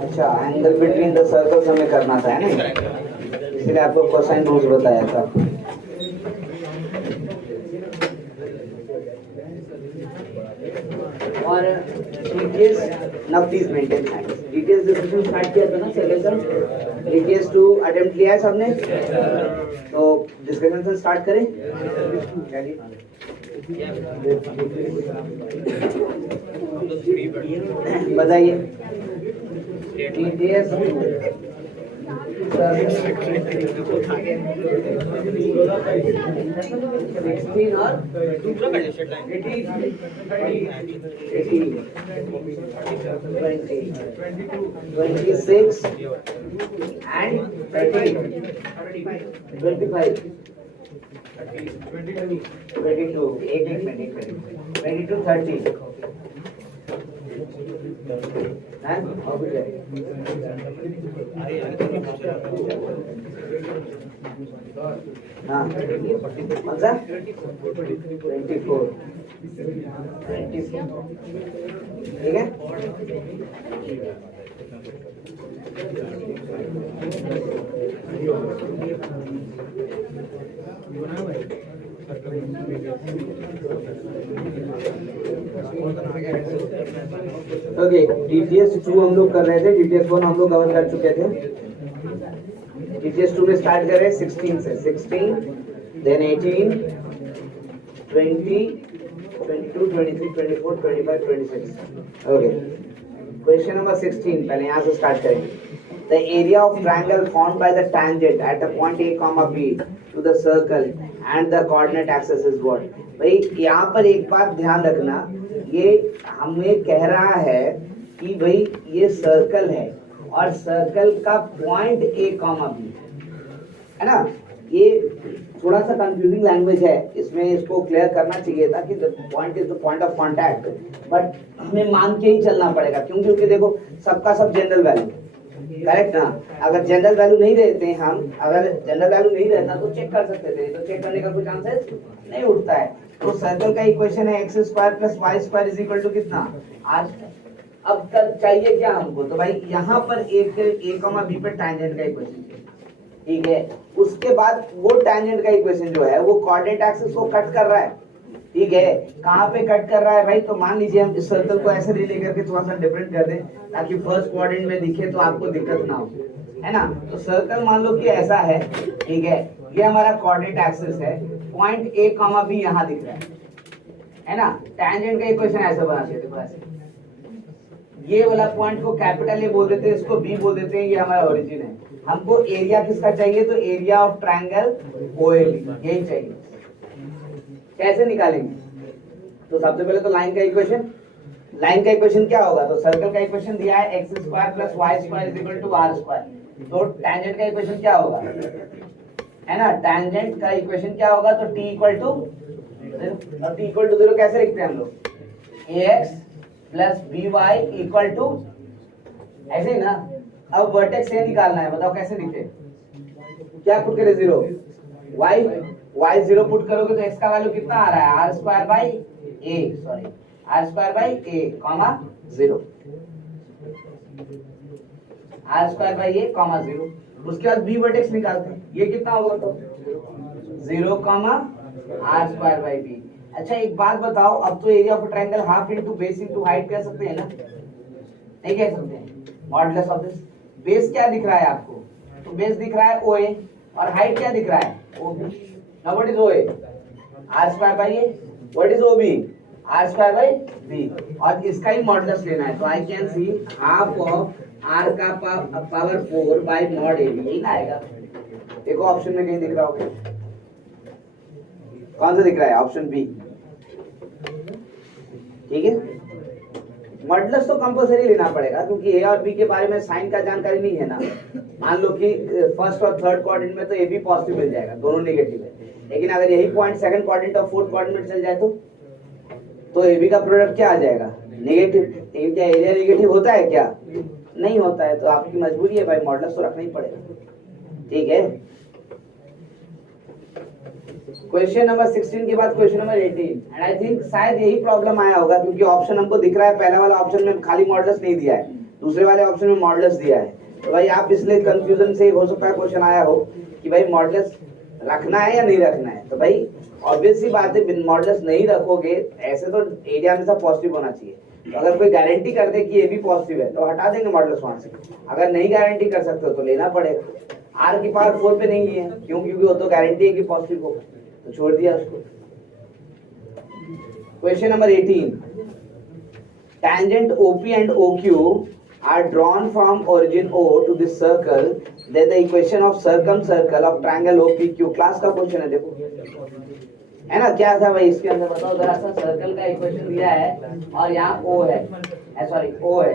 अच्छा, angle between the circles हमें करना था, है ना, इसलिए आपको कोसाइन रूल्स बताया था। और DTS, now please maintain hands. DTS discussion start किया था ना सेलेक्शन, डीटीएस 2 अटेम्प्ट किया है सबने, तो डिस्कशन से स्टार्ट करें। बताइए डीटीएस 16 और 26 and 30, 25, 22, 22, 30 हाँ, कौन सा 24, ठीक है। ओके, डीटीएस 2 हम लोग कर रहे थे, डीटीएस 1 हम लोग कवर कर चुके थे। डीटीएस 2 में स्टार्ट कर रहे हैं 16 से, 16 देन 18, 20, 22, 23, 24, 25, 26। ओके, क्वेश्चन नंबर 16 पहले यहाँ से स्टार्ट करेंगे। The area of triangle formed by the tangent at the point A, B to the circle and the coordinate axis is what? भाई यहाँ पर एक बात ध्यान रखना, ये हमें कह रहा है कि भाई ये सर्कल है और सर्कल का पॉइंट A, B है ना। ये थोड़ा सा कंफ्यूजिंग लैंग्वेज है, इसमें इसको क्लियर करना चाहिए था कि point is the point of contact, but हमें मान के ही चलना पड़ेगा क्योंकि देखो सबका सब जनरल वैल्यू, करेक्ट ना। अगर जनरल वैल्यू नहीं रहते हम, अगर जनरल वैल्यू नहीं रहता तो चेक कर सकते थे, तो चेक करने का कोई चांसेस नहीं उठता है। तो सर्कल का इक्वेशन है x² + y² = कितना आज। अब तक चाहिए क्या हमको, तो भाई यहाँ पर एक A, B पर टैंजेंट का इक्वेशन, ठीक है। उसके बाद वो टैंजेंट का इक्वेशन जो है वो कोऑर्डिनेट एक्सिस को कट कर रहा है, ठीक है। कहाँ पे कट कर रहा है भाई, तो मान लीजिए हम इस सर्कल को ऐसे ले करके थोड़ा सा डिफरेंट कर दें ताकि फर्स्ट कोऑर्डिनेट में दिखे तो आपको दिक्कत ना हो, है ना। तो सर्कल मान लो कि ऐसा है, ठीक है, ये हमारा कोऑर्डिनेट एक्सिस है, पॉइंट A, B यहाँ दिख रहा है ना। टैंजेंट का इक्वेशन ऐसा बनाते हैं, देखो ऐसे, ये वाला पॉइंट को कैपिटल ए बोल देते हैं, इसको बी बोल देते हैं, ये हमारा ओरिजिन है। हमको एरिया किसका चाहिए, तो एरिया ऑफ ट्रायंगल OAB यही चाहिए। कैसे निकालेंगे, तो सबसे पहले तो लाइन का इक्वेशन, लाइन का इक्वेशन क्या होगा, तो सर्कल का इक्वेशन दिया है x² + y² = r², तो टैंजेंट का इक्वेशन क्या होगा, है ना। टैंजेंट का इक्वेशन क्या होगा, तो t = 0 कैसे लिखते हैं हम लोग, ax + by = ऐसे ही ना। अब वर्टेक्स से निकालना है, बताओ कैसे लिखे, क्या पुट करें 0, y 0 पुट करोगे तो x का वैल्यू कितना आ रहा है, r² / a, sorry r² / a, 0, r² / a, 0। उसके बाद b वर्टेक्स निकालते हैं, ये कितना होगा, तो 0, r² / b। अच्छा एक बात बताओ, अब तो area of triangle half into base into height कह सकते हैं ना, नहीं कह सकते हैं, मॉडुलस ऑफ दिस। बेस क्या दिख रहा है आपको, तो बेस दिख रहा है OA और हाइट क्या दिख रहा है, OB। Now what is OA, r² / a, what is OB, r² / b, और इसका ही मॉडुलस लेना है, तो I can see half of r का पावर 4 बाय मॉड AB, यही ना आएगा। देखो ऑप्शन में कहीं दिख रहा होगा, कौन सा दिख रहा है, ऑप्शन बी, ठीक है। मॉडुलस तो कंपल्सरी लेना पड़ेगा क्योंकि ए और बी के बारे में साइन का जानकारी नहीं है ना। मान लो कि फर्स्ट और थर्ड क्वाड्रेंट में तो ए बी पॉजिटिव मिल जाएगा, दोनों नेगेटिव है, लेकिन अगर यही पॉइंट सेकंड क्वाड्रेंट और फोर्थ क्वाड्रेंट में चल जाए तो AB का प्रोडक्ट क्या आ जाएगा, नेगेटिव। लेकिन क्या एरिया नेगेटिव होता है क्या, नहीं होता है, तो आपकी मजबूरी है भाई मॉडुलस तो रखना ही पड़ेगा, ठीक है। क्वेश्चन नंबर 16 के बाद question number 18 and I think शायद यही प्रॉब्लम आया होगा, क्योंकि ऑप्शन हमको दिख रहा है, पहला वाला ऑप्शन में खाली मॉडुलस नहीं दिया है, दूसरे वाले ऑप्शन में मॉडुलस दिया है। तो भाई आप इसलिए कंफ्यूजन से हो सकता है क्वेश्चन आया हो कि भाई मॉडुलस रखना है या नहीं रखना है। तो भाई ऑब्वियस सी बात है, मॉडुलस नहीं रखोगे, ऐसे तो एरिया हमेशा पॉजिटिव होना चाहिए। तो अगर कोई गारंटी कर दे कि ये भी पॉजिटिव है तो हटा देंगे मॉडुलस वहां से, अगर नहीं गारंटी कर सकते हो तो लेना पड़ेगा। आर की पावर 4 पे नहीं लिए, क्यों, क्योंकि वो तो गारंटी है कि पॉजिटिव होगा, तो छोड़ दिया उसको। Question number 18, tangent OP and OQ are drawn from origin O to this circle, then the equation of circumcircle of triangle OPQ, class का क्वेश्चन है, देखो है ना, क्या था भाई इसके अंदर बताओ जरा सा। सर्कल का इक्वेशन दिया है और यहाँ O है, सॉरी O है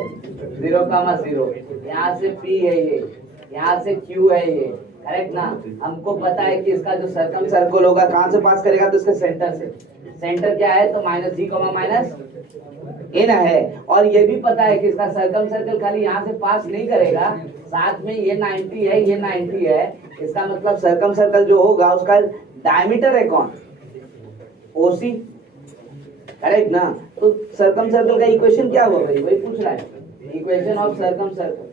0,0, यहाँ से P है ये, यहाँ से Q है ये, करेक्ट ना। हमको पता है कि इसका जो सर्कम सर्कल होगा कहाँ से पास करेगा, तो इसके सेंटर से। सेंटर क्या है, तो -G, ए ना है। और ये भी पता है कि इसका सर्कम सर्कल खाली यहाँ से पास नहीं करेगा, साथ में ये 90 है, ये 90 है। इसका मतलब सर्कम सर्कल जो होगा उसका डायमीटर है कौन, OC, करेक्ट ना। तो सर्कम सर्कल का इक्वेशन क्या होगा भाई, वही पूछ रहा है, equation of circum circle.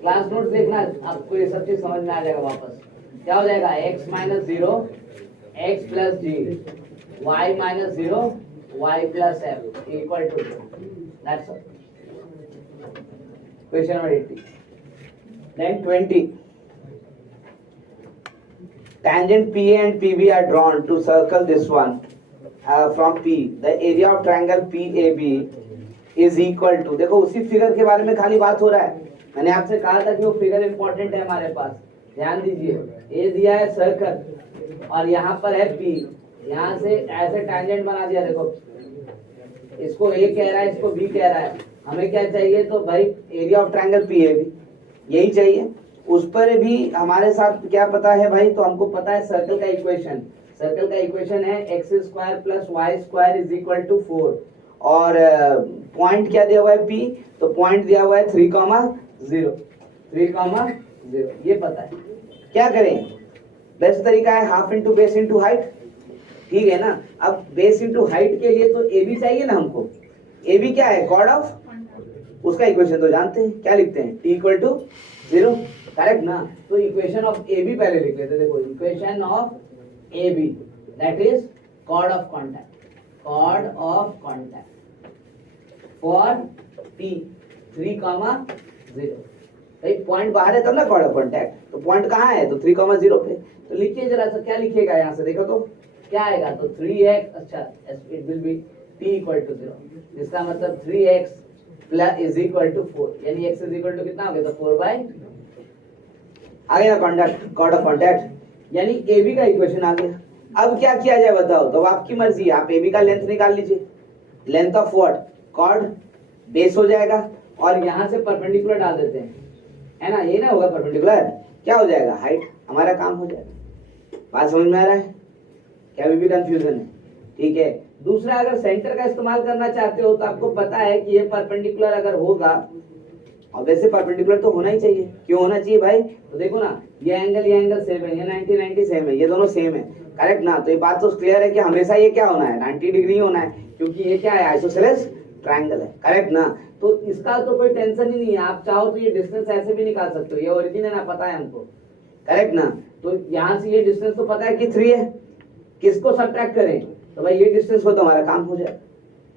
Class note देखना, आपको ये सब चीज समझ में आ जाएगा वापस। क्या हो जाएगा, x - 0 x + g, y - 0 y + f equal to 0. That's all. Question number 80. Then 20. Tangent PA and PB are drawn to circle this one from P. The area of triangle PAB is equal to, देखो उसी figure के बारे में खाली बात हो रहा है। मैंने आपसे कहा था कि वो फिगर इंपॉर्टेंट है हमारे पास, ध्यान दीजिए। ए दिया है सर्कल और यहाँ पर है P, यहाँ से ऐसे टैंजेंट बना दिया, देखो इसको A कह रहा है, इसको B कह रहा है। हमें क्या चाहिए, तो भाई एरिया ऑफ ट्रायंगल PAB यही चाहिए। उस पर भी हमारे साथ क्या पता है भाई, तो हमको पता है सर्कल का इक्वेशन। सर्कल का इक्वेशन है x² + y² = 4 और पॉइंट क्या दिया हुआ है P, तो पॉइंट दिया हुआ है 3,0 3,0, ये पता है। क्या करें, बेस्ट तरीका है half into base into height, ठीक है ना। अब बेस इंटू हाइट के लिए तो AB चाहिए ना हमको। AB क्या है, कॉर्ड ऑफ, उसका इक्वेशन तो जानते हैं, क्या लिखते हैं, T = 0, करेक्ट ना। तो इक्वेशन ऑफ AB पहले लिख लेते हैं, देखो equation of AB that is chord of contact for P 3,0। भाई पॉइंट बाहर है तब ना कॉर्ड ऑफ कॉन्टैक्ट, तो पॉइंट कहाँ है, तो 3,0 पे। तो लिखिए जरा सा, क्या लिखिएगा यहाँ से, देखो तो क्या आएगा, तो 3x, अच्छा इट विल बी T = 0, इसका मतलब 3x + 4, यानी x = कितना हो गया, तो 4/, आ गया कॉन्टैक्ट, कॉर्ड ऑफ कॉन्टैक्ट, यानी AB का इक्वेशन आ गया। अब क्या किया जाए बताओ, तो आपकी मर्जी है, आप AB का लेंथ निकाल लीजिए। Length of what, chord, base हो जाएगा और यहाँ से परपेंडिकुलर डाल देते हैं, है ना, ये ना होगा परपेंडिकुलर, क्या हो जाएगा, हाइट, हमारा काम हो जाएगा। बात समझ में आ रहा है, क्या अभी भी कंफ्यूजन है, ठीक है। दूसरा, अगर सेंटर का इस्तेमाल करना चाहते हो तो आपको पता है कि ये परपेंडिकुलर अगर होगा, और वैसे परपेंडिकुलर तो होना ही चाहिए, क्यों होना चाहिए भाई, तो देखो ना ये एंगल सेम है, ये 90 सेम है, ये दोनों सेम है, करेक्ट ना। तो ये बात तो क्लियर है कि हमेशा ये क्या होना है, 90 डिग्री होना है, क्योंकि ये क्या है, आइसोसेलेस ट्रायंगल है, करेक्ट ना। तो इसका तो कोई टेंशन ही नहीं है, आप चाहो तो ये डिस्टेंस ऐसे भी निकाल सकते हो, ये ओरिजिन है ना, पता है हमको, करेक्ट ना। तो यहाँ से ये डिस्टेंस तो पता है कि 3 है, किसको सब्ट्रैक्ट करें, तो भाई ये डिस्टेंस हो तो हमारा काम हो जाएगा,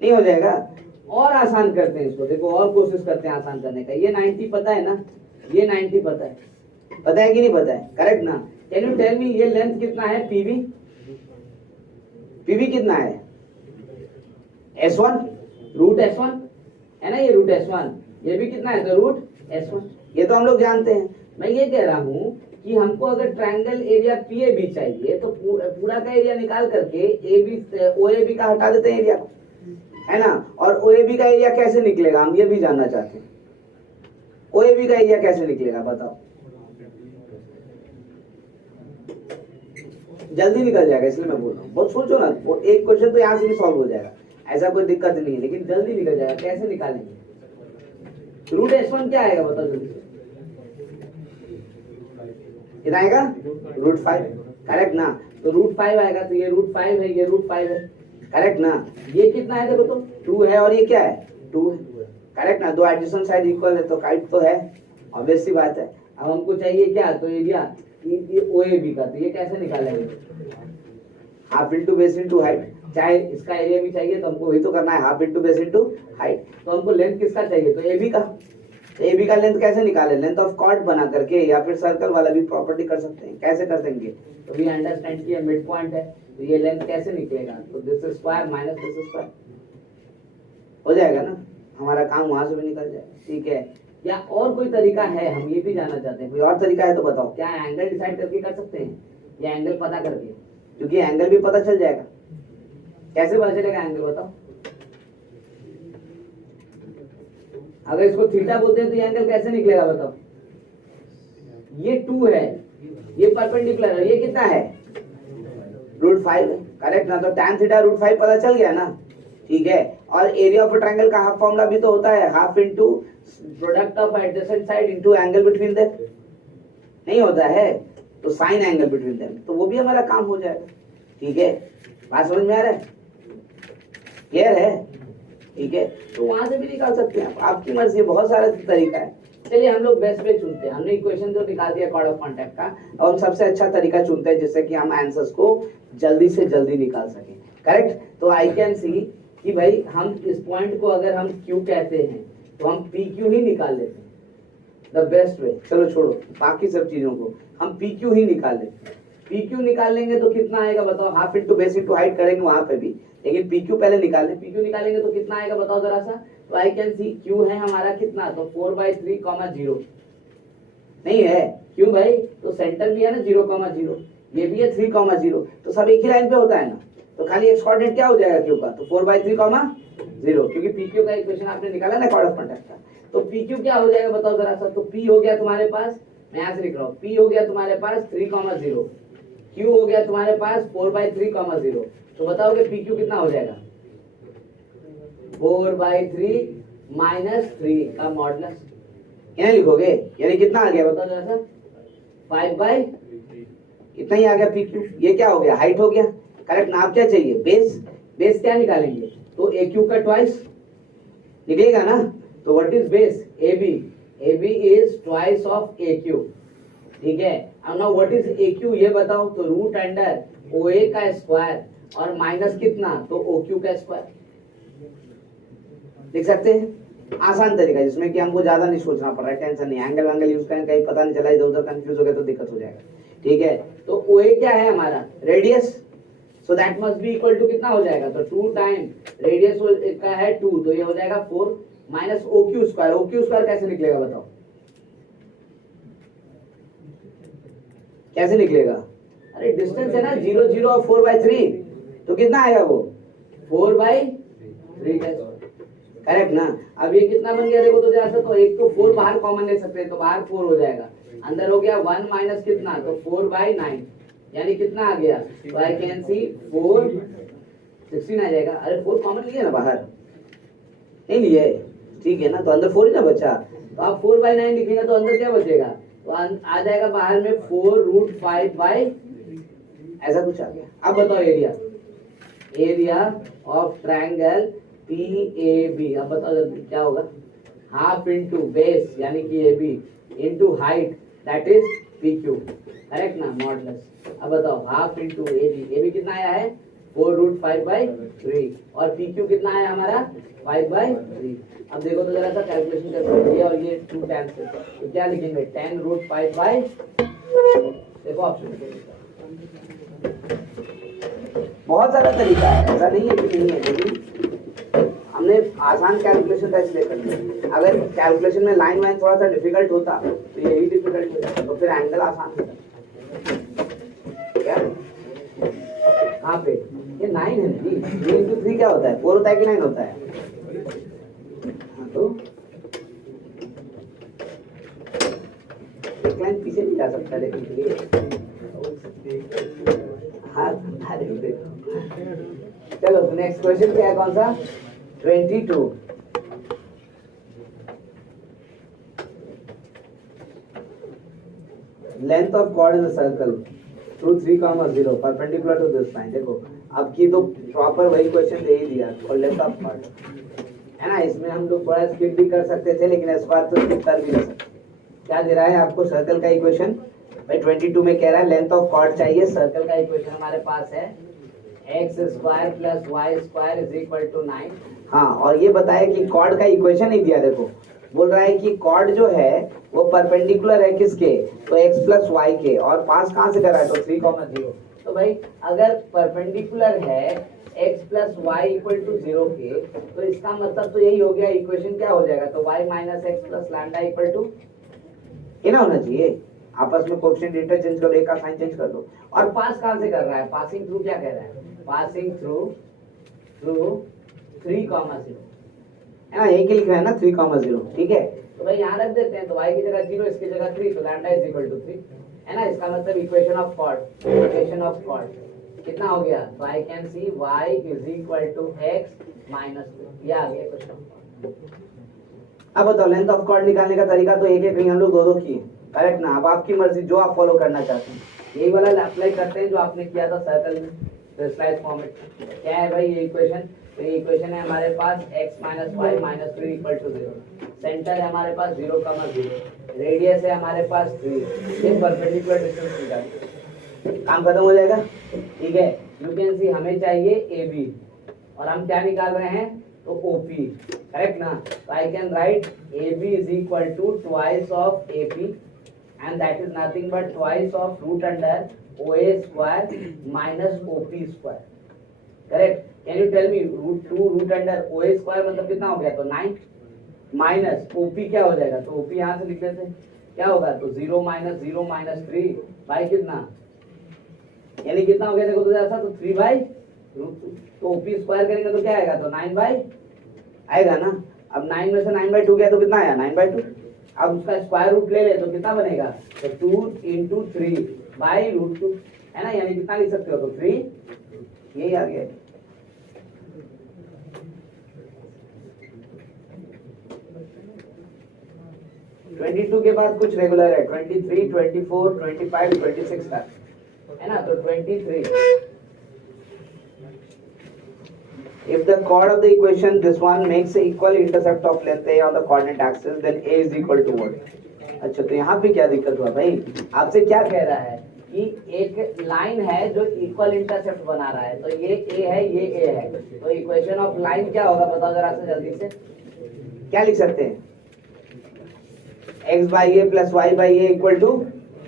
नहीं हो जाएगा। और आसान करते हैं इसको, देखो और कोशिश करते हैं आसान करने का। ये 90 पता है ना, ये 90 पता है कि नहीं पता है, करेक्ट ना। कैन यू टेल मी ये लेंथ कितना है, PB कितना है, S1, √S1 है ना, ये √S1, ये भी कितना है, तो √S1, ये तो हम लोग जानते हैं। मैं ये कह रहा हूँ कि हमको अगर ट्रायंगल एरिया PAB चाहिए तो पूरा का एरिया निकाल करके OAB का हटा देते हैं एरिया को, है ना। और OAB का एरिया कैसे निकलेगा, हम ये भी जानना चाहते हैं। OAB का एरिया कैसे निकलेगा बताओ, जल्दी निकल जाएगा, इसलिए मैं बोल रहा हूँ, बहुत सोचो ना, एक क्वेश्चन तो यहाँ से भी सॉल्व हो जाएगा। ऐसा कोई दिक्कत नहीं है, लेकिन जल्दी निकल जाएगा। कैसे निकालेंगे? रूट S1 क्या आएगा बताओ जल्दी से। कितना आएगा? रूट 5, करेक्ट ना? तो रूट 5 आएगा, तो ये रूट 5 है, ये रूट 5 है, करेक्ट ना? ये कितना है देखो तो 2 है, और ये क्या है? 2 है, करेक्ट ना? दो एडजेसेंट साइड इक्वल है तो हाइट तो है, ऑब्वियस सी बात है। अब हमको चाहिए क्या? तो एरिया OAB का, तो ये कैसे निकालेंगे? Half into base into height. चाहे इसका एरिया भी चाहिए तो हमको वही तो करना है, half into base into height. तो हमको लेंथ किसका चाहिए? तो AB का। AB का लेंथ कैसे निकाले? लेंथ ऑफ कॉर्ड बना करके, या फिर सर्कल वाला भी प्रॉपर्टी कर सकते हैं। कैसे कर देंगे? तो वी अंडरस्टैंड कि ये मिड पॉइंट है, तो ये लेंथ कैसे निकलेगा? तो this square minus this square हो जाएगा ना, हमारा काम वहां से भी निकल जाए। ठीक है, या और कोई तरीका है? हम ये भी जानना चाहते हैं, कोई और तरीका है तो बताओ। क्या एंगल डिसाइड करके कर सकते हैं, या एंगल पता करके? क्योंकि एंगल भी पता चल जाएगा। कैसे पता चलेगा एंगल बताओ? अगर इसको थीटा बोलते हैं तो ये एंगल कैसे निकलेगा बताओ? ये 2 है, ये परपेंडिकुलर है, ये कितना है? रूट 5 है, करेक्ट ना? तो tan थीटा रूट 5 पता चल गया ना? ठीक है, और एरिया ऑफ ट्रायंगल का हाफ फॉर्मूला भी तो होता है, half into product of adjacent side into angle between them. नहीं होता है? तो साइन एंगल बिटवीन देम, तो वो भी हमारा काम हो जाएगा। ठीक है, बात समझ में आ रहा है? क्लियर है? ठीक है, तो वहां से भी निकाल सकते हैं आप, आपकी मर्जी, बहुत सारा तरीका है। चलिए हम लोग बेस्ट वे चुनते हैं। हमने इक्वेशन तो निकाल दिया कॉर्ड ऑफ कांटेक्ट का, और हम सबसे अच्छा तरीका चुनते हैं जिससे कि हम आंसर्स को जल्दी से जल्दी निकाल सकें, करेक्ट? तो आई कैन सी कि भाई हम इस पॉइंट को अगर हम Q कहते हैं तो हम PQ ही निकाल लेते हैं, द बेस्ट वे। चलो छोड़ो बाकी सब चीजों को, हम PQ ही निकाल लेते हैं। PQ निकाल लेंगे तो कितना आएगा बताओ? Half into base into height करेंगे वहां पे भी, लेकिन PQ पहले निकाल लें। PQ निकालेंगे तो कितना आएगा बताओ जरा सा? तो आई कैन सी Q है हमारा कितना? तो 4/3, 0 नहीं है? क्यों भाई? तो सेंटर भी है ना 0,0, ये भी है 3,0, तो सब एक ही लाइन पे होता है ना, तो खाली एक्स कोऑर्डिनेट क्या हो जाएगा Q का? तो 4/3, 0, क्योंकि PQ का इक्वेशन आपने निकाला ना कॉर्ड ऑफ कांटेक्ट का। तो PQ क्या हो जाएगा बताओ जरा सा? तो P हो गया तुम्हारे पास, मैं यहाँ से लिख रहा हूँ, P हो गया तुम्हारे पास 3,0, Q हो गया तुम्हारे पास 4/3, 0। तो बताओगे PQ कितना हो जाएगा? 4/3 - 3 का मॉडुलस, क्या लिखोगे? यानी कितना आ गया बताओ जरा सा? 5/, कितना ही आ गया PQ। ये क्या हो गया? हाइट हो गया, करेक्ट ना? आप क्या चाहिए? बेस। बेस क्या निकालेंगे? तो AQ का ट्वाइस निकलेगा ना? तो what is base? AB। AB is twice of AQ, ठीक है? अब नाउ व्हाट इज AQ ये बताओ? तो रूट अंडर OA का स्क्वायर और माइनस कितना? तो OQ का स्क्वायर। लिख सकते हैं, आसान तरीका जिसमें कि हमको ज्यादा नहीं सोचना पड़ रहा है, टेंशन नहीं। एंगल वैंगल यूज करें, कहीं पता नहीं चला इधर उधर कंफ्यूज हो गया तो दिक्कत हो जाएगा। ठीक है, तो OA क्या है हमारा? Radius, so that must be equal to कितना हो जाएगा? तो 2 टाइम रेडियस का है 2, तो ये हो जाएगा 4 minus OQ square. OQ square कैसे निकलेगा बताओ? कैसे निकलेगा? अरे डिस्टेंस है ना 0, 0 और 4/3, तो कितना आएगा वो? 4/3 का, करेक्ट ना? अब ये कितना बन गया देखो तो जरा सा, तो एक तो 4 बाहर कॉमन ले सकते हैं, तो बाहर 4 हो जाएगा, अंदर हो गया 1 माइनस कितना? तो 4/9, यानी कितना आ गया? तो आई कैन सी 4 16 आ जाएगा। अरे 4 कॉमन लिए ना बाहर, नहीं लिए? ठीक है ना, तो अंदर 4 ही ना बचा, तो आप 4/9 लिखेंगे तो अंदर क्या बचेगा? तो आ जाएगा बाहर में 4√5/, ऐसा कुछ आ गया। अब बताओ area, area of triangle PAB। अब बताओ जल्दी क्या होगा? हाफ इंटू बेस यानी कि AB into height that is PQ, correct ना? मॉडुलस। अब बताओ हाफ इंटू AB कितना आया है? 4√5/3, और PQ कितना आया हमारा? 5/3। अब देखो तो जरा सा कैलकुलेशन करते, ये और ये 2 tan से, तो क्या लिखेंगे? 10√5/, देखो ऑप्शन, बहुत सारा तरीका है, ऐसा नहीं है कि नहीं है, लेकिन हमने आसान कैलकुलेशन का इसलिए कर लिया। अगर कैलकुलेशन में लाइन वाइन थोड़ा सा डिफिकल्ट होता तो यही डिफिकल्ट हो जाता, तो फिर एंगल आसान होता। क्या कहाँ पे? ये 9 है जी, 3 into 3 क्या होता है? 4 होता है कि 9 होता है? तो एक लाइन पीछे नहीं जा सकता, लेकिन हाँ देखो चलो नेक्स्ट क्वेश्चन क्या है, कौन सा? 22. Length of chord in a circle through 3,0 perpendicular to this line. देखो अब की तो प्रॉपर वही क्वेश्चन दे ही दिया और लेंथ ऑफ कॉर्ड है ना. इसमें हम लोग थोड़ा स्किप भी कर सकते थे, लेकिन इस बार तो स्किप कर भी नहीं सकते. क्या दे रहा है आपको? सर्कल का इक्वेशन. भाई 22 में कह रहा है लेंथ ऑफ कॉर्ड चाहिए. सर्कल का इक्वेशन हमारे पास है x² + y² = 9. हाँ, और ये बताया कि कॉर्ड का इक्वेशन ही दिया. देखो बोल रहा है कि कॉर्ड जो है वो परपेंडिकुलर है किसके? तो x + y के. और पास कहाँ से कर रहा है? तो 3,0. तो भाई अगर परपेंडिकुलर है x + y = 0 के, तो इसका मतलब तो यही हो गया. इक्वेशन क्या हो जाएगा? तो y - x + लैम्डा = ये ना होना चाहिए. आपस में कोएफिशिएंट डेटा चेंज करो, एक का साइन चेंज कर दो. और पास कहाँ से कर रहा है? Passing through. क्या कह रहा है? पासिंग थ्रू 3,0 है ना. यही के लिखा है ना 3,0. ठीक है, तो भाई यहाँ रख देते हैं. तो y की जगह 0, इसकी जगह 3, तो लैम्डा = 3 है ना. इसका मतलब इक्वेशन ऑफ कॉर्ड कितना हो गया? तो I can see y = x - 2. ये आ गया क्वेश्चन. अब बताओ लेंथ ऑफ कॉर्ड निकालने का तरीका तो एक नहीं, हम लोग दो किए. करेक्ट ना. अब आपकी मर्जी, जो आप फॉलो करना चाहते हैं. यही वाला अप्लाई करते हैं जो आपने किया था सर्कल में, तो स्लाइड फॉर्मेट. क्या है भाई ये इक्वेशन? तो ये इक्वेशन है हमारे पास x - y - 3 = 0. सेंटर है हमारे पास 0,0. रेडियस है हमारे पास 3. ये परपेंडिकुलर डिस्टेंस निकाल, काम खत्म हो जाएगा. ठीक है, यू कैन सी हमें चाहिए AB और हम क्या निकाल रहे हैं? तो OP. करेक्ट ना. तो I can right AB = twice of AP and that is nothing but twice of √OA² - OP². Correct. Can you tell me √2 मतलब कितना हो गया? तो 9 माइनस OP क्या हो जाएगा? तो OP यहाँ से लिख देते हैं. क्या होगा? तो 0 - 0 - 3 बाई कितना, यानी कितना हो गया? देखो तो ऐसा, तो 3/√2. तो OP² करेंगे तो क्या आएगा? तो 9 आएगा ना. अब 9 में से 9/2 गया तो कितना आया? 9/2. अब उसका स्क्वायर रूट ले ले तो कितना बनेगा? तो 2 × 3/√2 है ना. यानी कितना लिख सकते हो? तो 3. यही आ गया. ट्वेंटी 22 के बाद कुछ रेगुलर है. 23, 24, 25, 26 तक है ना. तो 23. If the chord of the equation this one makes an equal intercept of length A on the coordinate axis, then A is equal to what? अच्छा, तो यहाँ पे क्या दिक्कत हुआ भाई? आपसे क्या कह रहा है कि एक लाइन है जो इक्वल इंटरसेप्ट बना रहा है. तो ये A है, ये A है. तो इक्वेशन ऑफ लाइन क्या होगा? बताओ जरा से जल्दी से. क्या लिख सकते हैं? x/a + y/a =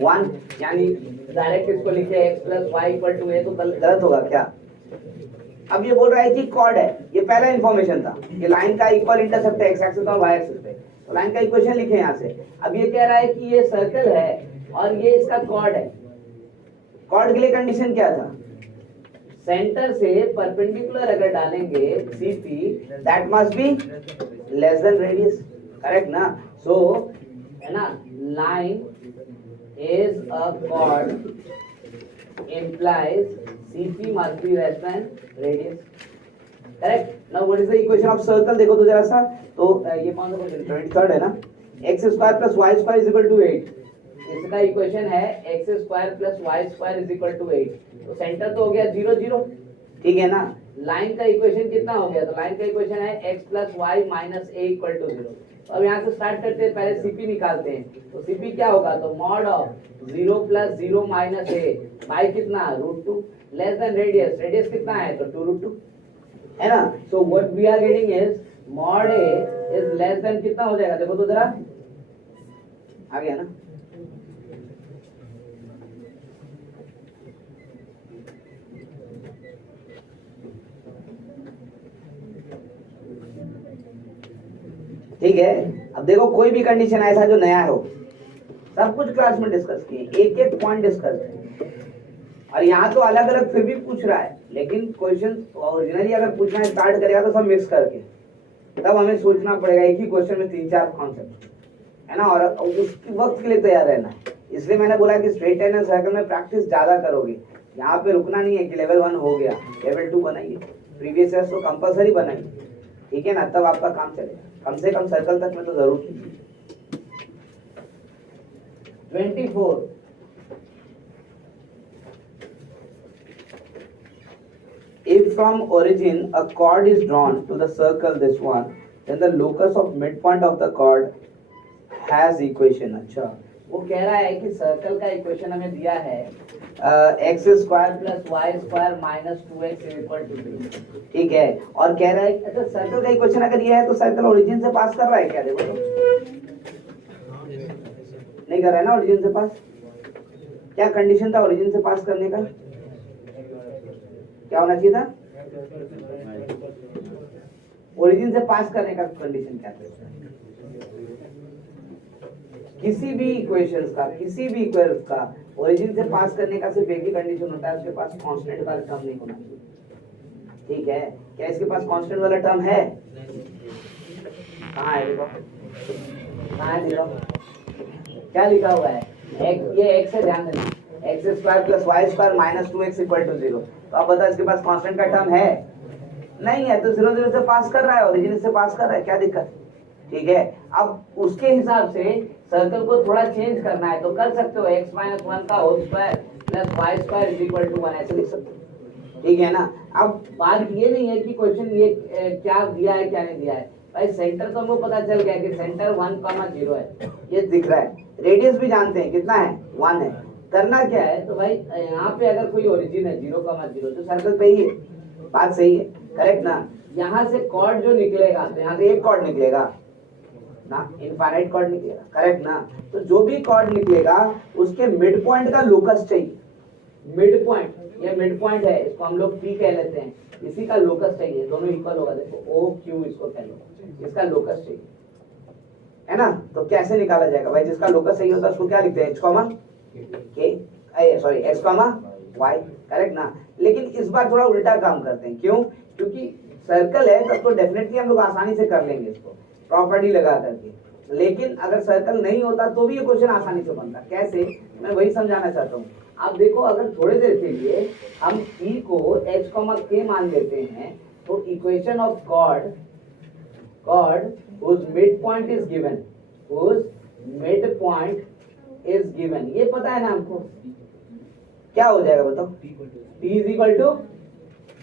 1. यानी डायरेक्ट इसको लिखे x + y = a, तो गलत होगा क्या? अब ये बोल रहा है कि कॉर्ड है. ये पहला इंफॉर्मेशन था कि लाइन का इक्वल इंटरसेप्ट है x एक्सिस और y एक्सिस पे. तो लाइन का इक्वेशन लिखे यहाँ से. अब ये कह रहा है कि ये सर्कल है और ये इसका कॉर्ड है. कॉर्ड के लिए कंडीशन क्या था? सेंटर से परपेंडिकुलर अगर डालेंगे CP, that must be less than radius. Correct ना. सो है ना, line is a cord implies CP must be less than radius. Correct. Now what is the equation of circle? देखो तो जरा सा. तो ये कौन सा क्वेश्चन? 23rd है ना. x² + y² = 8. इसका इक्वेशन है x² + y² = 8. तो सेंटर तो हो गया 0, 0. ठीक है ना. लाइन का इक्वेशन कितना हो गया? तो लाइन का इक्वेशन है x + y - a = 0. तो अब यहाँ से स्टार्ट करते हैं. पहले CP निकालते हैं. तो CP क्या होगा? तो mod of 0 + 0 - a बाई कितना? √2 लेस देन रेडियस. रेडियस कितना है? तो 2√2 है ना. So what we are getting is mod a is less than कितना हो जाएगा? देखो तो जरा. आ गया ना. ठीक है. अब देखो कोई भी कंडीशन ऐसा जो नया हो, सब कुछ क्लास में डिस्कस किए, एक एक पॉइंट डिस्कस किए. और यहाँ तो अलग अलग फिर भी पूछ रहा है, लेकिन क्वेश्चन ओरिजिनली अगर पूछना स्टार्ट करेगा तो सब मिक्स करके, तब हमें सोचना पड़ेगा एक ही क्वेश्चन में 3-4 कॉन्सेप्ट है ना. और उसकी वक्त के लिए तैयार रहना है. इसलिए मैंने बोला कि स्ट्रेट लाइन और सर्कल में प्रैक्टिस ज्यादा करोगे. यहाँ पे रुकना नहीं है कि लेवल 1 हो गया, लेवल 2 बनाइए. प्रीवियस ईयर तो कंपलसरी बनाइए, ठीक है ना, तब आपका काम चलेगा। कम से कम सर्कल तक में तो जरूर कीजिए। 24 if from origin a chord is drawn to the circle this one, then the locus of midpoint of the chord has equation। अच्छा, वो कह रहा है कि सर्कल का इक्वेशन हमें दिया है x square plus y square minus 2x equal to 3, ठीक है, और कह रहा है अच्छा सर्कल का इक्वेशन अगर ये है तो सर्कल ओरिजिन से पास कर रहा है क्या? देखो तो नहीं कर रहा है ना ओरिजिन से पास। क्या कंडीशन था ओरिजिन से पास करने का? क्या होना चाहिए था? ओरिजिन से पास करने का कंडीशन क्या था? किसी भी इक्वेशंस का, किसी भी इक्वेशंस का ओरिजिन से पास करने का सिर्फ एक ही कंडीशन होता है, उसके पास कांस्टेंट वाला टर्म नहीं होना चाहिए, ठीक है। क्या इसके पास कांस्टेंट वाला टर्म है? कहाँ है? देखो कहाँ है, देखो क्या लिखा हुआ है, ये x है, ध्यान देना, x square plus y square minus 2x equal to 0। तो आप बताओ इसके पास कांस्टेंट का टर्म है? नहीं है, तो 0 0 से पास कर रहा है, ओरिजिन से पास कर रहा है, क्या दिक्कत? ठीक है, अब उसके हिसाब से सर्कल को थोड़ा चेंज करना है तो कर सकते हो, x माइनस 1 का whole square plus y square is equal to 1 ऐसे लिख सकते हो, ठीक है ना। अब बात ये नहीं है कि क्वेश्चन ये क्या दिया है क्या नहीं दिया है, भाई सेंटर तो हमको पता चल गया कि सेंटर 1,0 है, ये दिख रहा है, रेडियस भी जानते हैं कितना है, 1 है। करना क्या है तो भाई यहाँ पे अगर कोई ओरिजिन है 0,0 तो सर्कल पे ही है, बात सही है, करेक्ट ना। यहाँ से कॉर्ड जो निकलेगा तो यहाँ से एक कॉर्ड निकलेगा ना, इनफाइनाइट कॉर्ड निकलेगा, करेक्ट ना। तो जो भी कॉर्ड निकलेगा उसके मिड पॉइंट का लोकस चाहिए, मिड पॉइंट, ये मिड पॉइंट है, इसको हम लोग P कह लेते हैं, इसी का लोकस चाहिए, दोनों इक्वल होगा, देखो OQ इसको कह लो, इसका लोकस चाहिए, है ना। तो कैसे निकाला जाएगा भाई? जिसका लोकस सही होता है उसको क्या लिखते हैं, x, y, करेक्ट ना। लेकिन इस बार थोड़ा उल्टा काम करते हैं, क्यों? क्योंकि सर्कल है तब तो डेफिनेटली हम लोग आसानी से कर लेंगे इसको प्रॉपर्टी लगा करके, लेकिन अगर सर्कल नहीं होता तो भी ये क्वेश्चन आसानी से बनता। कैसे? मैं वही समझाना चाहता हूँ। आप देखो, अगर थोड़ी देर के लिए हम E को x, k मान लेते हैं तो equation of chord whose midpoint is given, whose midpoint is given, ये पता है ना हमको, क्या हो जाएगा बताओ? T is equal to,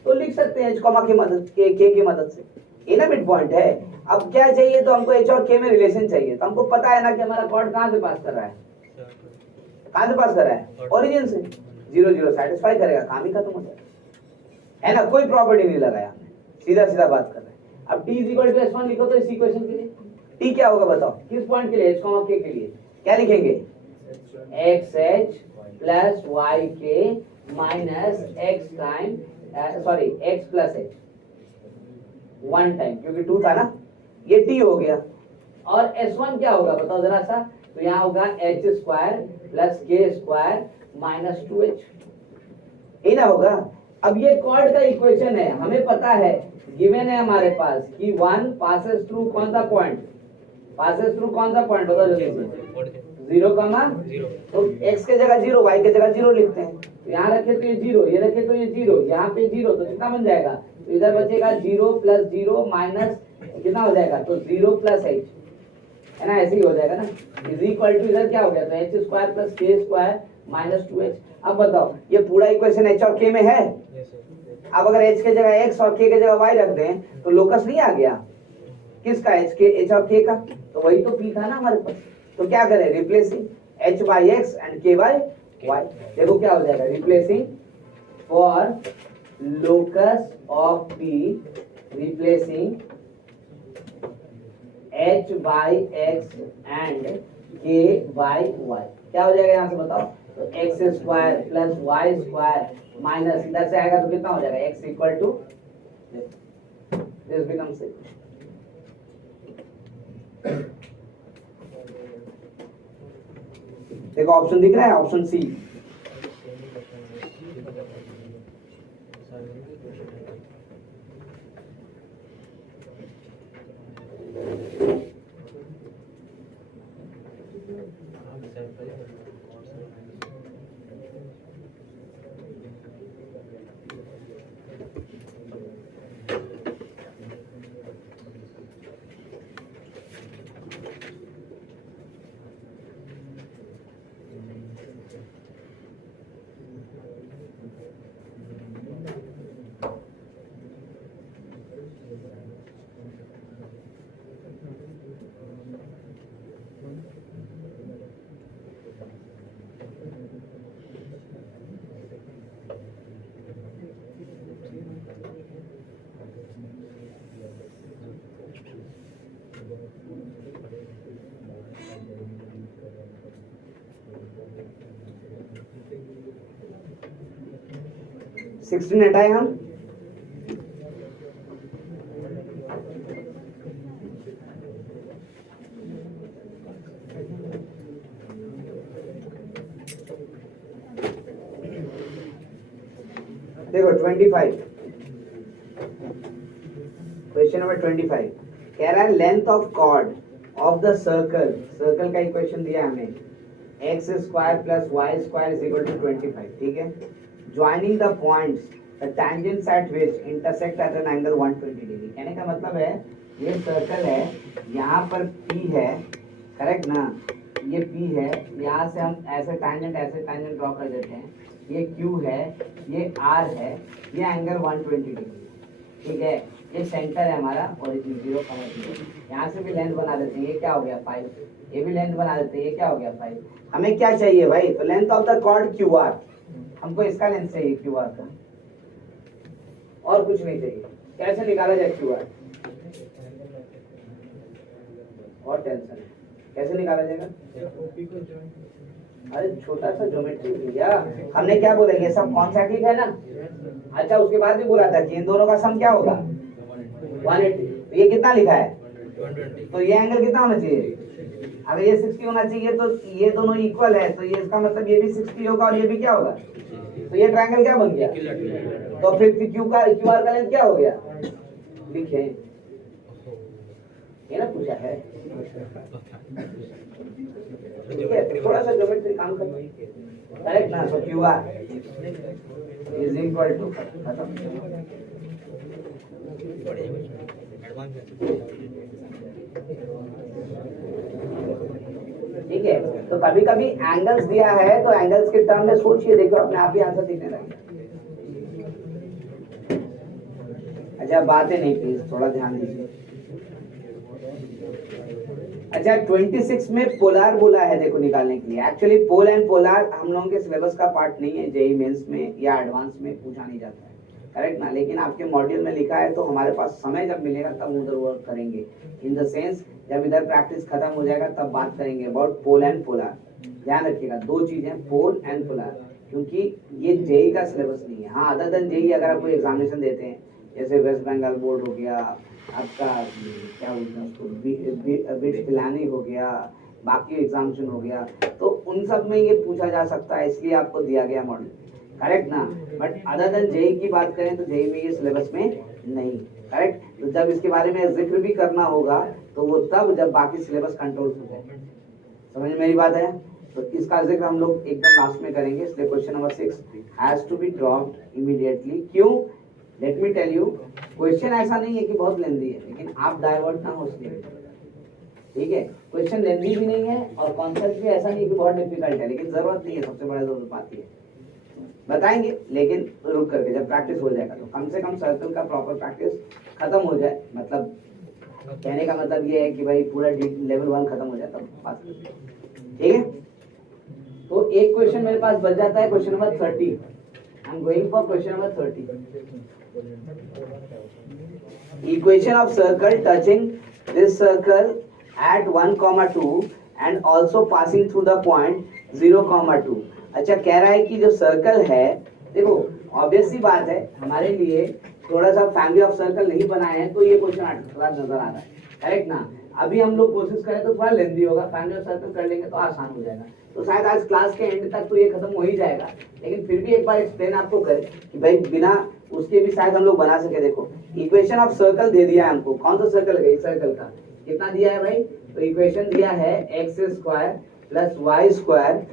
तो लिख सकते हैं h, की मदद k की मदद से, ये ना मिड पॉइंट है। अब क्या चाहिए? तो हमको h और k में रिलेशन चाहिए, तो हमको पता है ना कि हमारा कॉर्ड कहाँ से पास कर रहा है, कहाँ से पास कर रहा है? ओरिजिन से। 0 0 सेटिस्फाई करेगा, काम ही खत्म हो जाएगा, है ना। कोई प्रॉपर्टी नहीं लगाया हमने, सीधा सीधा बात कर रहे हैं। अब t is equal to s1 लिखो तो इस इक्वेशन के लिए t क्या होगा बताओ? किस पॉइंट के लिए? h, k के लिए क्या लिखेंगे? xh plus yk minus x time x plus h 1 time, क्योंकि 2 था ना, ये t हो गया। और s1 क्या होगा बताओ जरा सा? तो यहाँ होगा h square plus k square minus 2h, ये ना होगा। अब ये कॉर्ड का इक्वेशन है, हमें पता है, गिवन है हमारे पास कि 1 पासेस थ्रू कौन सा पॉइंट, पासेस थ्रू कौन सा पॉइंट होगा? 0, तो x के जगह 0, y के जगह 0 लिखते हैं, तो यहाँ रखे तो ये 0, ये रखे तो ये 0, यहाँ पे 0, तो कितना बन जाएगा? तो इधर बचेगा 0 प्लस 0 माइनस कितना हो जाएगा? तो 0 प्लस h, है ना, ऐसे ही हो जाएगा ना, इज इक्वल टू इधर क्या हो गया? तो h square plus k square minus 2h। अब बताओ ये पूरा इक्वेशन h और k में है। अब अगर h के जगह x और k के जगह y रख दें तो लोकस नहीं आ गया किसका? h और k का, तो वही तो p था ना हमारे पास। तो क्या करें? Replacing h by x and k by y। देखो क्या हो जाएगा? Replacing for locus of p, replacing h by x and k by y, क्या हो जाएगा यहाँ से बताओ? तो x square plus y square minus इधर से आएगा तो कितना हो जाएगा? X equal to this becomes देखो ऑप्शन दिख रहा है, ऑप्शन सी। 16 हटाए हम, देखो 25, क्वेश्चन नंबर 25 कह रहा है length of chord of the circle, circle का इक्वेशन दिया है हमें, x square plus y square is equal to 25, ठीक है। Joining the points the tangents at which intersect at an angle 120 degree. कहने का मतलब है ये सर्कल है, यहाँ पर P है, करेक्ट ना, ये P है, यहाँ से हम ऐसे टैंजेंट ड्रॉ कर देते हैं, ये Q है, ये R है, ये एंगल 120 डिग्री, ठीक है। ये सेंटर है हमारा ओरिजिन 0, यहाँ से भी लेंथ बना देते हैं, ये क्या हो गया 5, ये भी लेंथ बना देते हैं, ये क्या हो गया 5। हमें क्या चाहिए भाई, तो length of the chord QR, हमको इसका लेंथ चाहिए QR का, और कुछ नहीं चाहिए। कैसे निकाला जाए QR, और टेंशन है कैसे निकाला जाएगा, अरे छोटा सा ज्योमेट्री भैया, हमने क्या बोला ये सब कॉन्सेंट्रिक है ना। अच्छा उसके बाद भी बोला था कि इन दोनों का सम क्या होगा 180, तो ये कितना लिखा है 120, तो ये एंगल कितना होना चाहिए, अगर ये 60 होना चाहिए तो ये दोनों इक्वल है, तो ये इसका मतलब ये भी 60 होगा और ये भी क्या होगा, तो ये ट्रायंगल क्या बन गया, तो फिर QR का लेंथ क्या हो गया, लिखे ये ना पूछा है, ठीक है। थोड़ा सा ज्योमेट्री काम कर, करेक्ट ना, तो QR इज इक्वल टू, ठीक है। तो कभी कभी एंगल्स दिया है तो एंगल्स के टर्म में सोचिए, देखो अपने आप ही आंसर दिखने लगे। अच्छा बातें नहीं प्लीज, थोड़ा ध्यान दीजिए। अच्छा 26 में पोलार बोला है देखो निकालने के लिए। एक्चुअली पोल एंड पोलार हम लोगों के सिलेबस का पार्ट नहीं है, जेईई मेंस में या एडवांस में पूछा नहीं जाता है, करेक्ट ना, लेकिन आपके मॉड्यूल में लिखा है तो हमारे पास समय जब मिलेगा तब उधर वर्क करेंगे, इन द सेंस जब इधर प्रैक्टिस खत्म हो जाएगा तब बात करेंगे अबाउट पोल एंड पोलार। ध्यान रखिएगा दो चीजें, पोल एंड पोलार, क्योंकि ये जेईई का सिलेबस नहीं है। हाँ अदर देन जेईई अगर आप कोई एग्जामिनेशन देते हैं जैसे वेस्ट बंगाल बोर्ड हो गया, आपका क्या बोलते हैं उसको बिट्स पिलानी हो गया, बाकी एग्जामिनेशन हो गया, तो उन सब में ये पूछा जा सकता है, इसलिए आपको दिया गया मॉडल, करेक्ट ना। बट अदर देन जेईई की बात करें तो जेईई में ये सिलेबस में नहीं, करेक्ट। तो जब इसके बारे में जिक्र भी करना होगा तो वो तब जब बाकी सिलेबस कंट्रोल हो जाए, समझ में मेरी बात है। तो इसका जिक्र हम लोग एकदम लास्ट में करेंगे, इसलिए question number 6 has to be dropped immediately. क्यों, let me tell you, question ऐसा नहीं है कि बहुत लेंदी है, लेकिन आप डाइवर्ट ना हो इसलिए, ठीक है। क्वेश्चन लेंदी भी नहीं है और कॉन्सेप्ट भी ऐसा नहीं कि बहुत डिफिकल्ट है, लेकिन जरूरत नहीं है, सबसे बड़ा जरूरत आती है, बताएंगे लेकिन रुक करके जब प्रैक्टिस हो जाएगा, तो कम से कम सर्कल का प्रॉपर प्रैक्टिस खत्म हो जाए, मतलब कहने का मतलब ये है कि भाई पूरा लेवल 1 खत्म हो जाए तब पास, ठीक है। तो एक क्वेश्चन मेरे पास बच जाता है, question number 30। I am going for question number 30। Equation of circle touching this circle at 1,2 and also passing through the point 0,2। अच्छा कह रहा है कि जो सर्कल है, देखो ऑब्वियस सी बात है हमारे लिए थोड़ा सा फैमिली ऑफ सर्कल नहीं बनाए हैं तो ये क्वेश्चन थोड़ा नजर आ रहा है, करेक्ट ना। अभी हम लोग कोशिश करें तो थोड़ा लेंदी होगा, फैमिली ऑफ सर्कल कर लेंगे तो आसान हो जाएगा, तो शायद आज क्लास के एंड तक तो ये खत्म हो ही जाएगा, लेकिन फिर भी एक बार एक्सप्लेन आपको करें कि भाई बिना उसके भी शायद हम लोग बना सके। देखो इक्वेशन ऑफ सर्कल दे दिया है हमको, कौन सा सर्कल है, इस सर्कल का कितना दिया है भाई, तो इक्वेशन दिया है x square plus y square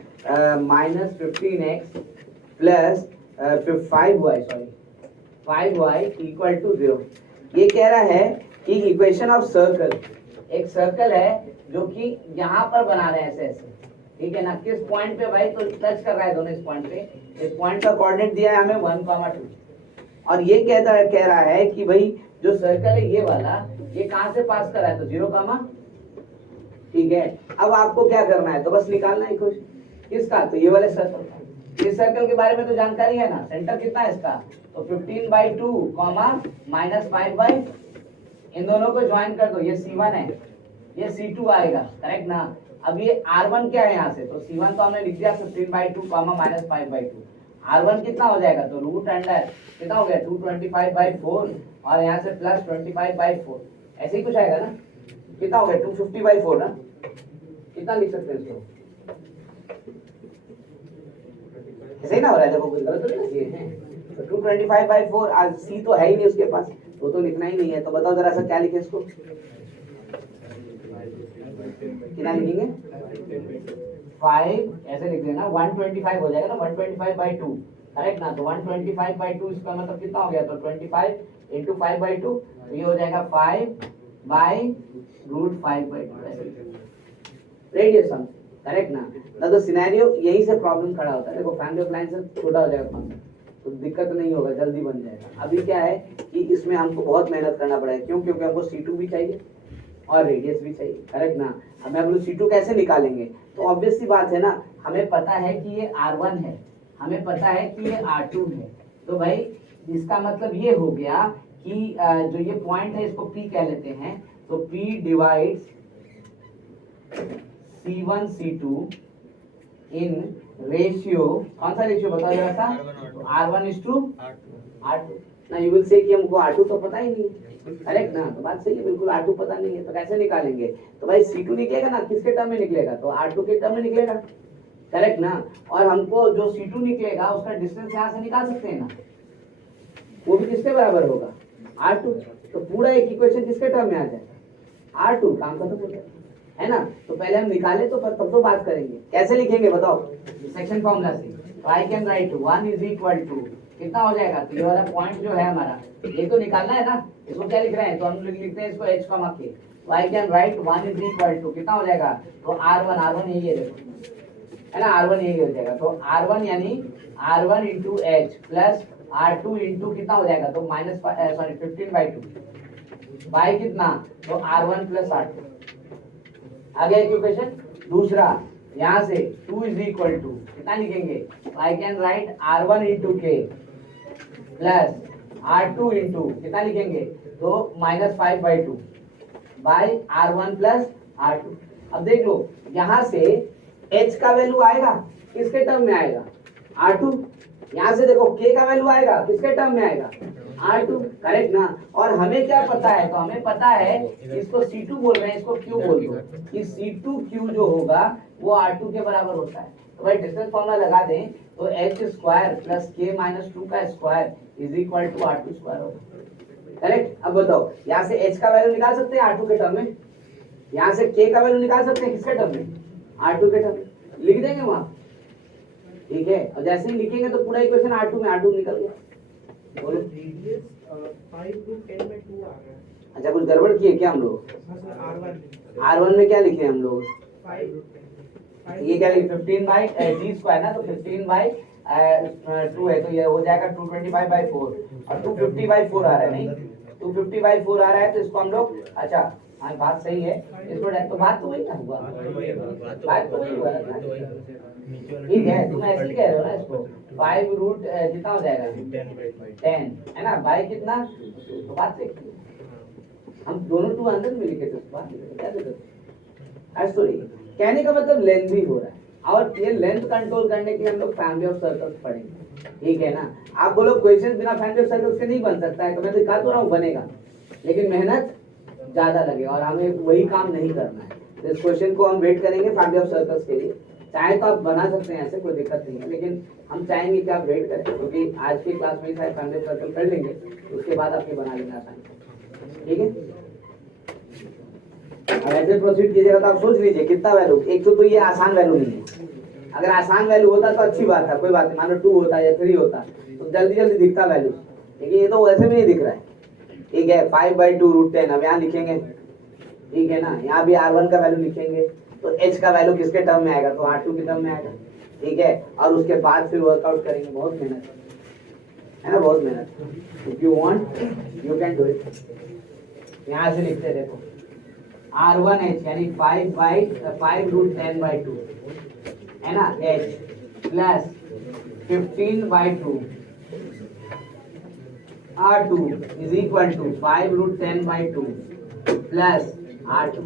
minus 15x plus 5y equal to 0। ये कह रहा है कि इक्वेशन ऑफ सर्कल, एक सर्कल है जो कि यहाँ पर बना रहे हैं ऐसे ऐसे, ठीक है ना, किस पॉइंट पे भाई, तो टच कर रहा है दोनों इस पॉइंट पे, इस पॉइंट का कोऑर्डिनेट दिया है हमें 1,2 और ये कह रहा है कि भाई जो सर्कल है ये वाला, ये कहां से पास कर रहा है, तो 0, ठीक है। अब आपको क्या करना है, तो बस निकालना है इक्वेशन किसका, तो ये वाले सर्कल का। इस सर्कल के बारे में तो जानकारी है ना, सेंटर कितना है इसका, तो 15/2 माइनस 5/, इन दोनों को ज्वाइन कर दो, ये C1 है, ये C2 आएगा, करेक्ट ना। अब ये R1 क्या है यहाँ से, तो C1 तो हमने लिख दिया 15/2 माइनस 5/2, R1 कितना हो जाएगा, तो रूट अंडर कितना हो गया 225/4 और यहाँ से प्लस 25/4, ऐसे ही कुछ आएगा ना, कितना हो गया 250/4 ना, कितना लिख सकते हैं इसको, ऐसे ही ना हो रहा है, देखो कुछ गलत तो नहीं है, तो 225/4, आज सी तो है ही नहीं उसके पास, वो तो लिखना ही नहीं है, तो बताओ जरा सा क्या लिखे इसको, कितना लिखेंगे 5, ऐसे लिख देना 125 हो जाएगा ना, 125/2 करेक्ट ना, तो 125/2 इसका मतलब कितना हो गया, तो 25 × 5/2, तो ये हो जाएगा 5/√5/2 रेडियस सम, करेक्ट ना। तो सिनेरियो यही से प्रॉब्लम खड़ा होता है, देखो फैमिली ऑफ लाइन से छोटा हो जाएगा फंक्शन, तो दिक्कत नहीं होगा, जल्दी बन जाएगा। अभी क्या है कि इसमें हमको बहुत मेहनत करना पड़ेगा, क्यों, क्योंकि हमको C2 भी चाहिए और रेडियस भी चाहिए, करेक्ट ना। अब हम लोग C2 कैसे निकालेंगे, तो ऑब्वियस सी बात है ना, हमें पता है कि ये R1 है, हमें पता है कि ये R2 है, तो भाई इसका मतलब ये हो गया कि जो ये पॉइंट है इसको P कह लेते हैं, तो P divides C1 C2 in ratio, कौन सा रेशियो बताओ जरा सा, R1:R2 ना, यू विल से कि हमको R2 तो पता ही नहीं है, करेक्ट ना, तो बात सही है, बिल्कुल R2 पता नहीं है, तो कैसे निकालेंगे, तो भाई C2 निकलेगा ना, किसके टर्म में निकलेगा, तो R2 के टर्म में निकलेगा, करेक्ट ना। और हमको जो C2 निकलेगा उसका डिस्टेंस यहाँ से निकाल सकते हैं ना, वो भी किसके बराबर होगा, R2, तो पूरा एक इक्वेशन किसके टर्म में आ जाएगा, R2, काम खत्म हो जाएगा, है ना। तो पहले हम निकाले तो तब तो बात करेंगे, कैसे लिखेंगे बताओ, सेक्शन फॉर्मूला से, आई कैन राइट 1 = कितना हो जाएगा, तो ये वाला पॉइंट जो है हमारा, ये तो निकालना है ना, इसको क्या लिख रहे हैं, तो हम लोग लिखते हैं इसको h कॉमा के, तो आई कैन राइट 1 = कितना हो जाएगा, तो R1 यही है, देखो है ना, R1 यही हो जाएगा, तो R1 यानी R1 × h प्लस R2 × कितना हो जाएगा, तो -15/2 बाई कितना, तो R1 + R2, आ गया इक्वेशन। दूसरा यहाँ से 2 = कितना लिखेंगे, आई can right R1 × k plus R2 × कितना लिखेंगे, तो -5/2 बाई R1 + R2। अब देख लो यहाँ से h का वैल्यू आएगा, किसके टर्म में आएगा, R2, यहाँ से देखो k का वैल्यू आएगा, किसके टर्म में आएगा, R2, करेक्ट ना। और हमें क्या पता है, तो हमें पता है इसको C2 बोल रहे हैं, इसको Q बोल दो, कि C2Q जो होगा वो R2 के बराबर होता है, तो भाई डिस्टेंस फॉर्मूला लगा दें, तो h² + k - 2 का स्क्वायर = R2² होगा, करेक्ट। अब बताओ यहाँ से h का वैल्यू निकाल सकते हैं R2 के टर्म में, यहाँ से k का वैल्यू निकाल सकते हैं किसके टर्म में, R2 के टर्म में, लिख देंगे वहां, ठीक है। और जैसे ही लिखेंगे तो पूरा इक्वेशन R2 में R2 निकल गया, बोलो 5/10/2 आ रहा है। अच्छा कुछ गड़बड़ किए क्या हम लोग, R1 में क्या लिखे हम लोग, ये क्या लिखे 15/g² ना, तो 15/2 है, तो ये हो जाएगा 225/4 और 250/4 आ रहा है, नहीं 250/4 आ रहा है, तो इसको हम लोग, अच्छा हाँ बात सही है, इसको तो बात तो वही ना हुआ, बात तो वही हुआ, ठीक है, तुम ऐसे ही कह रहे हो ना, इसको 5 कितना हो जाएगा 10 है ना, बाई कितना, तो बात सही, हम दोनों 2 अंदर में लिखे थे, बात क्या देते, सॉरी कहने का मतलब लेंथ भी हो रहा है, और ये लेंथ कंट्रोल करने के लिए हम लोग फैमिली ऑफ सर्कल्स पढ़ेंगे, ठीक है ना। आप बोलो क्वेश्चन बिना फैमिली ऑफ सर्कल्स के नहीं बन सकता है, तो मैं दिखा तो रहा हूँ बनेगा, लेकिन मेहनत ज्यादा लगेगा और हमें वही काम नहीं करना है, तो इस क्वेश्चन को हम वेट करेंगे फैमिली ऑफ सर्कल्स के लिए, चाहे तो आप बना सकते हैं ऐसे, कोई दिक्कत नहीं है, लेकिन हम चाहेंगे कि आप वेट करें, क्योंकि आज की क्लास में शायद फैमिली ऑफ सर्कल कर लेंगे, उसके बाद आपके बना लेना आसान, ठीक है। अब ऐसे प्रोसीड कीजिएगा, तो आप सोच लीजिए कितना वैल्यू, एक तो ये आसान वैल्यू नहीं है, अगर आसान वैल्यू होता तो अच्छी बात था, कोई बात नहीं, मान लो 2 होता या 3 होता तो जल्दी जल्दी दिखता वैल्यू, लेकिन ये तो वैसे भी नहीं दिख रहा है, ठीक है। 5/2√10 अब यहाँ लिखेंगे, ठीक है ना, यहाँ भी R1 का वैल्यू लिखेंगे, तो h का वैल्यू किसके टर्म में आएगा, तो R2 के टर्म में आएगा, ठीक है। और उसके बाद फिर वर्कआउट करेंगे, बहुत मेहनत है ना, बहुत मेहनत, if you want you can do it. यहाँ से लिखते देखो R1h यानी 5/10/2 है ना, h plus 15/2 R2 = 5/10/2 plus R2,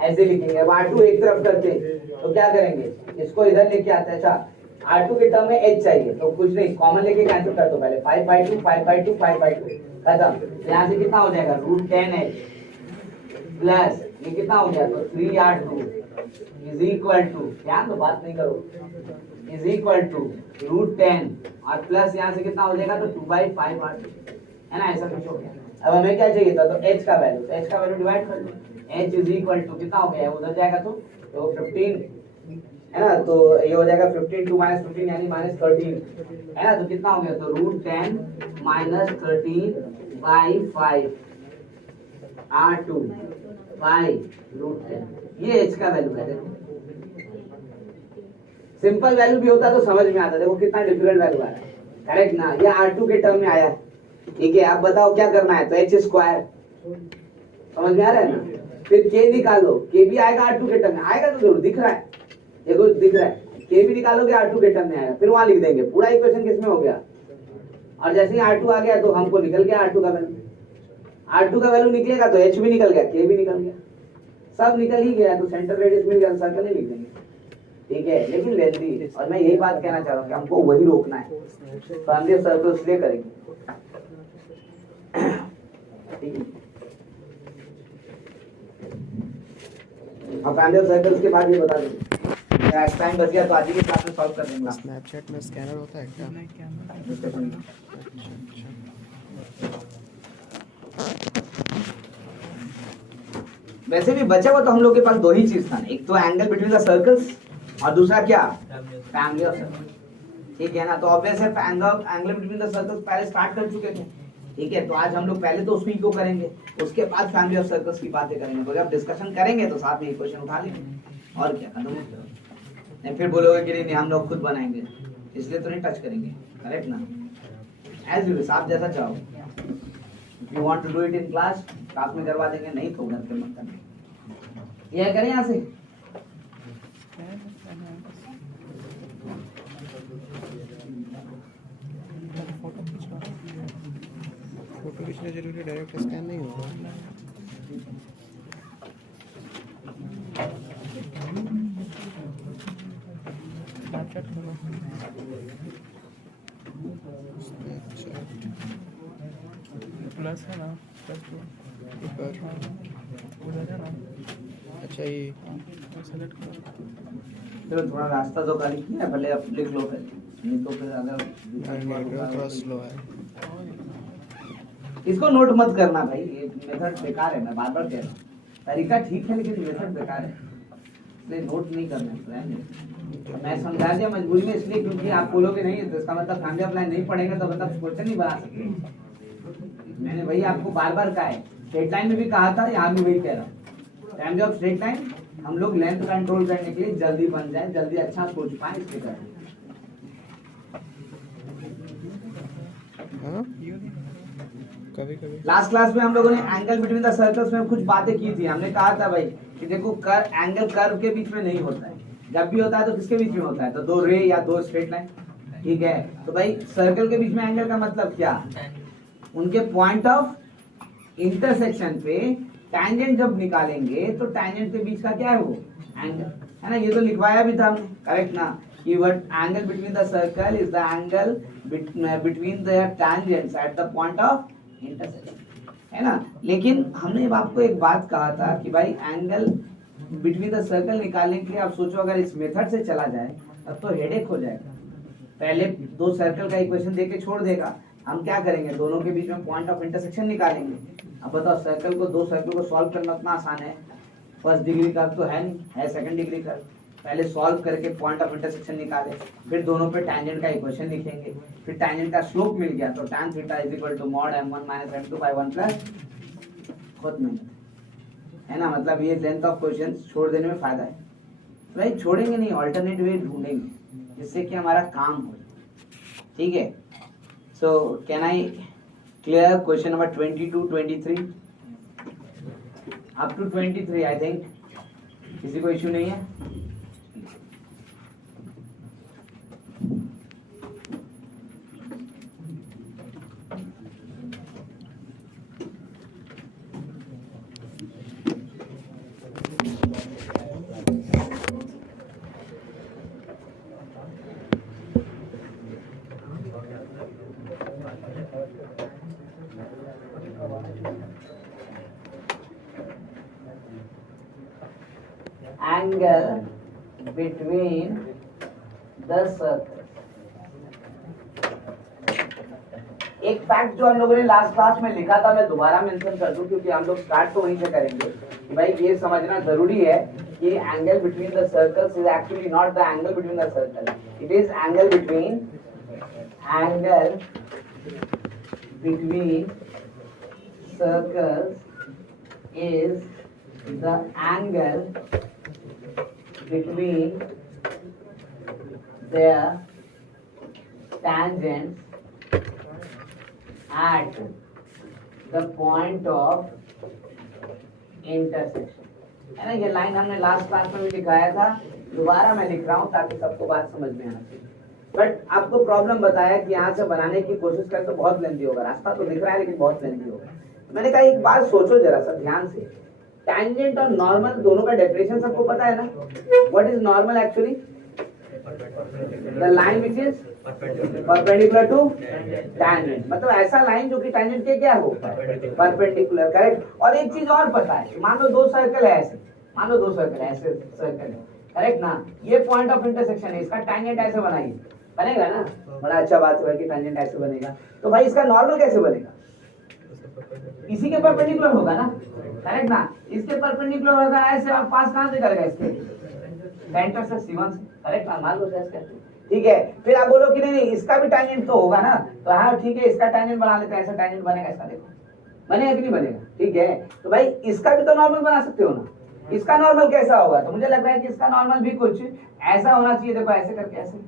ऐसे लिखेंगे। अब R2 एक तरफ करते हैं तो क्या करेंगे, इसको इधर लेके आते हैं, अच्छा R2 के टर्म में h चाहिए तो कुछ नहीं कॉमन लेके कैंसिल कर दो पहले 5/2 5/2 5/2 खत्म। यहाँ से कितना हो जाएगा √10h प्लस ये कितना हो गया तो 3R2 इज इक्वल टू, ध्यान दो बात नहीं करो, इज इक्वल टू √10 और प्लस यहाँ से कितना हो जाएगा तो 2/5R2 है ना, ऐसा कुछ हो गया। अब हमें क्या चाहिए था तो h का वैल्यू, तो h का वैल्यू डिवाइड कर लो, h इज इक्वल टू कितना हो गया उधर जाएगा तो 15 है ना, तो ये हो जाएगा 15 2 -15 यानी -13 है ना, तो कितना हो गया तो √10 -13/5 R2 बाई √10, ये h का वैल्यू है। देखो सिंपल वैल्यू भी होता तो समझ में आता, देखो कितना डिफिकल्ट वैल्यू आ रहा है, करेक्ट ना, ये R2 के टर्म में आया, ठीक है। आप बताओ क्या करना है, तो h स्क्वायर समझ में आ रहा है ना, फिर k निकालो, k भी आएगा R2 के टर्म में, आएगा तो जरूर, दिख रहा है, देखो दिख रहा है, k भी निकालोगे R2 के टर्म में आएगा, फिर वहां लिख देंगे, पूरा इक्वेशन किसमें हो गया, और जैसे ही R2 आ गया तो हमको निकल गया R2 का वैल्यू, R2 का वैल्यू निकलेगा तो h भी निकल गया, k भी निकल गया, सब निकल ही गया, तो सेंटर रेडियस मिल गया, सर्कल नहीं लिख देंगे, ठीक है। लेकिन लेंथी, और मैं यही बात कहना चाह रहा हूँ कि हमको वही रोकना है, तो हम ये सर्कल इसलिए करेंगे, ठीक है। अब फैमिली ऑफ सर्कल्स के बाद ये बता दो, नेक्स्ट टाइम बच गया तो आज ही के क्लास में सॉल्व कर देंगे। स्नैपचैट में स्कैनर होता है क्या? वैसे भी बचा हुआ तो हम लोग के पास दो ही चीज था, एक तो एंगल बिटवीन द सर्कल्स और दूसरा क्या, फैमिली ऑफ सर्कल्स, ठीक है ना। तो ऑब्वियस है एंगल बिटवीन द सर्कल्स पहले स्टार्ट कर चुके थे, ठीक है। तो आज हम लोग पहले तो उसी को करेंगे, उसके बाद फैमिली ऑफ सर्कल्स की बातें करेंगे, तो जब डिस्कशन करेंगे तो साथ में क्वेश्चन उठा लेंगे, और क्या खत्म। नहीं फिर बोलोगे कि नहीं हम लोग खुद बनाएंगे, इसलिए तो नहीं टच करेंगे, करेक्ट ना, एज यू आप जैसा चाहो, you want to do it in class में करवा देंगे, नहीं तो घर पे मत करना। यह करें यहाँ से फोटो खींचना जरूरी, डायरेक्ट स्कैन नहीं होगा। प्लस है ना, प्लस उधर है ना, अच्छा ये सेलेक्ट करो, चलो थोड़ा रास्ता तो खाली किया, पहले आप लिख लो फिर, नहीं तो फिर अगर थोड़ा स्लो है। इसको नोट मत करना भाई, ये मेथड बेकार है, मैं बार बार कह रहा हूँ, तरीका ठीक है लेकिन मेथड बेकार है, इसलिए नोट नहीं करना है। मैं समझा दिया मजबूरी में इसलिए क्योंकि आप बोलोगे नहीं तो इसका मतलब फैमिली ऑफ लाइन नहीं पढ़ेंगे तो मतलब क्वेश्चन नहीं बना सकते। मैंने वही आपको बार बार कहा है, स्ट्रेट लाइन में भी कहा था, यहाँ भी वही कह रहा हूँ, फैमिली ऑफ स्ट्रेट लाइन हम लोग लेंथ कंट्रोल करने के लिए जल्दी बन जाए, जल्दी अच्छा सोच पाए, इसलिए कर रहे हैं। कभी कभी लास्ट क्लास में हम लोगों ने एंगल बिटवीन द सर्कल्स में कुछ बातें की थी, हमने कहा था भाई कि देखो एंगल कर्व के बीच में नहीं होता है, जब भी होता है तो किसके बीच में होता है, तो दो रे या दो स्ट्रेट लाइन, ठीक है। तो भाई सर्कल के बीच में एंगल का मतलब क्या, उनके पॉइंट ऑफ इंटरसेक्शन पे टैंजेंट जब निकालेंगे तो टैंजेंट के बीच का क्या है वो एंगल, है ना, ये तो लिखवाया भी था हमने, करेक्ट ना, कि what angle between the circle is the angle between the tangents at the point of intersection, है ना। लेकिन हमने आपको एक बात कहा था कि भाई एंगल बिटवीन द सर्कल निकालने के लिए आप सोचो अगर इस मेथड से चला जाए तब तो हेडेक हो जाएगा, पहले दो सर्कल का इक्वेशन देके छोड़ देगा, हम क्या करेंगे दोनों के बीच में पॉइंट ऑफ इंटरसेक्शन निकालेंगे। अब बताओ सर्कल को, दो सर्कल को सॉल्व करना उतना आसान है, फर्स्ट डिग्री का तो है नहीं, है सेकंड डिग्री का, पहले सॉल्व करके पॉइंट ऑफ इंटरसेक्शन निकाले, फिर दोनों पे टैंजेंट का इक्वेशन लिखेंगे, फिर टैंजेंट का स्लोप मिल गया तो tan theta is equal to mod m1 - m2 by 1 plus खुद में, है ना, मतलब ये लेंथ ऑफ क्वेश्चन छोड़ देने में फायदा है, भाई छोड़ेंगे नहीं, ऑल्टरनेट वे ढूंढेंगे जिससे कि हमारा काम हो, ठीक है। So can I clear question number 22 23 up to 23 I think किसी को इश्यू नहीं है। angle between the circles. एक फैक्ट जो हम लोगों ने लास्ट क्लास में लिखा था मैं दोबारा मेंशन कर दूं क्योंकि हम लोग स्टार्ट तो वहीं से करेंगे कि भाई ये समझना जरूरी है कि angle between the circles is actually not the angle between the circle, it is angle between circles is the angle between their tangents at the point of intersection. है ना, ये लाइन हमने लास्ट क्लास में भी दिखाया था, दोबारा मैं लिख रहा हूँ ताकि सबको बात समझ में आना चाहिए। बट आपको प्रॉब्लम बताया कि यहाँ से बनाने की कोशिश करें तो बहुत लेंथी होगा, रास्ता तो दिख रहा है लेकिन बहुत लेंथी होगा। मैंने कहा एक बात सोचो जरा सा ध्यान से, टैंजेंट और नॉर्मल दोनों का डेफिनेशन सबको पता है ना? What is normal actually? The line which is perpendicular to tangent, मतलब ऐसा लाइन जो कि टैंजेंट के क्या हो, परपेंडिकुलर, करेक्ट। और एक चीज और पता है, मान लो दो सर्कल है ऐसे, मान लो दो सर्कल है ऐसे, सर्कल है, करेक्ट ना, ये पॉइंट ऑफ इंटरसेक्शन है, इसका टैंजेंट ऐसे बनाइए, बनेगा ना? बड़ा अच्छा बात है कि टैंजेंट ऐसे बनेगा, तो भाई इसका नॉर्मल कैसे बनेगा? इसी के परपेंडिकुलर होगा ना, करेक्ट ना? इसके परपेंडिकुलर होगा, ऐसे आप पास कहां से करेगा इसके? सेंटर से C1 से, करेक्ट ना? मान लो ऐसे, ठीक है। फिर आप बोलो कि नहीं इसका भी टैंजेंट तो होगा ना, तो हाँ ठीक है, इसका टैंजेंट बना लेते हैं, ऐसा टैंजेंट बनेगा, इसका देखो बनेगा कि नहीं बनेगा, ठीक है। तो भाई इसका भी तो नॉर्मल बना सकते हो ना, इसका नॉर्मल कैसा होगा? तो मुझे लग रहा है कि इसका नॉर्मल भी कुछ ऐसा होना चाहिए, देखो ऐसे करके ऐसे,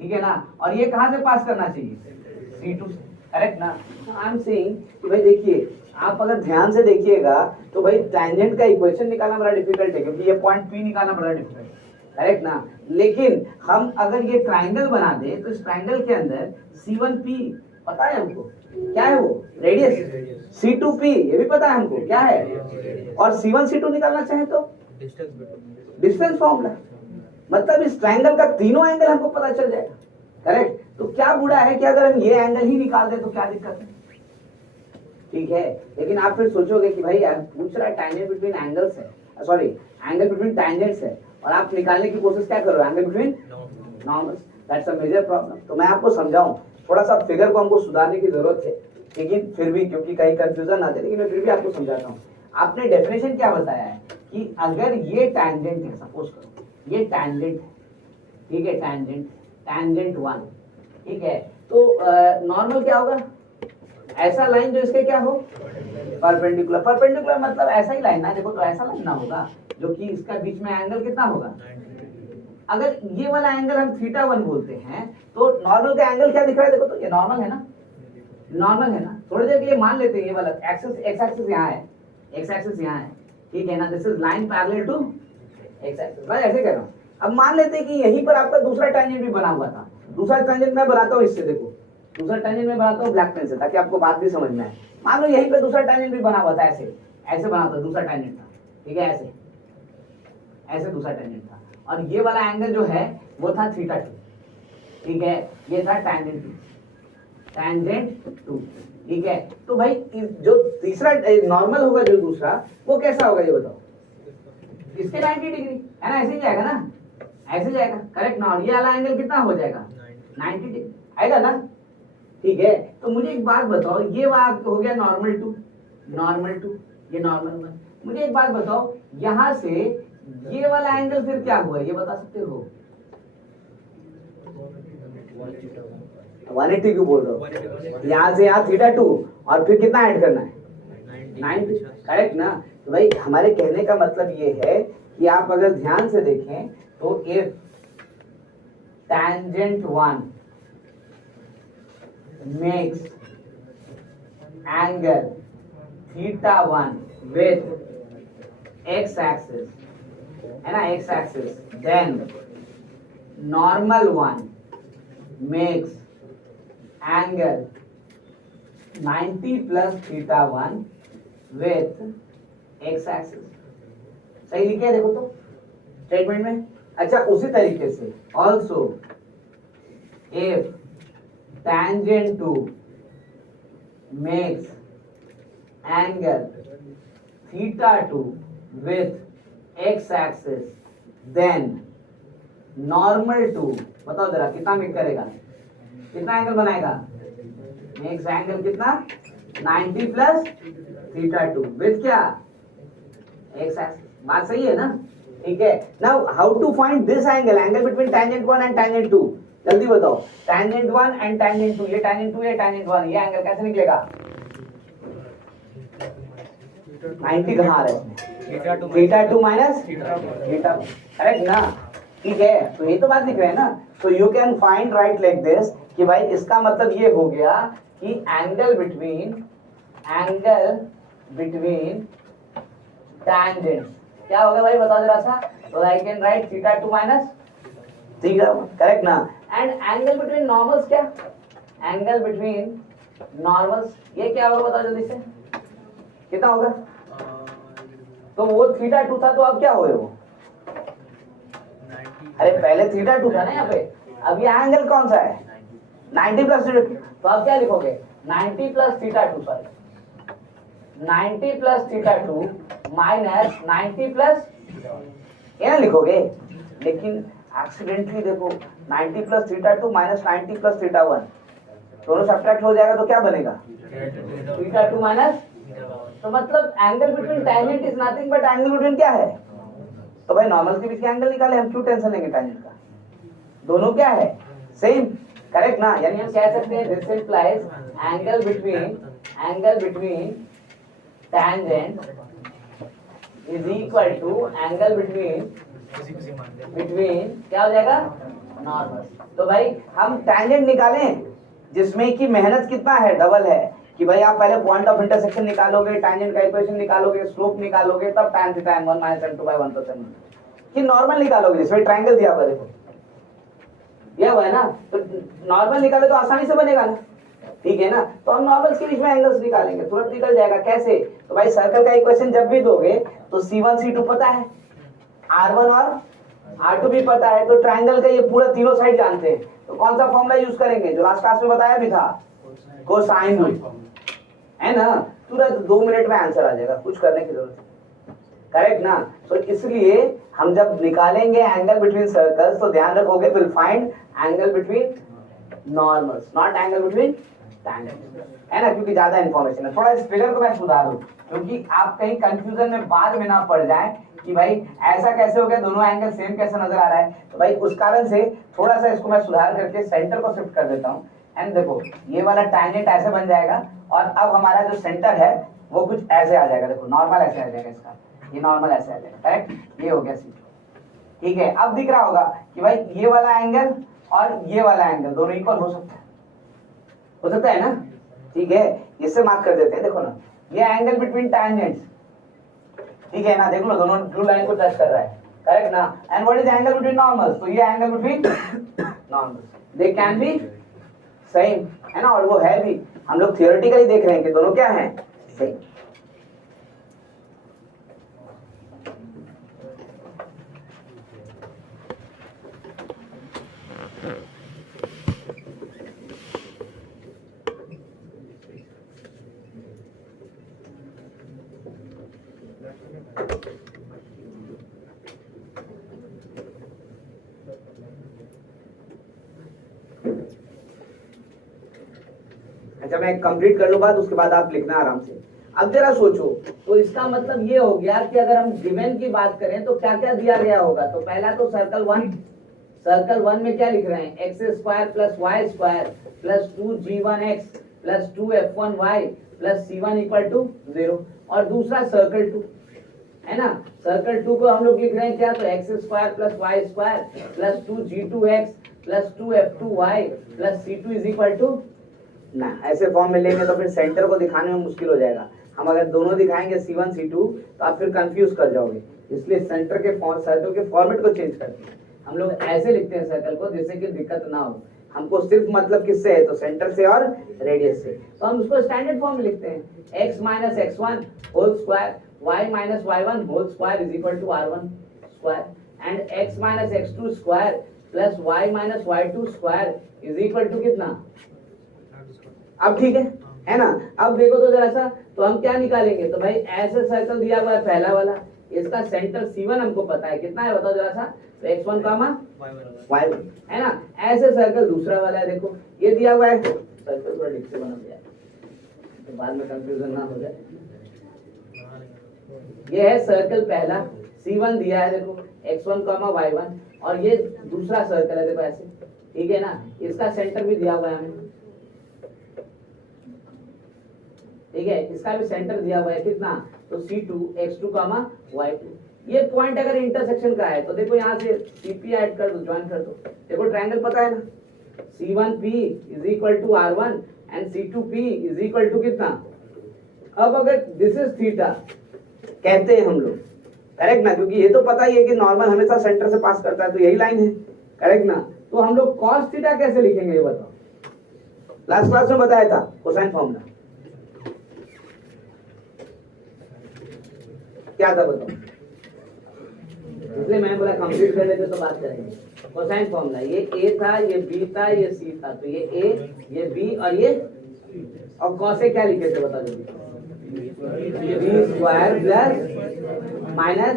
ठीक है ना? और ये कहां से पास करना चाहिए? C2 से, करेक्ट ना? आई एम सेइंग कि भाई देखिए, आप अगर ध्यान से देखिएगा तो भाई टैंजेंट का इक्वेशन निकालना बड़ा डिफिकल्ट है क्योंकि ये पॉइंट P निकालना बड़ा डिफिकल्ट है, करेक्ट ना? लेकिन हम अगर ये ट्राइंगल बना दे तो इस ट्राइंगल के अंदर C1P पता है हमको क्या है, वो रेडियस, C2P ये भी पता है हमको क्या है, और C1 C2 निकालना चाहे तो डिस्टेंस फॉर्मूला, मतलब इस ट्राइंगल का तीनों एंगल हमको पता चल जाएगा, करेक्ट। तो क्या बुरा है कि अगर हम ये एंगल ही निकाल दे तो क्या दिक्कत है, ठीक है। लेकिन आप फिर सोचोगे कि भाई यार पूछ रहा है टैंजेंट बिटवीन एंगल्स है, सॉरी एंगल बिटवीन टैंजेंट्स है, और आप निकालने की कोशिश क्या करो, angle between normals, that's a major problem. तो मैं आपको समझाऊं, थोड़ा सा फिगर को हमको सुधारने की जरूरत है, लेकिन फिर भी क्योंकि कहीं कंफ्यूजन ना दे, लेकिन मैं फिर भी आपको समझाता हूँ। आपने डेफिनेशन क्या बताया है कि अगर ये टैंजेंट है, सपोज करो ये टैंजेंट है, ठीक है, टैंजेंट 1, ठीक है, तो नॉर्मल क्या होगा? ऐसा लाइन जो इसके क्या हो, परपेंडिकुलर, परपेंडिकुलर मतलब ऐसा ही लाइन ना, देखो तो ऐसा लाइन ना होगा जो कि इसका बीच में एंगल कितना होगा, अगर ये वाला एंगल हम θ1 बोलते हैं तो नॉर्मल का एंगल क्या दिख रहा है, देखो तो ये नॉर्मल है ना, नॉर्मल है ना। थोड़ी देर के लिए मान लेते हैं ये वाला एक्सिस, एक्स एक्सिस यहाँ है, एक्स एक्सिस यहाँ है, ठीक है ना, this is line parallel to x axis, मैं ऐसे कह रहा हूँ। अब मान लेते हैं कि यहीं पर आपका दूसरा टैंजेंट भी बना हुआ था, दूसरा टैंजेंट मैं बनाता हूँ इससे, देखो दूसरा टैंजेंट मैं बनाता हूँ ब्लैक पेन से ताकि आपको बात भी समझ में आए। मान लो यहीं पे दूसरा टैंजेंट भी बना हुआ था, ऐसे ऐसे बना था, दूसरा टैंजेंट था, ठीक है, ऐसे ऐसे दूसरा टैंजेंट था, और ये वाला एंगल जो है वो था θ2, ठीक है, ये था टैंजेंट 2, ठीक है। तो भाई जो तीसरा नॉर्मल होगा जो दूसरा, वो कैसा होगा ये बताओ? इसके 90 डिग्री है ना, ऐसे ही जाएगा ना, ऐसे जाएगा, करेक्ट ना? और ये वाला एंगल कितना हो जाएगा, 90 डिग्री आएगा ना, ठीक है। तो मुझे एक बात बताओ, ये बात हो गया नॉर्मल 2, ये नॉर्मल 1। मुझे एक बात बताओ, यहां से ये वाला एंगल फिर क्या हुआ, ये बता सकते हो? 180 क्यों बोल रहे हो? यहाँ से यहाँ θ2 और फिर कितना ऐड करना है, 90, करेक्ट ना? तो भाई हमारे कहने का मतलब ये है कि आप अगर ध्यान से देखें तो if tangent 1 makes angle θ1 with x axis, है ना, x axis, then normal 1 makes angle 90 plus θ1 with x axis। सही लिखा है देखो तो स्टेटमेंट में। अच्छा उसी तरीके से also if tangent 2 makes angle θ2 with x axis then normal to, बताओ जरा कितना मेक करेगा, कितना एंगल बनाएगा, नेक्स्ट एंगल कितना 90 प्लस थीटा 2 विथ क्या एक्स एक्सिस, बात सही है ना, ठीक है। Now how to find this angle, angle between tangent 1 and tangent 2, जल्दी बताओ, tangent 1 एंड tangent 2, ये tangent 2 ये tangent 1, ये एंगल कैसे निकलेगा, 90 कहाँ आ रहा है, थीटा 2 माइनस थीटा, करेक्ट ना, ठीक है, तो ये तो बात लिख रहे हैं ना, तो you can find right like this कि भाई इसका मतलब ये हो गया कि एंगल बिटवीन tangents क्या होगा भाई बताओ जरा सा, तो I can right theta 2 minus theta 1, correct ना, एंड एंगल बिटवीन नॉर्मल्स क्या, एंगल बिटवीन नॉर्मल्स ये क्या होगा बताओ जल्दी से, कितना होगा, तो वो थीटा 2 था तो अब क्या हो गया वो, अरे पहले थीटा 2 था ना यहाँ पे, अब ये एंगल कौन सा है 90 प्लस थीटा, तो अब क्या लिखोगे 90 plus theta 2, sorry 90 plus theta 2 minus 90 plus, ये ना लिखोगे, लेकिन एक्सीडेंटली देखो 90 plus theta 2 minus 90 plus theta 1 दोनों सब्ट्रैक्ट हो जाएगा तो क्या बनेगा थीटा 2 माइनस, तो मतलब angle between tangent is nothing but angle between क्या है, तो भाई नॉर्मल के बीच का एंगल निकाले, हम क्यों टेंशन लेंगे टैंजेंट का, दोनों क्या है सेम, करेक्ट ना, यानी हम कह सकते हैं this implies angle between tangent is equal to angle between क्या हो जाएगा नॉर्मल, तो भाई हम टैंजेंट निकालें जिसमें कि मेहनत कितना है डबल है, कि भाई आप पहले पॉइंट ऑफ इंटरसेक्शन निकालोगे, टैंजेंट का इक्वेशन निकालोगे, स्लोप निकालोगे, तब tan theta m1 minus m2/1 कि नॉर्मल निकालोगे जिसमें ट्रायंगल दिया हुआ देखो ये हुआ है ना, तो नॉर्मल निकाले तो आसानी से बनेगा ना, ठीक है ना, तो हम नॉर्मल्स के बीच में एंगल्स निकालेंगे तुरंत निकल जाएगा, कैसे, तो भाई सर्कल का इक्वेशन जब भी दोगे तो C1 C2 पता है, R1 और R2 भी पता है, तो ट्रायंगल का ये पूरा तीनों साइड जानते हैं, तो कौन सा फॉर्मूला यूज करेंगे जो लास्ट क्लास में बताया भी था, कोसाइन रूल, है ना, तुरंत 2 मिनट में आंसर आ जाएगा, कुछ करने की जरूरत नहीं, करेक्ट ना, तो इसलिए हम जब निकालेंगे एंगल बिटवीन सर्कल्स तो ध्यान रखोगे will find angle between normals naught angle between tangent, है ना, क्योंकि ज्यादा इंफॉर्मेशन है, थोड़ा इस फिगर को मैं सुधार दूं क्योंकि आप कहीं कंफ्यूजन में बाद में ना पड़ जाए कि भाई ऐसा कैसे हो गया, दोनों एंगल सेम कैसे नजर आ रहा है, तो भाई उस कारण से थोड़ा सा इसको मैं सुधार करके सेंटर को शिफ्ट कर देता हूँ, एंड देखो ये वाला टैंजेंट ऐसे बन जाएगा और अब हमारा जो सेंटर है वो कुछ ऐसे आ जाएगा, देखो नॉर्मल ऐसे आ जाएगा, इसका ये नॉर्मल ऐसे आ जाएगा, करेक्ट, ये हो गया सी, ठीक है, अब दिख रहा होगा कि भाई ये वाला एंगल और ये वाला एंगल दोनों इक्वल हो सकता है ना, ठीक है, इससे मार्क कर देते हैं, देखो ना ये एंगल बिटवीन टैंजेंट्स, ठीक है ना, देख लो दोनों ब्लू लाइन को टच कर रहा है, करेक्ट ना, and what is angle between normals, तो ये angle between normals they can be same, है ना, और वो है भी, हम लोग थियोरेटिकली देख रहे हैं कि दोनों क्या हैं सेम। अच्छा मैं कंप्लीट कर लूं बात, उसके बाद आप लिखना आराम से। अब जरा सोचो, तो इसका मतलब ये हो गया कि अगर हम गिवन की बात करें तो क्या क्या दिया गया होगा, तो पहला तो सर्कल वन में क्या लिख रहे हैं, x square plus y square plus 2g1x plus 2f1y plus c1 equal to 0, और दूसरा सर्कल 2 है ना, सर्कल 2 को हम लोग लिख रहे हैं क्या, तो x square plus y square plus 2g2x plus 2f2y plus c2 is equal to ना, ऐसे फॉर्म में लेंगे तो फिर सेंटर को दिखाने में मुश्किल हो जाएगा, हम अगर दोनों दिखाएंगे C1 C2 तो आप फिर कंफ्यूज कर जाओगे, इसलिए सर्कल के फॉर्मेट को चेंज करते हैं, हम लोग ऐसे लिखते हैं सर्कल को जिससे कि दिक्कत ना हो, हमको सिर्फ मतलब किससे है, तो सेंटर से और रेडियस से, तो हम उसको स्टैंडर्ड फॉर्म में लिखते हैं, x minus x1 whole square y minus y1 whole square is equal to r1 square and x minus x2 square plus y minus y2 square is equal to कितना, अब ठीक है ना, अब देखो तो जरा सा, तो हम क्या निकालेंगे, तो भाई ऐसे सर्कल दिया हुआ है पहला वाला, इसका सेंटर C1 हमको पता है, कितना है बताओ जरा सा, तो x1 कामा y1 है ना। ऐसे सर्कल दूसरा वाला है, देखो ये दिया हुआ है, सर्कल थोड़ा ठीक से बना दिया तो बाद में कंफ्यूजन ना हो जाए। ये है सर्कल पहला, C1 दिया है देखो, x1 कामा y1, और ये दूसरा सर्कल है देखो ऐसे, ठीक है ना। इसका सेंटर भी दिया हुआ है हमें, ठीक है, इसका भी सेंटर दिया हुआ है कितना, तो C2 x2 कामा y2। ये पॉइंट अगर इंटरसेक्शन का है तो देखो यहाँ से CP ऐड कर दो, ज्वाइन कर दो, देखो ट्रायंगल पता है ना, C1P is equal to R1 and C2P is equal to कितना। अब अगर दिस इज थीटा कहते हैं हम लोग, करेक्ट ना, क्योंकि ये तो पता ही है कि नॉर्मल हमेशा सेंटर से पास करता है, तो यही लाइन है, करेक्ट ना। तो हम लोग cos थीटा कैसे लिखेंगे ये बताओ, लास्ट क्लास में बताया था कोसाइन फॉर्मूला क्या था बताओ, इसलिए मैंने बोला कंप्लीट कर लेते तो बात करेंगे। कोसाइन फॉर्मूला ये a था, ये b था, ये c था, तो ये a, ये b और ये, और cos से क्या लिखे थे बताओ जल्दी, b square plus minus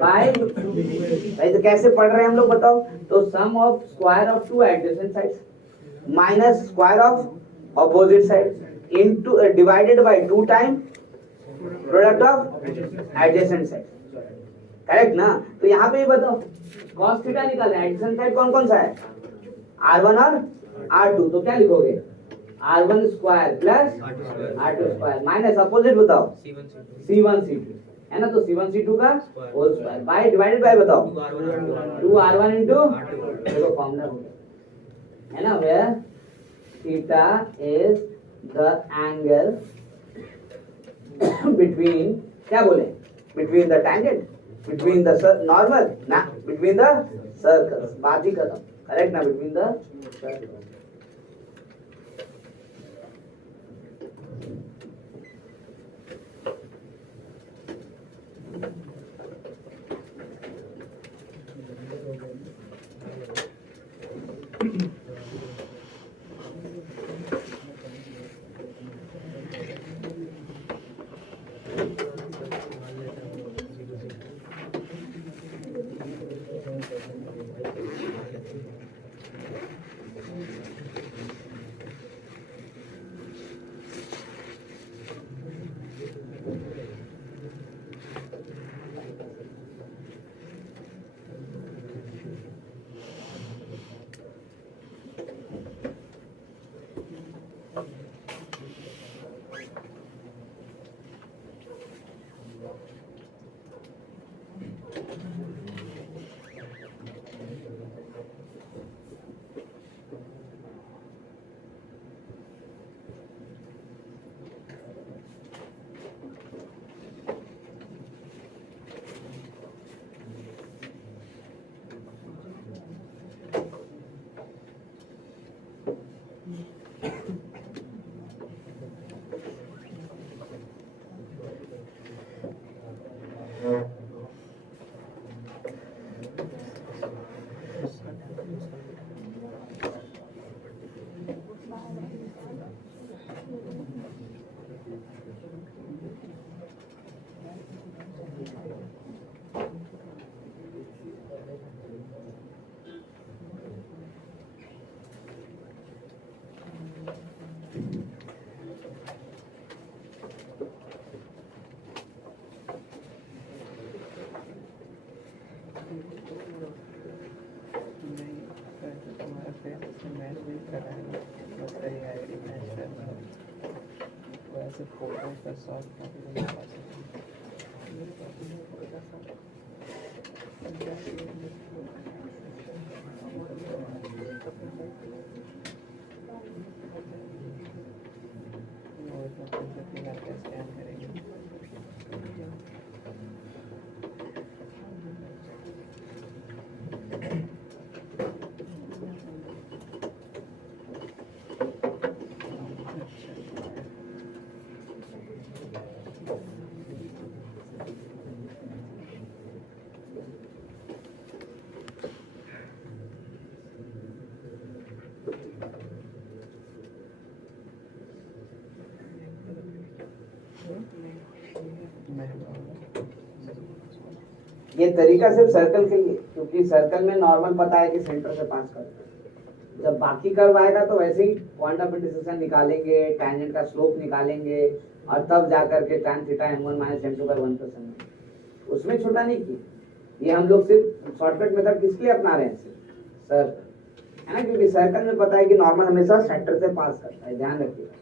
by, भाई तो कैसे पढ़ रहे हैं हम लोग बताओ, तो sum of square of two adjacent sides minus square of opposite side into divided by 2 time product of adjacent side, correct ना। तो यहाँ पे बताओ cos थीटा निकालना है, एडजेसेंट साइड कौन कौन सा है, R1 और R2, तो क्या लिखोगे, R1 square plus R2 square minus opposite बताओ C1 C2 है ना, तो C1 C2 का whole square by divided by बताओ 2R1 इनटू, देखो फॉर्मूला हो गया है ना, where theta is the angle between, क्या बोले, between the tangent, between the normal ना, बिटवीन द सर्कल्स, बात ही खत्म, करेक्ट ना, बिटवीन द सर्कल्स। वैसे फोटो का सॉफ्ट स्कैन करेंगे। ये तरीका सिर्फ सर्कल के लिए, क्योंकि सर्कल में नॉर्मल पता है कि सेंटर से पास करता है। जब बाकी कर्व आएगा तो वैसे ही पॉइंट ऑफ इंटरसेक्शन निकालेंगे, टैंजेंट का स्लोप निकालेंगे और तब जाकर के tan theta m1 minus m2 पर 1%। उसमें छोटा नहीं किया। ये हम लोग सिर्फ शॉर्टकट मेथड किस लिए अपना रहे हैं, सिर्फ सर्कल, है ना, क्योंकि सर्कल में पता है कि नॉर्मल हमेशा सेंटर से पास करता है, ध्यान रखिएगा।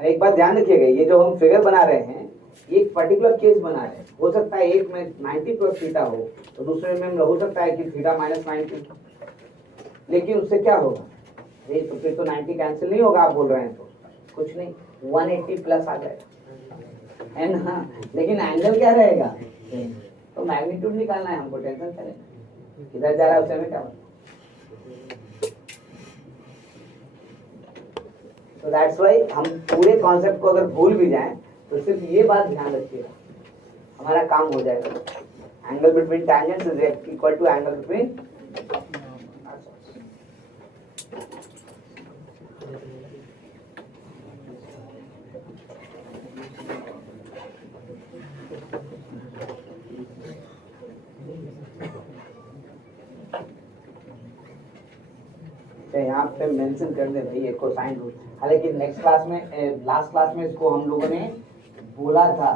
एक बात ध्यान रखिएगा, ये जो हम फिगर बना रहे हैं ये एक पर्टिकुलर केस बना रहे हैं। हो सकता है एक में 90 प्लस थीटा हो तो दूसरे में हो सकता है कि थीटा माइनस 90, लेकिन उससे क्या होगा, ये तो फिर तो 90 कैंसिल नहीं होगा। आप बोल रहे हैं तो कुछ नहीं, 180 प्लस आ जाएगा, है ना, लेकिन एंगल क्या रहेगा, तो मैग्नीट्यूड निकालना है हमको, टेंशन करें किधर जा रहा है उससे हमें क्या मतलब। तो दैट्स वाई हम पूरे कॉन्सेप्ट को अगर भूल भी जाएं तो सिर्फ ये बात ध्यान रखिएगा, हमारा काम हो जाएगा। Angle between tangents is equal to angle between, यहाँ पे मेंशन कर दे भाई एक कोसाइन रूल। हालांकि नेक्स्ट क्लास में, लास्ट क्लास में इसको हम लोगों ने बोला था,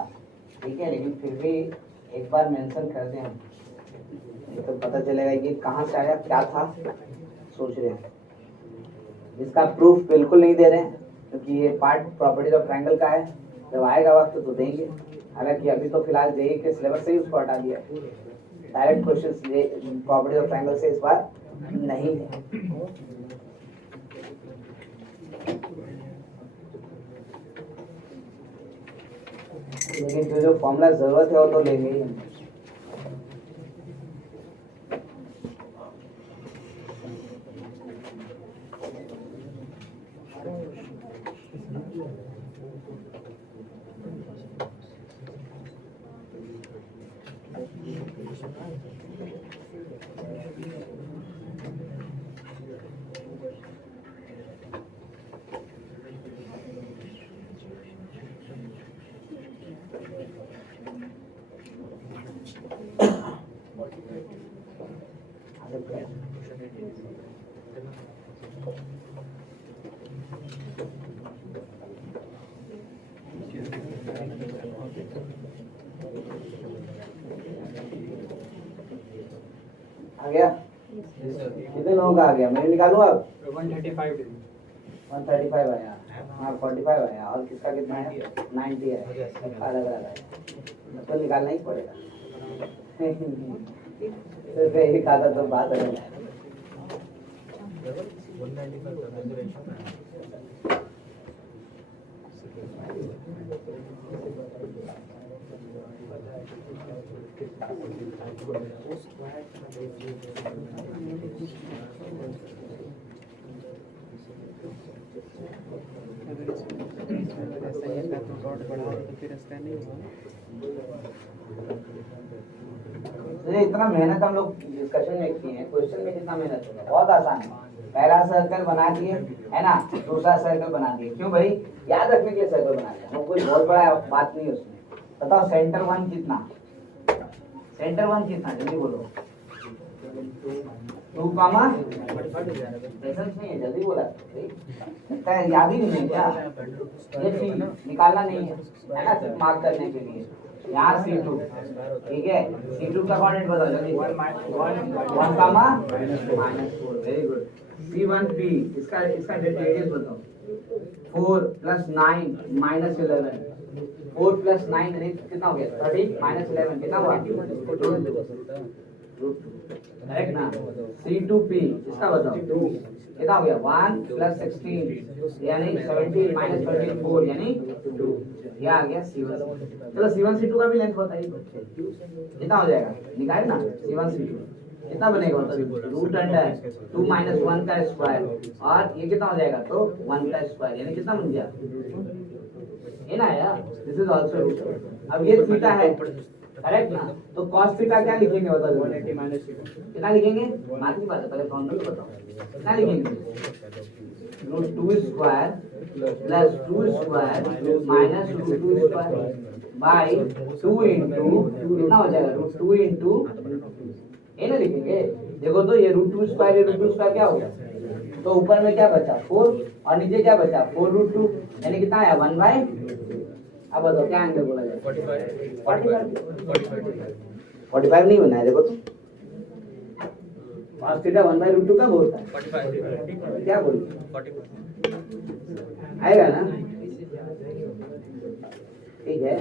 ठीक है, लेकिन फिर भी एक बार मेंशन कर दें हम, तो पता चलेगा ये कहाँ से आया, क्या था, सोच रहे हैं। इसका प्रूफ बिल्कुल नहीं दे रहे हैं क्योंकि ये पार्ट प्रॉपर्टीज ऑफ ट्रायंगल का है, जब आएगा वक्त तो देंगे। हालांकि अभी तो फिलहाल जेईई के सिलेबस से ही उसको हटा दिया, direct question properties of triangle से इस बार नहीं है। लेकिन जो फॉर्मूला जरूरत है वो तो लेंगे ही। आ गया, कितने लोगों का आ गया, मैं निकालूं अब। 135 आया, हाँ 45 आया, और किसका कितना है, 90 है, अलग अलग है, तो निकालना ही पड़ेगा। सिर्फ एक आता तो बात अलग है। इतना मेहनत हम लोग डिस्कशन में किए हैं, क्वेश्चन में कितना मेहनत होगा, बहुत आसान है। पहला सर्कल बना दिए, है ना, दूसरा सर्कल बना दिए, क्यों भाई, याद रखने के लिए सर्कल बना दिया, वो कोई बहुत बड़ा बात नहीं है उसमें। बताओ सेंटर वन कितना, सेंटर वन कितना, जल्दी बोलो। 2, नहीं है, जल्दी बोला, याद ही नहीं है क्या, ये निकालना नहीं है, है ना, सिर्फ मार्क करने के लिए। यहाँ C2, ठीक है, C2 का कोऑर्डिनेट बताओ जल्दी, 1, -4, वेरी गुड। C1P, इसका रेडियस बताओ, 4 + 9 - 11, 4 + 9 कितना हो गया, 30 - 11 कितना हुआ, करेक्ट ना। C2P इसका बताओ कितना हो गया, 1 + 16 यानी 17 - 13 4 यानी 2, ये आ गया C1। चलो C1 C2 का भी लेंथ बताइए कितना हो जाएगा, निकाले ना। C1 C2 कितना बनेगा, रूट अंडर 2 - 1 का स्क्वायर, और ये कितना हो जाएगा, तो 1 का स्क्वायर, यानी कितना बन गया, है ना यार, दिस इज आल्सो रूट। अब ये थीटा है, करेक्ट ना, तो cos थीटा क्या लिखेंगे बताओ? 180 माइनस कितना लिखेंगे? बात की बात है, पहले फॉर्मूला तो बताओ कितना लिखेंगे? √2 square plus 2 square minus √2 square by 2 into कितना हो जाएगा? √2 इंटू ये ना लिखेंगे। देखो तो ये √2 स्क्वायर, ये √2 स्क्वायर क्या होगा? तो ऊपर में क्या बचा? 4 और नीचे क्या बचा? 4√2 यानी कितना आया? 1 बाय, अब बताओ क्या एंगल बोला जाए? 45 नहीं बना है। देखो तो cos थीटा 1/√2 कब होता है? 45 क्या बोल आएगा ना? ठीक है।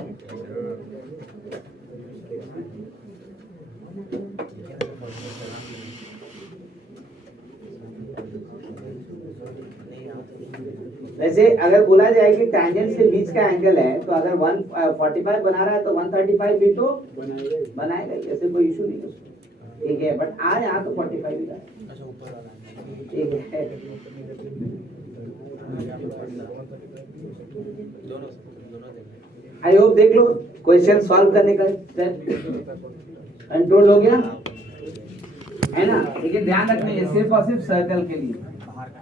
वैसे अगर बोला जाए कि टैंजेंट से बीच का एंगल है, तो अगर 145 बना रहा है तो 135 भी तो बनाएगा, ऐसे कोई इशू नहीं है उसमें, ठीक है। बट आज यहाँ तो 45 ही है, ठीक है। आई होप देख लो क्वेश्चन सॉल्व करने का कंट्रोल हो गया है ना। लेकिन ध्यान रखना ये सिर्फ और सिर्फ सर्कल के लिए,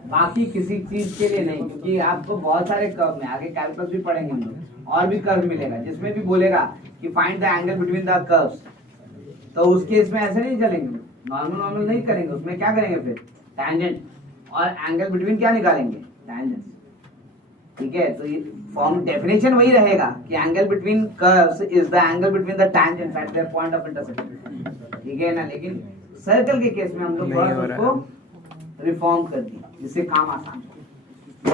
बाकी किसी चीज के लिए नहीं, क्योंकि आपको बहुत सारे कर्व में आगे कैलकुलस भी पढ़ेंगे हम लोग, और भी कर्व मिलेगा जिसमें भी बोलेगा कि find the angle between the curves, तो उस केस में ऐसे नहीं चलेंगे, नॉर्मल नहीं करेंगे। उसमें क्या करेंगे फिर? टैंजेंट और एंगल बिटवीन क्या निकालेंगे? टैंजेंट, ठीक है। तो ये फॉर्म डेफिनेशन वही रहेगा कि angle between curves is the angle between the tangents eight their point of intersection, ठीक है ना। लेकिन सर्कल के केस में हम लोग थोड़ा सा उसको रिफॉर्म कर दिया जिससे काम आसान हो।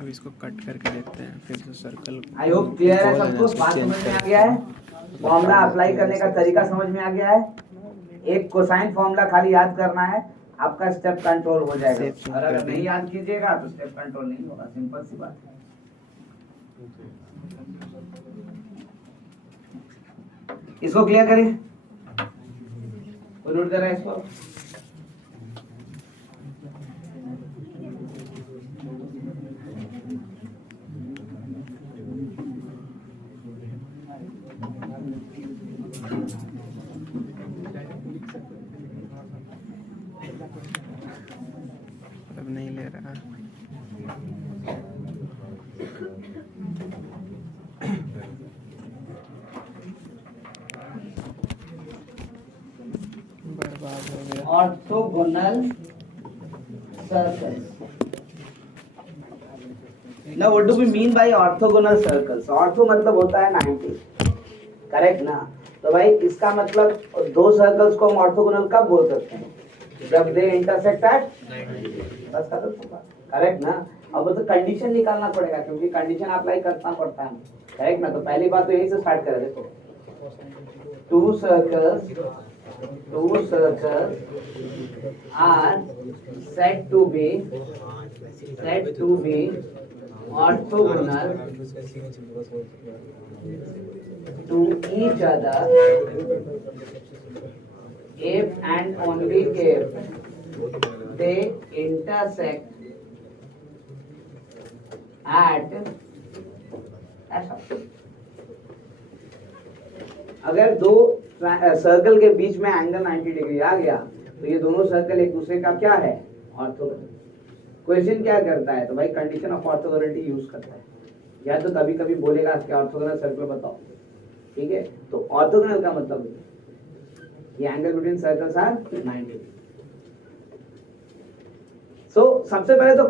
अब इसको कट करके देखते हैं फिर से सर्कल। आई होप क्लियर है सबको, बात समझ में आ गया है, फॉर्मूला अप्लाई करने का तरीका समझ में आ गया है। एक कोसाइन फॉर्मूला खाली याद करना है, आपका स्टेप कंट्रोल हो जाएगा। और अगर नहीं याद कीजिएगा तो स्टेप कंट्रोल नहीं होगा, सिंपल सी बात है। इसको क्लियर करें, नोट कर रहा है इसको। अब नहीं ले रहा। बर्बाद हो गया। Orthogonal circles. Now what do we mean by orthogonal circles? Ortho मतलब होता है 90, करेक्ट ना। तो भाई इसका मतलब दो सर्कल्स को हम ऑर्थोगोनल कब बोल सकते हैं? जब दे इंटरसेक्ट एट 90, बस खत्म होगा, करेक्ट ना। अब तो कंडीशन निकालना पड़ेगा, क्योंकि कंडीशन अप्लाई करना पड़ता है, करेक्ट ना। तो पहली बात तो यही से स्टार्ट करें। देखो two circles are said to be orthogonal to each other if and only if they intersect at अगर दो सर्कल के बीच में एंगल 90 डिग्री आ गया तो ये दोनों सर्कल एक दूसरे का क्या है? ऑर्थोगोनल। क्वेश्चन क्या करता है? तो भाई कंडीशन ऑफ ऑर्थोगोनलिटी यूज करता है, या तो कभी कभी बोलेगा कि ऑर्थोगोनल सर्कल बताओ, ठीक है। तो ऑर्थोगोनल का मतलब ये एंगल बिटवीन सर्कल्स आर 90। सो सबसे पहले तो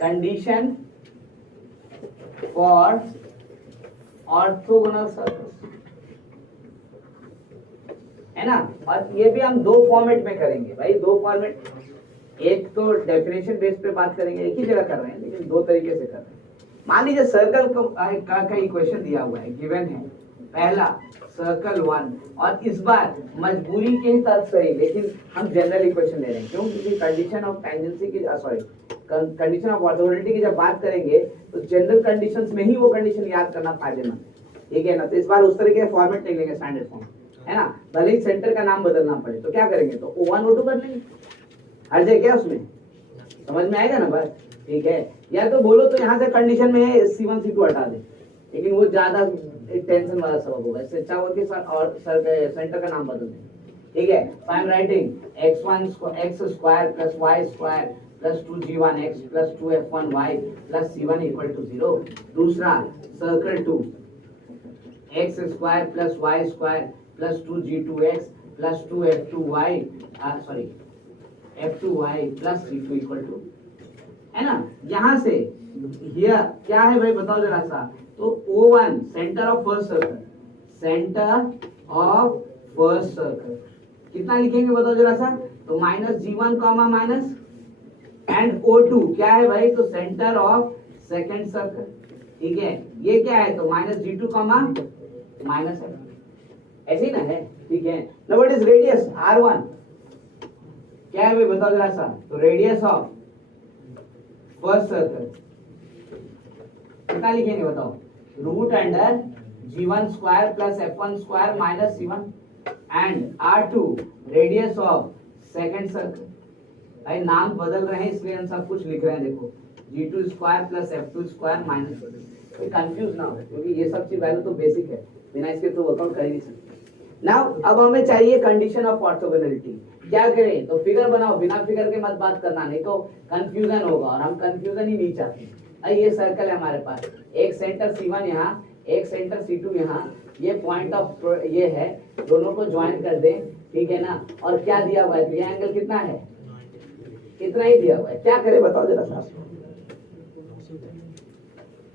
कंडीशन फॉर ऑर्थोगोनल सर्कल्स है ना। और ये भी हम दो फॉर्मेट में करेंगे भाई, दो फॉर्मेट। एक तो डेफिनेशन बेस पे बात करेंगे, एक ही जगह कर रहे हैं लेकिन दो तरीके से कर रहे हैं। मान लीजिए सर्कल का इक्वेशन दिया हुआ है, गिवन है पहला सर्कल 1, और इस बार मजबूरी के ही तहत सही, लेकिन हम जनरल इक्वेशन ले रहे हैं। क्यों? क्योंकि कंडीशन ऑफ टेंजेंसी की कंडीशन ऑफ ऑर्थोगोनलिटी की जब बात करेंगे तो जनरल कंडीशंस में ही वो कंडीशन याद करना फायदेमंद है, ठीक है ना। तो इस बार उस तरीके का फॉर्मेट नहीं लेंगे, स्टैंडर्ड फॉर्म है ना। भले ही सेंटर का नाम बदलना पड़े तो क्या करेंगे? तो O1 O2 कर लेंगे, हर जगह क्या उसमें समझ में आएगा ना बस, ठीक है। या तो बोलो तो यहाँ से कंडीशन में है C1 C2 हटा दे, लेकिन वो ज्यादा टेंशन वाला सबक होगा, इससे अच्छा होगा कि सर और सर सेंटर का नाम बदल दें। ठीक है, so I am writing x1 x square plus y square plus 2g1x plus 2f1y plus c1 equal to 0। दूसरा circle 2 x square plus y square plus 2g2x plus 2f2y f2y plus c2 equal to, है ना। यहाँ से here क्या है भाई बताओ जरा सा, तो O1 centre of first circle, centre of first circle कितना लिखेंगे बताओ जरा सा, तो -g1 comma minus, and O2 क्या है भाई, तो सेंटर ऑफ सेकंड सर्कल। ठीक है, ये क्या है, तो -g2 कॉमा माइनस है, ऐसे ही ना है। ठीक है, now what is radius R1 क्या है भाई बताओ जरा सा, तो रेडियस ऑफ फर्स्ट सर्कल कितना लिखेंगे बताओ, root under g1 square plus f1 square minus c1, and R2 radius of second circle. भाई नाम बदल रहे हैं इसलिए हम सब कुछ लिख रहे हैं, देखो g2 square plus f2 square minus, कोई कंफ्यूज ना हो क्योंकि ये सब चीज वैल्यू तो बेसिक है, बिना इसके तो वर्कआउट कर ही नहीं सकते। नाउ अब हमें चाहिए कंडीशन ऑफ ऑर्थोगोनैलिटी। क्या करें, तो फिगर बनाओ, बिना फिगर के मत बात करना, नहीं तो कंफ्यूजन होगा और हम कंफ्यूजन ही नहीं चाहते। ये सर्कल है हमारे पास, एक सेंटर C1 यहाँ, एक सेंटर C2 यहाँ, ये पॉइंट ऑफ ये है, दोनों को ज्वाइन कर दें। ठीक है ना, और क्या दिया हुआ है, ये एंगल कितना है, कितना ही दिया हुआ है, क्या करे बताओ जरा सा,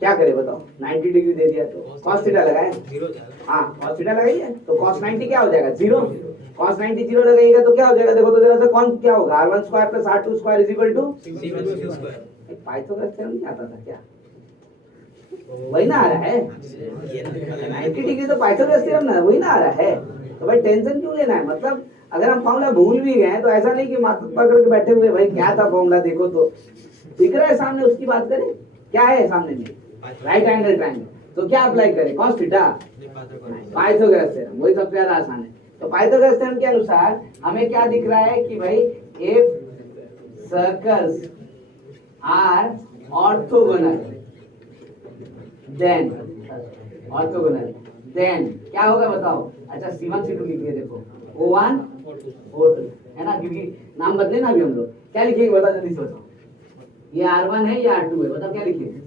क्या करे बताओ, 90 डिग्री दे दिया तो cos थीटा लगाए, हाँ cos थीटा लगाइए, तो cos 90 क्या हो जाएगा, 0। cos 90 0 लगाइएगा तो क्या हो जाएगा, देखो तो जरा सा, कौन क्या होगा, R1 square plus R2 square is equal to C1 Pythagoras theorem नहीं आता था क्या, वही ना आ रहा है 90 डिग्री, तो पाइथागोरस थ्योरम ना वही ना आ रहा है। तो भाई टेंशन क्यों लेना है, मतलब अगर हम फॉर्मूला भूल भी गए तो ऐसा नहीं कि माथा पकड़ के बैठे हुए भाई क्या था फॉर्मूला, देखो तो दिख रहा है सामने, उसकी बात करें, क्या है सामने में, राइट एंगल ट्रायंगल, तो क्या अप्लाई करें, cos थीटा पाइथागोरस थ्योरम, वही सबसे ज्यादा आसान है। तो पाइथागोरस थ्योरम के अनुसार हमें क्या दिख रहा है कि भाई if circles are orthogonal then क्या होगा बताओ, अच्छा C1 C2 लिखिए, देखो O1 O2 है ना, क्योंकि नाम बदले ना अभी हम लोग, क्या लिखेंगे बताओ जल्दी से बताओ, ये R1 है ये R2 है, बताओ क्या लिखेंगे,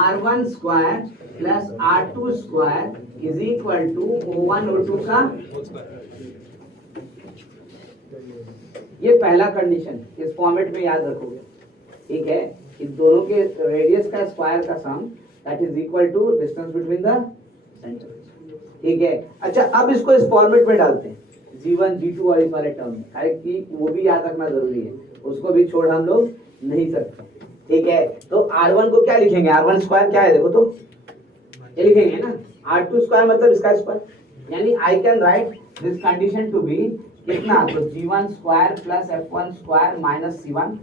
R1 square plus R2 square is equal to O1 O2 का, ये पहला कंडीशन इस फॉर्मेट में याद रखोगे। ठीक है, इस दोनों के रेडियस का स्क्वायर का sum that is equal to distance between the centre. ठीक है, अच्छा अब इसको इस फॉर्मेट में डालते हैं, G1 G2 और इस वाले टर्म में, कि वो भी याद रखना जरूरी है, उसको भी छोड़ हम लोग नहीं सकते। ठीक है, तो R1 को क्या लिखेंगे, R1 स्क्वायर क्या है देखो तो, ये लिखेंगे ना, R2 स्क्वायर मतलब इसका स्क्वायर, यानी I can write this condition to be कितना, तो G1 square plus F1 square minus C1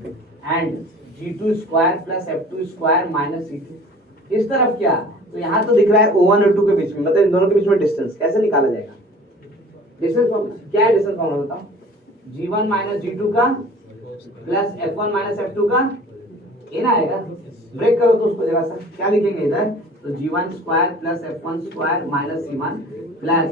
and G2 square plus F2 square minus C2। इस तरफ क्या, तो यहाँ तो दिख रहा है O1 और 2 के बीच में, मतलब इन दोनों के बीच में डिस्टेंस कैसे निकाला जाएगा, डिस्टेंस फॉर्मूला क्या है, डिस्टेंस फॉर्मूला बताओ, G1 माइनस G2 का प्लस F1 माइनस F2 का, ये ना आएगा, ब्रेक करो तो उसको जरा सा, क्या लिखेंगे इधर, तो G1 square plus F1 square minus C1 plus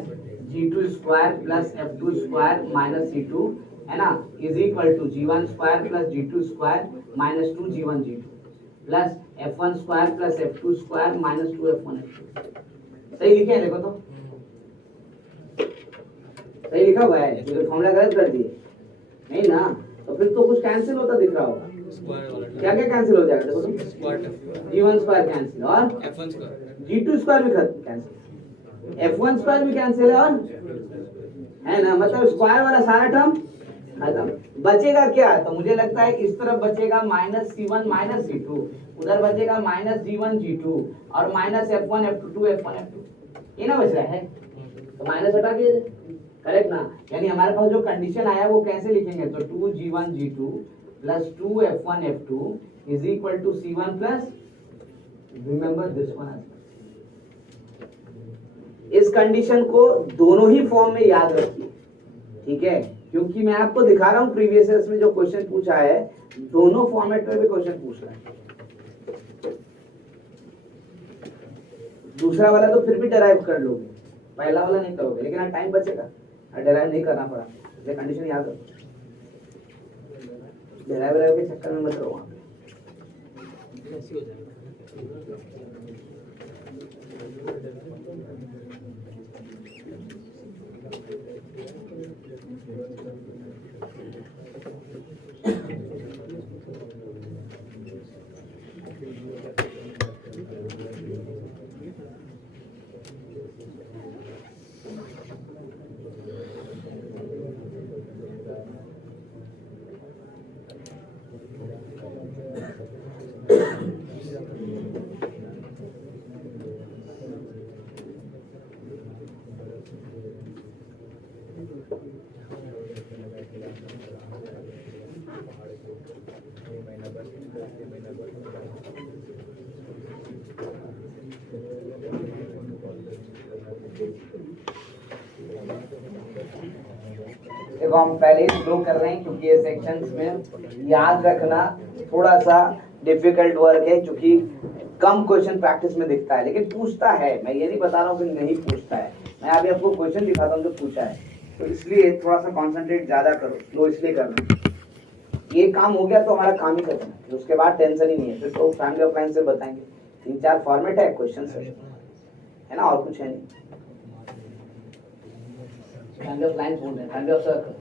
G2 square plus F2 square minus C2, है ना, is equal to G1 square plus G2 square minus 2 G1 G2 plus F1 square plus F2 square minus 2 F1 F2। सही लिखे हैं देखो तो, सही लिखा हुआ है, तो फॉर्मूला गलत कर दिए नहीं ना, तो फिर तो कुछ कैंसिल होता दिख रहा होगा, क्या क्या कैंसिल हो जाएगा देखो तो, G1 स्क्वायर कैंसिल और F1 स्क्वायर, G2 स्क्वायर भी कैंसिल, F1 स्क्वायर भी कैंसिल है, और है ना, मतलब स्क्वायर वाला सारा टर्म खत्म। बचेगा क्या, तो मुझे लगता है इस तरफ बचेगा माइनस C1 माइनस C2, उधर बचेगा माइनस G1 G2 और minus F1 F2 F1 F2, ये ना बच रहा है, तो माइनस हटा के करेक्ट ना, यानी हमारे पास जो कंडीशन आया वो कैसे लिखेंगे, तो 2 G1 G2 plus 2 F1 F2 is equal to C1 plus, remember this one. इस कंडीशन को दोनों ही फॉर्म में याद रखिए, ठीक है, क्योंकि मैं आपको दिखा रहा हूँ प्रीवियस ईयर्स में जो क्वेश्चन पूछा है, दोनों फॉर्मेट में भी क्वेश्चन पूछ रहा है। दूसरा वाला तो फिर भी डिराइव कर लोगे, पहला वाला नहीं करोगे, लेकिन आज टाइम बचेगा, डिराइव नहीं करना पड़ा, इसलिए कंडीशन याद रखो। डिराइव के चक्कर में मत रहो वहां पे। देखो हम पहले ही स्लो कर रहे हैं क्योंकि ये सेक्शंस में याद रखना थोड़ा सा डिफिकल्ट वर्क है, क्योंकि कम क्वेश्चन प्रैक्टिस में दिखता है, लेकिन पूछता है। मैं ये नहीं बता रहा हूँ कि नहीं पूछता है, मैं अभी आपको क्वेश्चन दिखाता हूँ जो पूछा है, तो इसलिए थोड़ा सा कॉन्सेंट्रेट ज्यादा करो, स्लो इसलिए करना। ये काम हो गया तो हमारा काम ही खत्म है, उसके बाद टेंशन ही नहीं है, फिर तो फैमिली ऑफ लाइन से बताएंगे। 3-4 फॉर्मेट है क्वेश्चन है ना, और कुछ है नहीं। फैमिली ऑफ लाइन बोल रहे हैं, फैमिली ऑफ सर्कल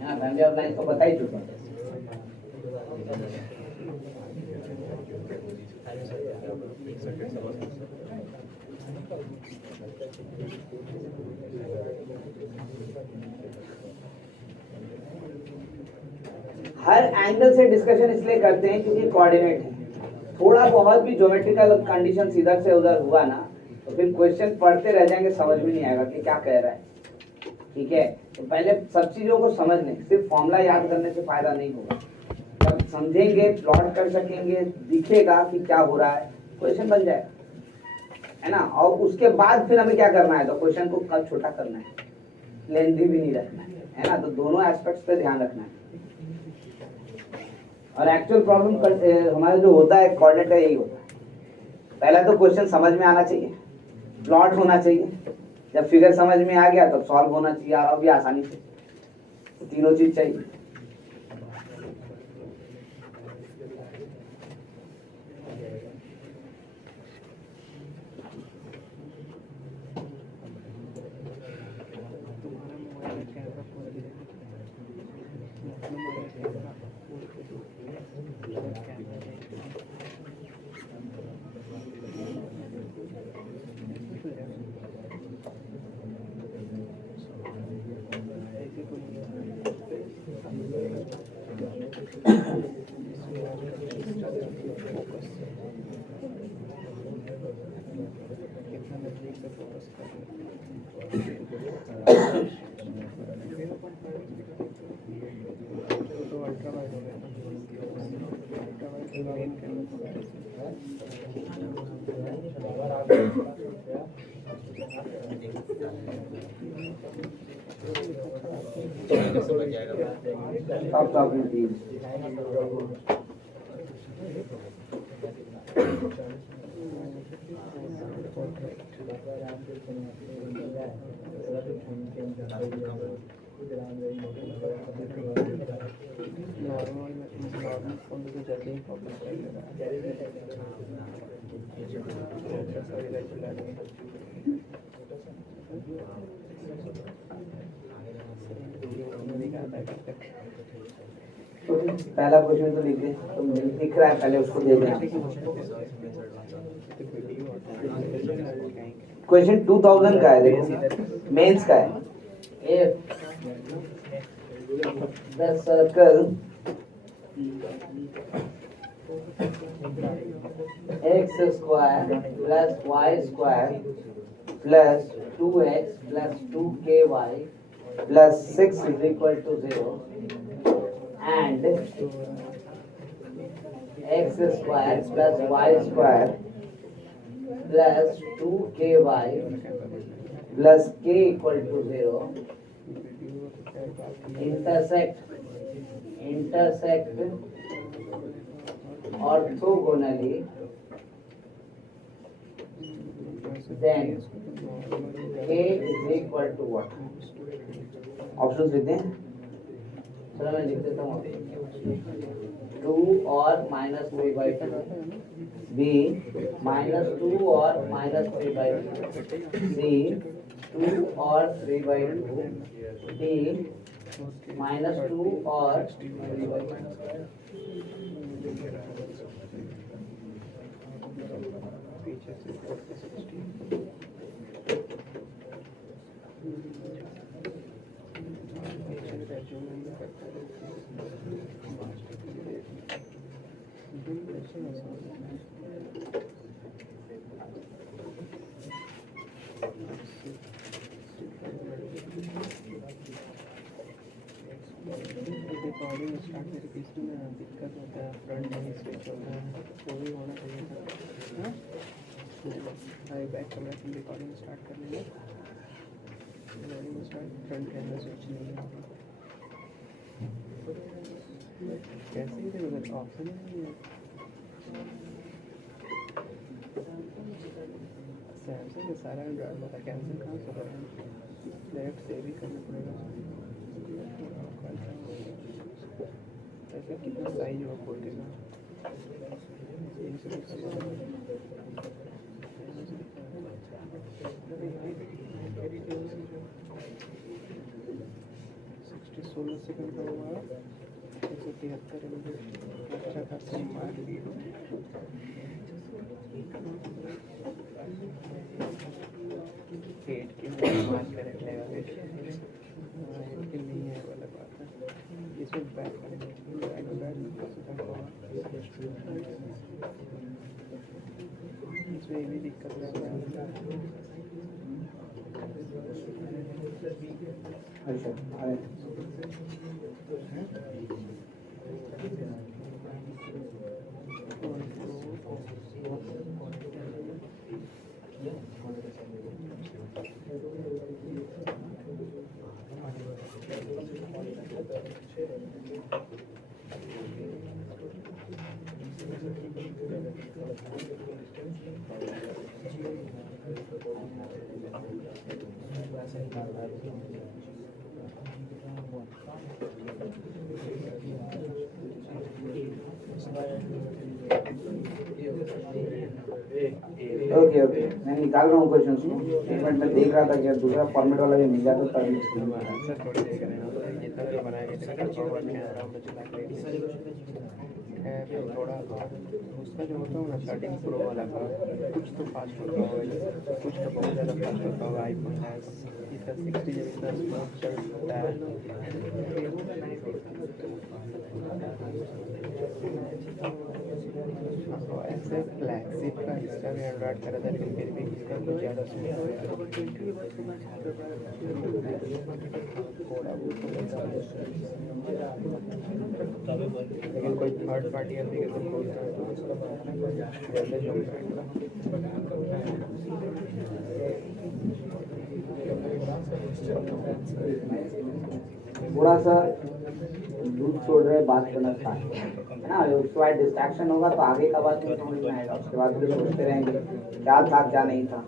है ना, फैमिली ऑफ लाइन तो बता ही चुका। हर एंगल से डिस्कशन इसलिए करते हैं क्योंकि कोऑर्डिनेट है। थोड़ा बहुत भी ज्योमेट्रिकल कंडीशन इधर से उधर हुआ ना, तो फिर क्वेश्चन पढ़ते रह जाएंगे, समझ में नहीं आएगा कि क्या कह रहा है। ठीक है, तो पहले सब चीजों को समझ लें, सिर्फ फॉर्मूला याद करने से फायदा नहीं होगा। जब समझेंगे, प्लॉट कर सकेंगे, दिखेगा कि क्या हो रहा है, क्वेश्चन बन जाएगा, है ना। और उसके बाद फिर हमें क्या करना है, तो क्वेश्चन को कल छोटा करना है, लेंथी भी नहीं रखना है ना। तो दोनों एस्पेक्ट्स पे ध्यान रखना है। और एक्चुअल प्रॉब्लम हमारा जो होता है कोऑर्डिनेट का यही होता है। पहला तो क्वेश्चन समझ में आना चाहिए, प्लॉट होना चाहिए, जब फिगर समझ में आ गया तो सॉल्व होना चाहिए, और भी आसानी से। तो तीनों चीज चाहिए। पहला क्वेश्चन तो लिख दे, तो दिख रहा है, पहले उसको दे देना। क्वेश्चन 2000 का है, देखो मेंस का है। The circle x square plus y square plus 2x plus 2ky plus 6 is equal to 0 and x square plus y square plus 2ky plus k equal to 0 intersect orthogonally, then K is equal to what? Options लिखते हैं, चलो मैं लिख देता हूँ 2 or minus 3/2, B minus 2 or minus 3/2, C 2 or 3/2, D minus 2 or 3/2. Recording start करके इसमें दिक्कत होता है, फ्रंट नहीं स्विच होता है, वो भी होना चाहिए था। आई बैक कैमरा से रिकॉर्डिंग स्टार्ट कर लेंगे, recording start, front camera switch नहीं है, कैसे ही उधर ऑप्शन ही नहीं है। सैमसंग का सारा एंड्रॉइड होता है, कैंसिल कहाँ से होता है, डायरेक्ट सेव ही करना पड़ेगा। ऐसा कितना साइज हुआ खोलेगा, सिक्सटी 16 सेकंड का हुआ, 173 MB, अच्छा खासा मार लिया। पेट के मार कर रख लेगा, कि नहीं है वाला बात है। इसमें बैक इसमें ये भी दिक्कत रहता है। अच्छा ओके ओके, मैं निकाल रहा हूँ क्वेश्चन को। एक मिनट में देख रहा था कि दूसरा फॉर्मेट वाला भी मिल जाता तभी आंसर थोड़ी देर करेंगे, जितना भी बनाएंगे थोड़ा उसका जो होता है ना 13 प्रो वाला का कुछ तो फास्ट होता होगा, कुछ तो बहुत ज़्यादा फास्ट होता होगा। आईफोन है इसका 60 GB का स्मूथ चलता है। ऐसे फ्लैगशिप का इसका भी एंड्रॉइड करा था, लेकिन फिर भी इसका कुछ ज़्यादा स्मूथ है। लेकिन कोई थर्ड पार्टी एप्लीकेशन खोलता है तो उसका जैसे जो थोड़ा सा दूध छोड़ रहे बात करना स्टार्ट है ना, उसके बाद डिस्ट्रैक्शन होगा तो आगे का बात नहीं समझ में आएगा, उसके बाद फिर सोचते रहेंगे क्या था क्या नहीं था।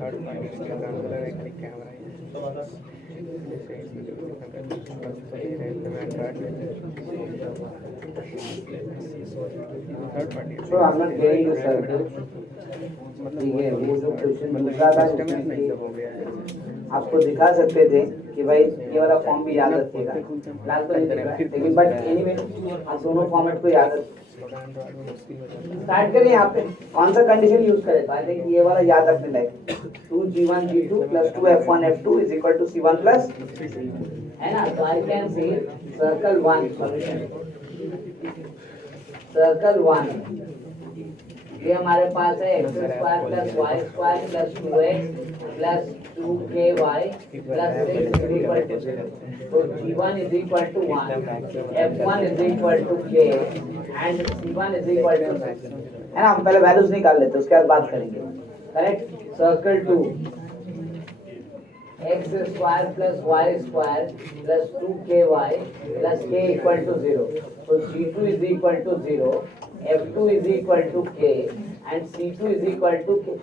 Third party camera third party So I'm not getting the circle. ठीक है, वो जो क्वेश्चन दूसरा था आपको दिखा सकते थे कि भाई ये वाला फॉर्म भी याद रखिएगा, फिलहाल तो नहीं दिख रहा है, लेकिन बट एनीवे आप दोनों फॉर्मेट को याद स्टार्ट करें। यहाँ पे कौन सा कंडीशन यूज करें, तो आई थिंक ये वाला याद रखने लायक 2G1 G2 plus 2F1 F2 is equal to C1 plus, है ना। तो I can say circle 1 solution, circle 1 ये हमारे पास है x square plus y square plus 2x plus 2ky plus 6 is equal to, तो g1 is equal to 1, f1 is equal to k and c1 is equal to 6, है ना। हम पहले values निकाल लेते हैं, उसके बाद बात करेंगे। Correct. Circle 2 x square plus y square plus 2ky plus k equal to 0, तो g2 is equal to 0, f2 is equal to k and c2 is equal to k.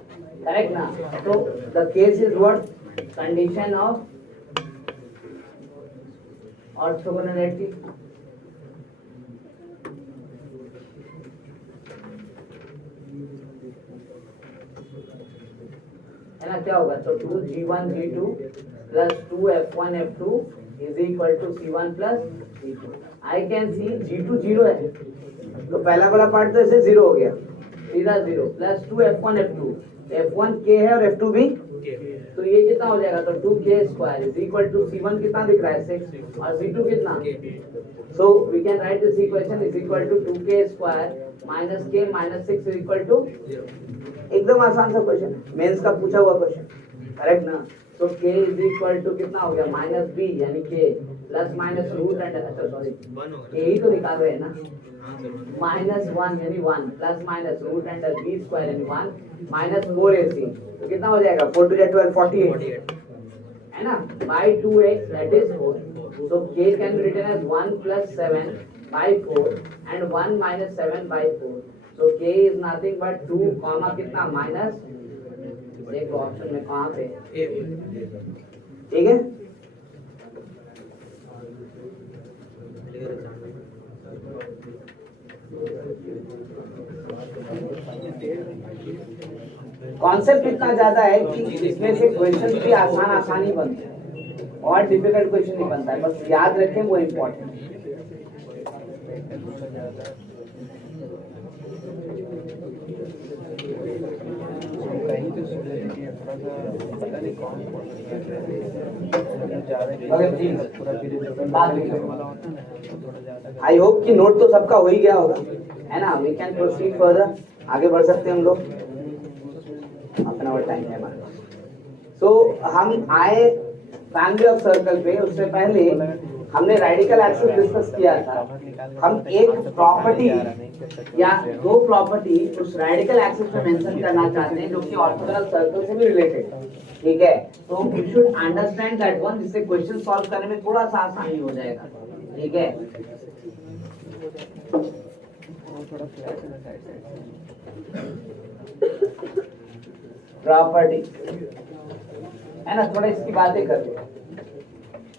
Correct ना? So the case is what? Condition of orthogonality. है ना, क्या होगा? तो 2g1 g2 plus 2f1 f2 is equal to c1 plus c2. I can see g2 0 है, तो पहला वाला पार्ट तो ऐसे 0 हो गया, सीधा 0 plus 2f1 f2, f1 k है और f2 भी, तो ये कितना हो जाएगा? तो 2k square is equal to c1 कितना दिख रहा है 6 और c2 कितना, so we can write this equation is equal to 2k square minus k minus 6 is equal to, एकदम आसान सा क्वेश्चन, मेंस का पूछा हुआ क्वेश्चन। करेक्ट ना। तो k इज इक्वल टू कितना हो गया? माइनस b यानी k plus minus root and, अच्छा सॉरी k ही तो निकाल रहे हैं ना, माइनस 1 यानी 1 plus minus root under b square यानी 1 माइनस 4ac, तो कितना हो जाएगा? 4 to 12 48, है ना, by 2x that is 4, so k can be written as 1 plus 7 by 4 and 1 minus 7 by 4, so k is nothing but 2 comma कितना minus, देखो option में कहाँ पे, ठीक है। कॉन्सेप्ट इतना ज्यादा है कि इसमें से क्वेश्चन भी आसानी बनते हैं और डिफिकल्ट क्वेश्चन नहीं बनता है, बस याद रखें वो इम्पोर्टेंट। आई होप कि नोट तो सबका हो ही गया होगा, है ना। वी कैन प्रोसीड फर्दर, आगे बढ़ सकते हैं हम लोग, हाफ एन आवर टाइम है हमारे पास। सो हम आए फैमिली ऑफ सर्कल पे, उससे पहले हमने रेडिकल एक्सिस डिस्कस किया था। हम एक प्रॉपर्टी या दो प्रॉपर्टी उस रेडिकल एक्सिस पे मेंशन करना चाहते हैं जो कि ऑर्थोगोनल सर्कल से भी रिलेटेड, ठीक है। तो you should understand that one, जिससे क्वेश्चन सॉल्व करने में थोड़ा सा आसानी हो जाएगा, ठीक है। प्रॉपर्टी है ना, थोड़ा इसकी बातें करते हैं।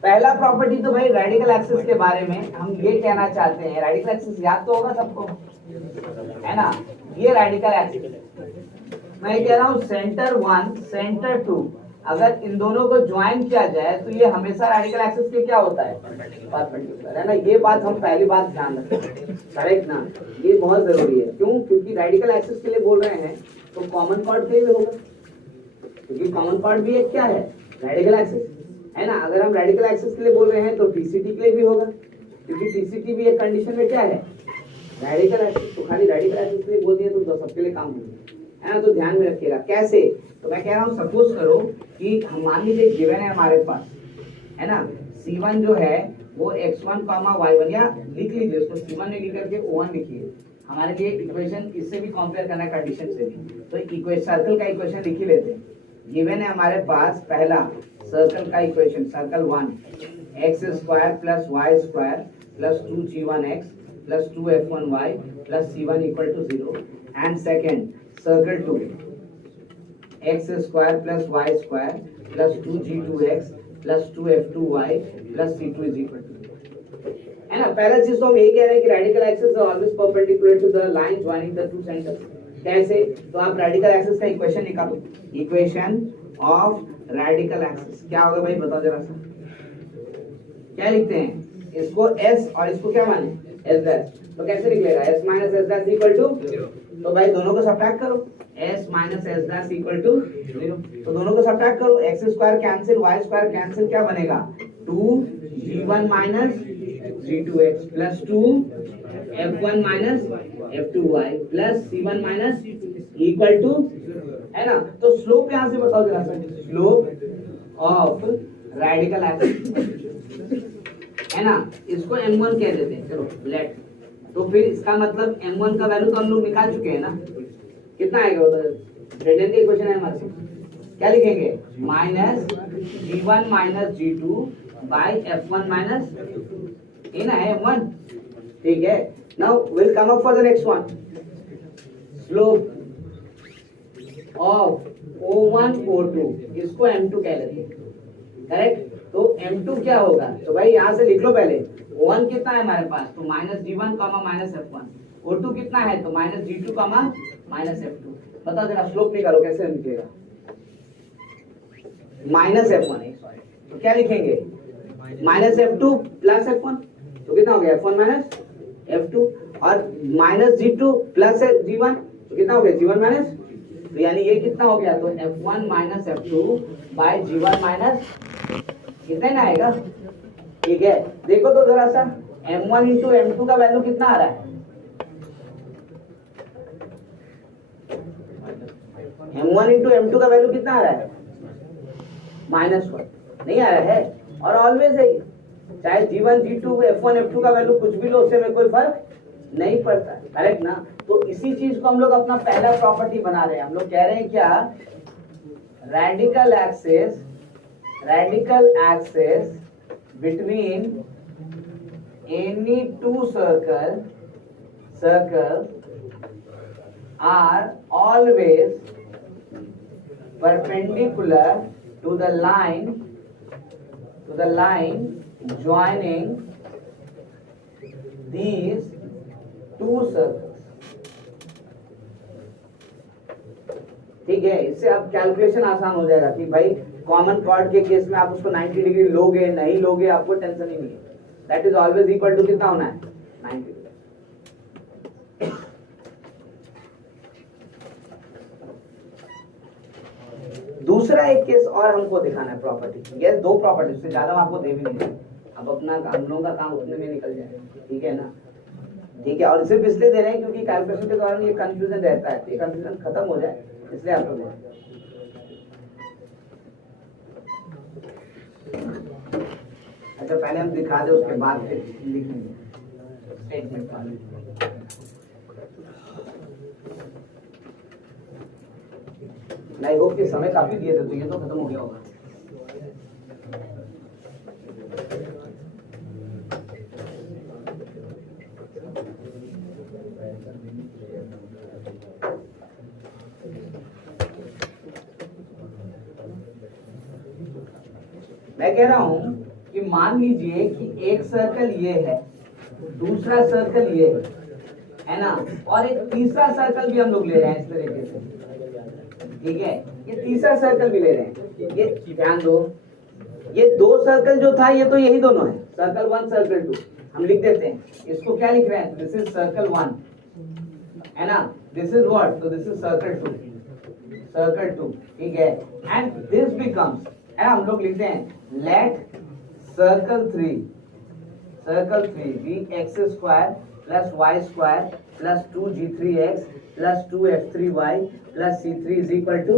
पहला प्रॉपर्टी तो भाई रेडिकल एक्सिस के बारे में हम ये कहना चाहते हैं, रेडिकल एक्सिस याद तो होगा सबको, है ना। ये रेडिकल एक्सिस मैं कह रहा हूँ सेंटर 1 सेंटर 2, अगर इन दोनों को ज्वाइन किया जाए तो ये हमेशा रेडिकल एक्सिस के क्या होता है? परपेंडिकुलर, है ना। ये बात हम पहली बात ध्यान रखें, करेक्ट ना। ये बहुत जरूरी है, क्यों? क्योंकि रेडिकल एक्सिस के लिए बोल रहे हैं तो कॉमन पार्ट के लिए होगा, क्योंकि कॉमन पार्ट भी एक क्या है? रेडिकल एक्सिस, है ना। अगर हम रेडिकल एक्सिस के लिए बोल रहे हैं तो टीसीटी के लिए भी होगा, क्योंकि टीसीटी भी एक कंडीशन में क्या है? Radical axis. तो खाली रेडिकल एक्सिस के लिए बोल दिया तो सबके लिए काम होगा, है ना। तो ध्यान में रखिएगा कैसे। तो मैं कह रहा हूँ सपोज करो कि हम मान लीजिए गिवन है हमारे पास, है ना, C1 जो है वो x1, y1, या लिख लीजिए उसको, C1 ने लिख करके O1 लिखिए। हमारे लिए इक्वेशन इससे भी कंपेयर करना है कंडीशन से भी, तो इक्वेशन सर्कल का इक्वेशन लिख ही लेते हैं। गिवन है हमारे पास पहला सर्कल का equation, circle 1 x square plus y square plus 2g1x plus 2f1y plus c1 equal to 0, and second circle 2 x square plus y square plus 2g2x plus 2f2y plus c2 is equal to, है ना। पहला चीज तो हम यही कह रहे हैं कि radical axis are always perpendicular to the line joining the two centers. कैसे? तो आप रेडिकल एक्सिस का इक्वेशन निकालो, इक्वेशन ऑफ रेडिकल एक्सिस क्या होगा भाई, बताओ जरा सा। क्या लिखते हैं? इसको s और इसको क्या माने? s डैश, तो कैसे निकलेगा? s minus s dash equal to 0। तो भाई दोनों को सब्ट्रैक्ट करो, s minus s dash equal to 0, तो दोनों को सब्ट्रैक्ट करो, x square cancel, y square cancel, क्या बनेगा? 2g1 minus g2x plus 2f1 minus f2y plus c1 minus equal to, है ना। तो स्लोप यहां से बताओ जरा, स्लोप ऑफ रेडिकल एक्सिस, है ना, इसको m1 कह देते हैं, चलो लेट। तो फिर इसका मतलब m1 का वैल्यू तो हम लोग निकाल चुके हैं ना, कितना आएगा वो, रेडियन का इक्वेशन है हमारे पास, क्या लिखेंगे, minus g1 minus g2 by f1 minus, ये ना है m1, ठीक है। Now will come up for the next one, slope of O1 O2, इसको M2 कह लेते हैं, करेक्ट। तो M2 क्या होगा, तो भाई यहां से लिख लो पहले, O1 कितना है हमारे पास, तो minus G1 minus F1, O2 कितना है, तो माइनस G2 माइनस F2। बताओ जरा स्लोप निकालो, कैसे निकलेगा, माइनस F1 है, सॉरी, तो क्या लिखेंगे, माइनस F2 प्लस F1, तो कितना हो गया, F1 माइनस F2, और माइनस G2 प्लस G1, तो कितना हो गया, G1 माइनस, तो यानी ये कितना हो गया, तो F1 minus F2 bye G1 minus, कितना ना आएगा, ठीक है। देखो तो जरा सा, M1 इंटू M2 का वैल्यू कितना आ रहा है, M1 इंटू M2 का वैल्यू कितना आ रहा है, -1, नहीं आ रहा है, और ऑलवेज है, चाहे G1 G2 F1 F2 का वैल्यू कुछ भी लो, उससे में कोई फर्क नहीं पड़ता है, करेक्ट ना। तो इसी चीज को हम लोग अपना पहला प्रॉपर्टी बना रहे हैं, हम लोग कह रहे हैं क्या, radical axis between any two circle are always perpendicular to the line joining these two circles, ठीक है। इससे अब कैलकुलेशन आसान हो जाएगा कि भाई कॉमन कॉर्ड के केस में आप उसको 90 डिग्री लोगे नहीं लोगे, आपको टेंशन ही नहीं है, that is always equal to कितना होना है, 90 डिग्री। दूसरा एक केस और हमको दिखाना है प्रॉपर्टी, ये दो प्रॉपर्टी, उससे ज्यादा हम आपको दे भी नहीं, अब अपना हम लोगों का काम उतने में निकल जाए, ठीक है ना, ठीक है। और सिर्फ इसलिए दे रहे हैं क्योंकि कैलकुलेशन के दौरान ये कंफ्यूजन रहता है, ये कंफ्यूजन खत्म हो जाए इसलिए आप लोग, अच्छा पहले हम दिखा दे उसके बाद फिर लिखेंगे स्टेटमेंट वाले। नहीं होप कि समय काफी दिए थे, तो ये तो खत्म हो गया होगा। मैं कह रहा हूं कि मान लीजिए कि एक सर्कल ये है, दूसरा सर्कल ये है ना, और एक तीसरा सर्कल भी हम लोग ले रहे हैं इस तरीके से, ठीक है। ये तीसरा सर्कल भी ले रहे हैं, ये ध्यान दो, ये दो सर्कल जो था ये तो यही दोनों है, सर्कल 1 सर्कल 2, हम लिख देते हैं, इसको क्या लिख रहे हैं, दिस इज सर्कल 1, है ना, दिस इज व्हाट, तो दिस इज सर्कल 2, ठीक है। एंड दिस बिकम्स, है हम लोग लिखते हैं, let circle 3 be x square plus y square plus 2g3x plus 2f3y plus c3 is equal to,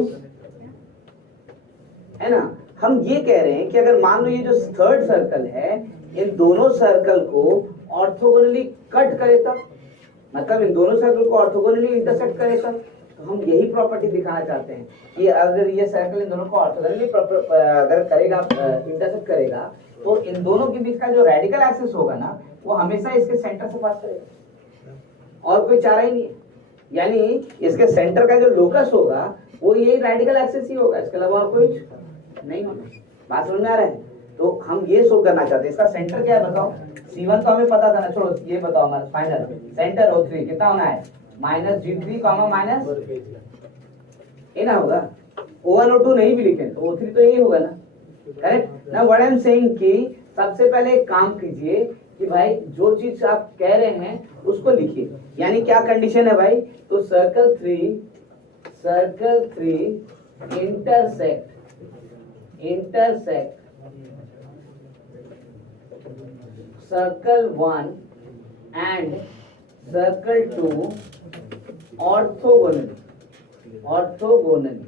है ना। हम ये कह रहे हैं कि अगर मान लो ये जो थर्ड सर्कल है, इन दोनों सर्कल को ऑर्थोगोनली कट करे तब, मतलब इन दोनों सर्कल को ऑर्थोगोनली इंटरसेक्ट करे तब, तो हम यही प्रॉपर्टी दिखाना चाहते हैं कि अगर ये सर्कल इन दोनों को ऑर्थोगोनली अगर करेगा, इंटरसेक्ट करेगा, तो इन दोनों के बीच का जो रेडिकल एक्सिस होगा ना, वो हमेशा इसके सेंटर से पास करेगा, और कोई चारा ही नहीं है, यानी इसके सेंटर का जो लोकस होगा वो यही रेडिकल एक्सिस ही होगा, इसके अलावा और कोई नहीं होगा। बात समझ में आ रहा है। तो हम ये शो करना चाहते हैं, इसका सेंटर क्या है बताओ, C1 तो हमें पता था ना, छोड़ो ये बताओ हमारा फाइनल सेंटर O3 कितना होना है, -G3 माइनस ये ना होगा, O1 O2 नहीं भी लिखे तो O3 तो यही होगा ना, करेक्ट ना। व्हाट आई एम सेइंग कि सबसे पहले एक काम कीजिए कि भाई जो चीज आप कह रहे हैं उसको लिखिए, यानी क्या कंडीशन है भाई, तो circle 3 intersect circle 1 and circle 2 orthogonally, orthogonally,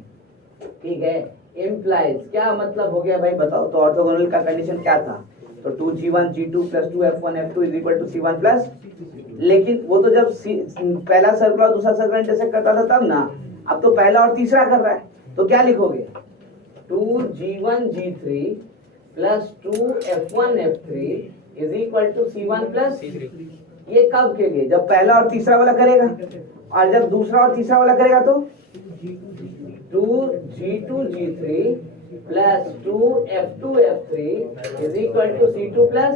ठीक है, इम्प्लाइज, क्या मतलब हो गया भाई बताओ। तो ऑर्थोगोनल का कंडीशन क्या था, तो 2G1 G2 plus 2F1 F2 is equal to C1 plus, लेकिन वो तो जब पहला सर्कल और दूसरा सर्कल इंटरसेक्ट करता था तब ना, अब तो पहला और तीसरा कर रहा है, तो क्या लिखोगे 2G1 G3 plus 2F1 F3 is equal to C1 plus, ये कब के लिए, जब पहला और तीसरा वाला करेगा, और जब दूसरा और तीसरा वाला करेगा तो 2G2 G3 plus 2F2 F3 is equal to C2 plus,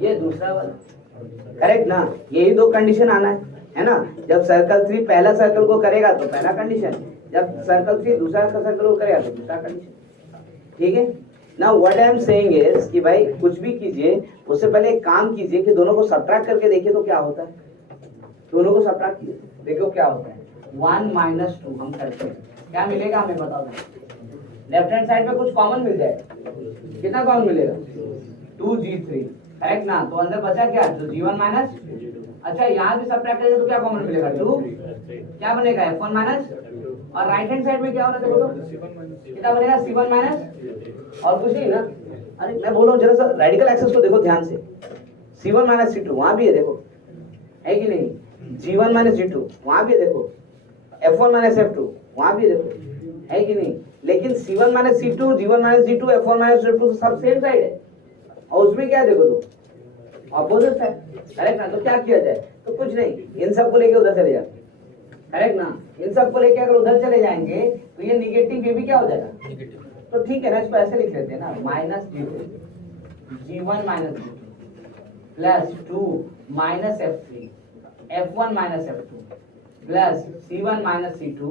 ये दूसरा वाला, करेक्ट ना, यही दो कंडीशन आना है ना। जब सर्कल 3 पहला सर्कल को करेगा तो पहला कंडीशन, जब सर्कल 3 दूसरा सर्कल को करेगा तो दूसरा कंडीशन, ठीक है ना। What I am saying is कि भाई कुछ भी कीजिए उससे पहले एक काम कीजिए कि दोनों को सब्ट्रैक्ट करके देखिए तो क्या होता है, दोनों को सब्ट्रैक्ट कीजिए देखो क्या होता है। 1 - 2 हम करते हैं, क्या मिलेगा हमें बताओ, लेफ्ट हैंड साइड पे कुछ कॉमन मिल जाएगा, कितना कॉमन मिलेगा 2G3, करेक्ट ना, तो अंदर बचा क्या, जो G1 माइनस, अच्छा यहाँ भी सब्ट्रैक्ट करेंगे तो क्या कॉमन मिलेगा 2, क्या बनेगा F1 माइनस, और राइट हैंड साइड में क्या होना देखो तो कितना बनेगा C1 माइनस, और कुछ नहीं ना। अरे मैं बोल रहा हूँ जरा सा रेडिकल एक्सेस को देखो ध्यान से, C1 माइनस C2 वहां भी है देखो, है कि नहीं, G1 माइनस G2 वहां भी है देखो, F1 माइनस F2 वहां भी है देखो, है कि नहीं, लेकिन C1 minus C2 G1 minus G2 F1 minus F2 सब सेम साइड है, और उसमें क्या है देखो तो ऑपोजिट है, करेक्ट ना। तो क्या किया जाए, तो कुछ नहीं, इन सब को लेके उधर चले जाए, करेक्ट ना, इन सब को लेके अगर उधर चले जाएंगे तो ये निगेटिव, ये भी क्या हो जाएगा, तो ठीक है ना, इसको ऐसे लिख लेते हैं ना, minus G1 minus G2 plus 2 minus F3 F1 minus F2 plus C1 minus C2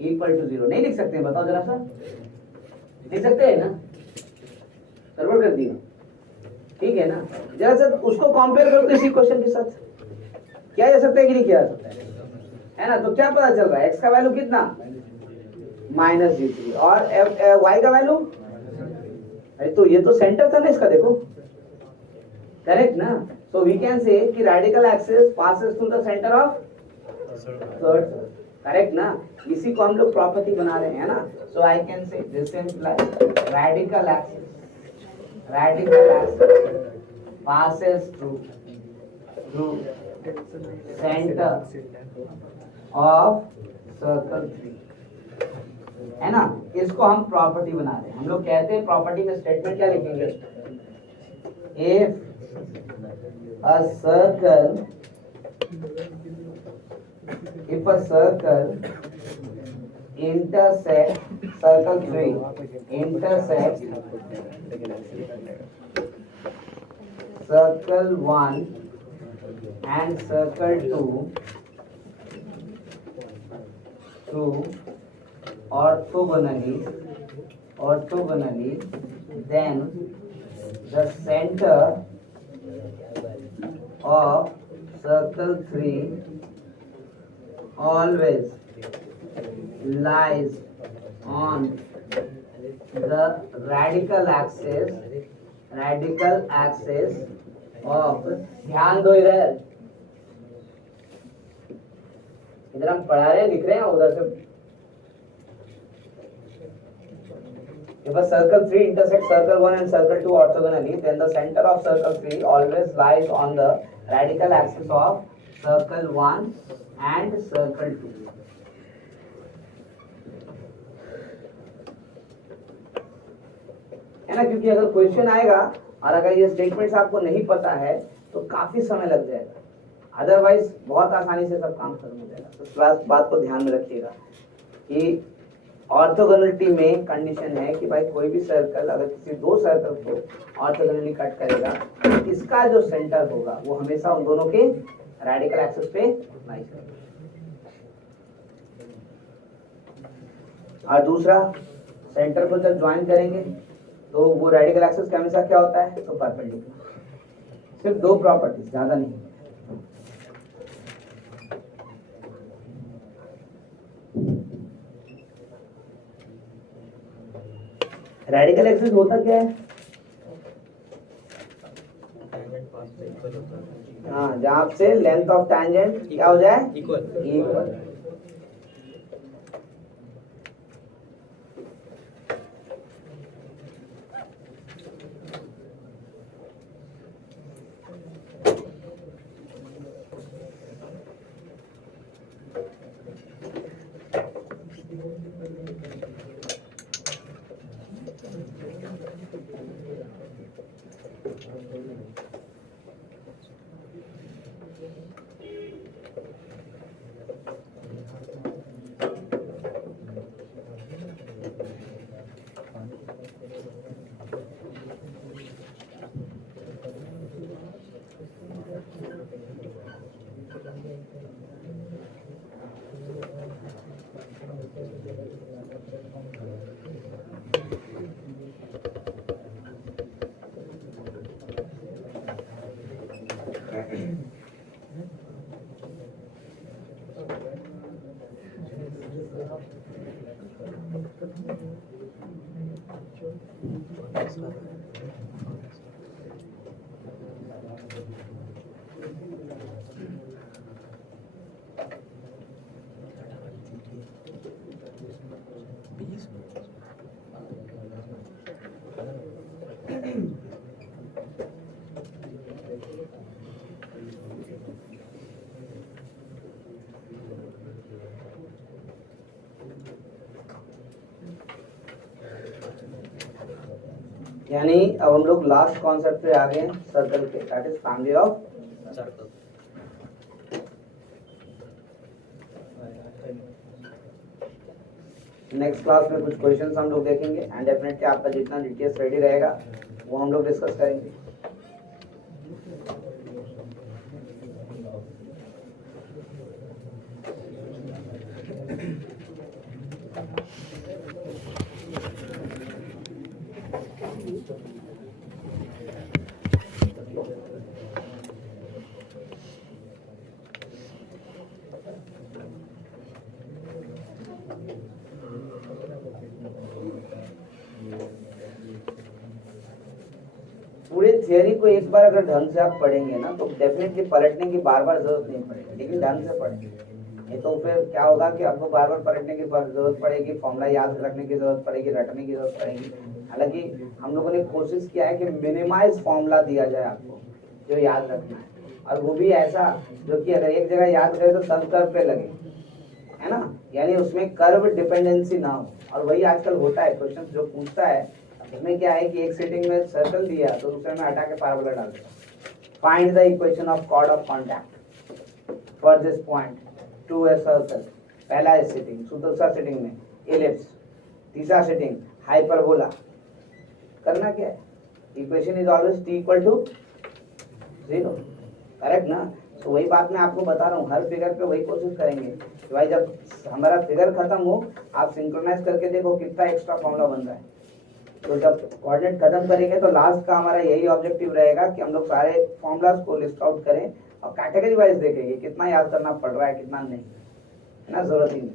equal to 0। नहीं लिख सकते हैं, बताओ जरा सा, लिख सकते हैं ना, गड़बड़ कर दिया, ठीक है ना। जरा सा उसको कंपेयर करो इसी क्वेश्चन के साथ, किया जा सकता है कि नहीं किया जा सकता है ना। तो क्या पता चल रहा है, x का वैल्यू कितना -G3 और y का वैल्यू, अरे तो ये तो सेंटर था ना इसका, देखो करेक्ट ना। सो वी कैन से कि radical axis passes through the centre of third, correct ना, इसी को हम लोग प्रॉपर्टी बना रहे हैं ना। So I can say this implies radical axis passes through center of circle 3, है ना, इसको हम प्रॉपर्टी बना रहे हैं। हम लोग कहते हैं प्रॉपर्टी में स्टेटमेंट क्या लिखेंगे, if a circle intersect circle 3 intersect circle 1 and circle 2 through orthogonally, then the center of circle 3 always lies on the radical axis of, ध्यान दो इधर हम पढ़ा रहे हैं, लिख रहे हैं उधर से। If a circle 3 intersects circle 1 and circle 2 orthogonally, then the center of circle 3 always lies on the radical axis of circle 1 and circle 2. है ना, क्योंकि अगर क्वेश्चन आएगा और अगर ये स्टेटमेंट्स आपको नहीं पता है तो काफी समय लग जाएगा, अदरवाइज बहुत आसानी से सब काम खत्म हो जाएगा। तो इस बात को ध्यान में रखिएगा कि ऑर्थोगोनलिटी में कंडीशन है कि भाई कोई भी सर्कल अगर किसी दो सर्कल को ऑर्थोगोनली कट करेगा तो इसका जो सेंटर होगा वो हमेशा उन दोनों के रेडिकल एक्सिस पे लाई करेगा। और दूसरा, सेंटर को जब ज्वाइन करेंगे तो वो रेडिकल एक्सिस का हमेशा क्या होता है, तो परपेंडिकुलर। सिर्फ दो प्रॉपर्टीज, ज्यादा नहीं। रेडिकल एक्सिस होता क्या है, हाँ, जहां से लेंथ ऑफ टैंजेंट क्या हो जाए, इक्वल। यानी अब हम लोग लास्ट कॉन्सेप्ट पे आ गए हैं सर्कल के, that is family of circle. Next class में कुछ क्वेश्चंस हम लोग देखेंगे एंड डेफिनेटली आपका जितना डिटेल्स रेडी रहेगा वो हम लोग डिस्कस करेंगे। पूरे थियरी को एक बार अगर ढंग से आप पढ़ेंगे ना तो डेफिनेटली पलटने की बार बार जरूरत नहीं पड़ेगी, लेकिन ढंग से पढ़ेंगे। नहीं तो फिर क्या होगा कि आपको बार बार पलटने की जरूरत पड़ेगी, फॉर्मूला याद रखने की जरूरत पड़ेगी, रटने की जरूरत पड़ेगी। हालांकि हम लोगों ने कोशिश किया है कि मिनिमाइज फॉर्मूला दिया जाए आपको जो याद रखना है, और वो भी ऐसा जो कि अगर एक जगह याद करे तो सब कर्व पे लगे, है ना, यानी उसमें कर्व डिपेंडेंसी ना हो। और वही आजकल होता है, क्वेश्चन जो पूछता है इसमें क्या है कि एक सेटिंग में सर्कल दिया तो दूसरे में हटा के पैराबोला डाल देगा। Find the equation of chord of contact for this point to a circle. पहला सेटिंग, दूसरा सेटिंग में एलिप्स, तीसरा सेटिंग हाइपरबोला। करना क्या है, equation is always t equal to 0, correct ना। तो वही बात मैं आपको बता रहा हूँ, हर फिगर पे वही कोशिश करेंगे कि भाई जब हमारा फिगर खत्म हो आप सिंक्रोनाइज करके देखो कितना एक्स्ट्रा फॉर्मूला बन रहा है। तो जब कोऑर्डिनेट खत्म करेंगे तो लास्ट का हमारा यही ऑब्जेक्टिव रहेगा कि हम लोग सारे फॉर्मूलाज को लिस्ट आउट करें और कैटेगरी वाइज देखेंगे कितना याद करना पड़ रहा है कितना नहीं, है ना, जरूरत ही नहीं।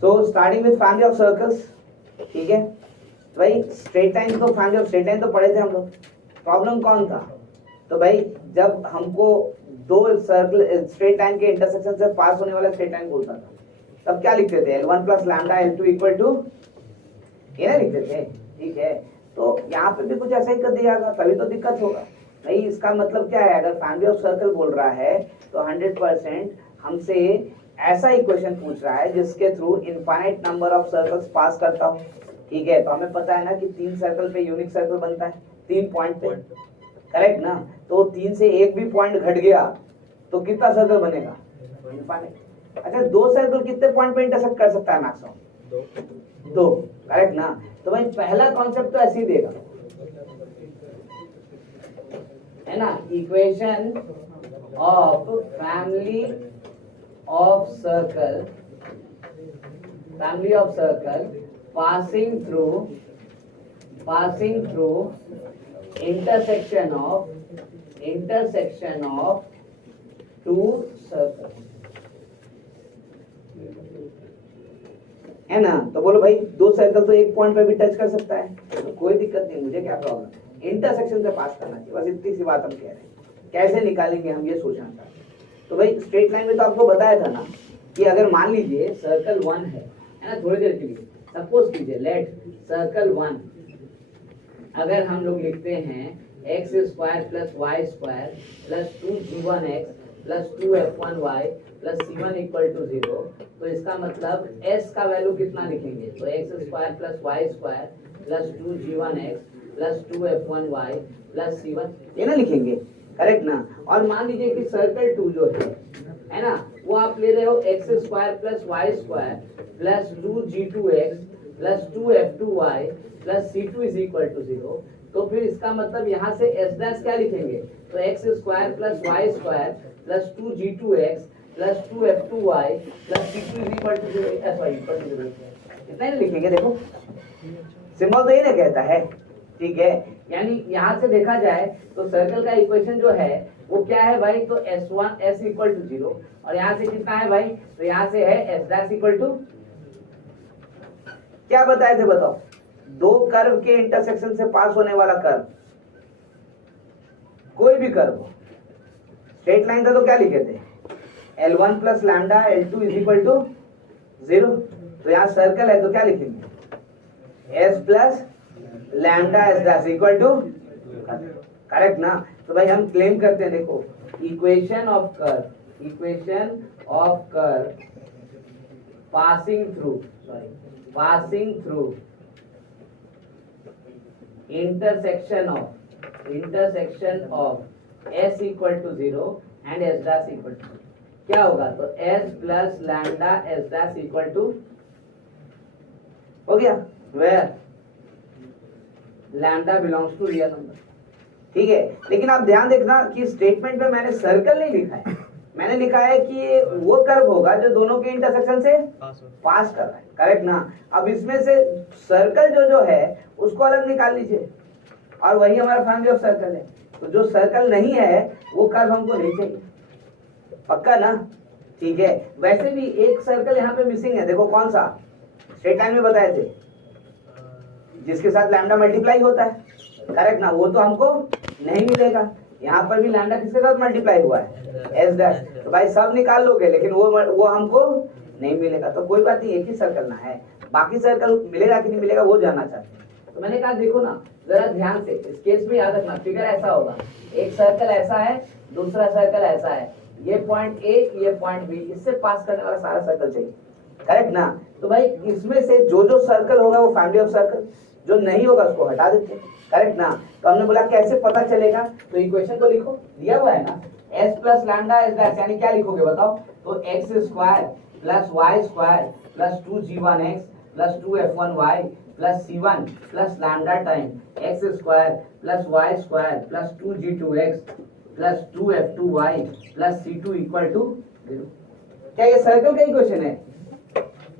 So starting with family of circles, ठीक है भाई। स्ट्रेट लाइन तो फैमिली ऑफ स्ट्रेट लाइन तो पढ़े थे हम लोग। प्रॉब्लम कौन था, तो भाई जब हमको दो सर्कल स्ट्रेट लाइन के इंटरसेक्शन से पास होने वाला स्ट्रेट लाइन बोलता था तब क्या लिखते थे, L1 plus lambda L2 equal to ये ना लिखते थे, ठीक है। तो यहाँ पे भी कुछ ऐसा ही कर दिया था, तभी तो दिक्कत होगा। नहीं, इसका मतलब क्या है, अगर फैमिली ऑफ सर्कल बोल रहा है तो 100% हमसे ऐसा इक्वेशन पूछ रहा है जिसके through infinite number of circles पास करता हूँ, ठीक है। तो हमें पता है ना कि 3 सर्कल पे यूनिक सर्कल बनता है, 3 पॉइंट पे, करेक्ट ना। तो 3 से एक भी पॉइंट घट गया तो कितना सर्कल बनेगा, इनफाइनाइट। अच्छा, 2 सर्कल कितने पॉइंट पे इंटरसेक्ट कर सकता है मैक्सिमम, 2, करेक्ट ना। तो भाई पहला कॉन्सेप्ट तो ऐसे ही देगा, है ना, equation of family of circle passing through intersection of 2 circle, है ना। तो बोलो भाई 2 सर्कल तो एक पॉइंट पे भी टच कर सकता है, तो कोई दिक्कत नहीं, मुझे क्या प्रॉब्लम, इंटरसेक्शन से पास करना चाहिए, बस इतनी सी बात हम कह रहे हैं। कैसे निकालेंगे हम ये सोचना था। तो भाई स्ट्रेट लाइन में तो आपको बताया था ना कि अगर मान लीजिए सर्कल 1 है ना, थोड़ी देर के लिए सपोज कीजिए लेट सर्कल 1, अगर हम लोग लिखते हैं x² plus y² plus 2g1x plus 2f1y plus c1 equal to 0, तो इसका मतलब s का वैल्यू कितना लिखेंगे, तो x² plus y² plus 2g1x plus 2f1y plus c1, ये ना लिखेंगे, करेक्ट ना। और मान लीजिए कि सर्कल 2 जो है ना, वो आप ले रहे हो x² plus y² plus 2g2x plus 2f2y plus c2 is equal to 0, तो फिर इसका मतलब यहाँ से s डैश क्या लिखेंगे, तो x² plus y² plus 2g2x plus 2f2y plus c2 is equal to 0, इतना ही लिखेंगे। देखो सिंबल तो ये ना कहता है, ठीक है। यानी यहाँ से देखा जाए तो सर्कल का इक्वेशन जो है वो क्या है भाई, तो s इक्वल टू 0, और यहाँ से कितना है भाई, तो यहाँ से है s डैश इक्वल टू क्या बताए थे बताओ, दो कर्व के इंटरसेक्शन से पास होने वाला कर्व, कोई भी कर्व स्ट्रेट लाइन था तो क्या लिखे थे, L1 plus lambda L2 is equal to 0। तो यहाँ सर्कल है तो क्या लिखेंगे, S plus lambda S dash equal to, correct ना। तो भाई हम क्लेम करते हैं, देखो equation of curve passing through intersection of S equal to 0 and S dash equal to 0 क्या होगा, तो S plus lambda S dash equal to हो गया, where lambda belongs to real number. ठीक है, लेकिन आप ध्यान देखना कि स्टेटमेंट में मैंने सर्कल नहीं लिखा है, मैंने लिखा है कि वो कर्व होगा जो दोनों के इंटरसेक्शन से पास कर रहा है, करेक्ट ना। अब इसमें से सर्कल जो है उसको अलग निकाल लीजिए, और वही हमारा फैमिली ऑफ सर्कल है। तो जो सर्कल नहीं है वो कर्व हमको नहीं चाहिए, पक्का ना। ठीक है, वैसे भी एक सर्कल यहाँ पे मिसिंग है, देखो कौन सा, स्ट्रेट लाइन में बताए थे, जिसके साथ लैम्डा मल्टीप्लाई होता है, करेक्ट ना, वो तो हमको नहीं मिलेगा। यहाँ पर भी लैम्डा किसके साथ मल्टीप्लाई हुआ है, एस डैश। तो भाई सब निकाल लोगे लेकिन वो हमको नहीं मिलेगा, तो कोई बात नहीं, एक ही सर्कल ना है, बाकी सर्कल मिलेगा कि नहीं मिलेगा वो जानना चाहते हैं। तो मैंने कहा देखो ना जरा ध्यान से, इस केस में याद रखना, फिगर ऐसा होगा, एक सर्कल ऐसा है, दूसरा सर्कल ऐसा है, ये पॉइंट ए, ये पॉइंट बी, इससे पास करने वाला सारा सर्कल चाहिए, करेक्ट ना। तो भाई इसमें से जो सर्कल होगा वो फैमिली ऑफ सर्कल, जो नहीं होगा उसको हटा देते हैं, करेक्ट ना। तो हमने बोला कैसे पता चलेगा, तो इक्वेशन को लिखो, दिया हुआ है ना, s plus lambda S dash, यानी क्या लिखोगे बताओ, तो x square plus y square plus 2g1x plus 2f1y plus c1 plus lambda time x square plus y square plus 2g2x plus 2f2y plus c2 equal to 0। क्या ये circle का equation है?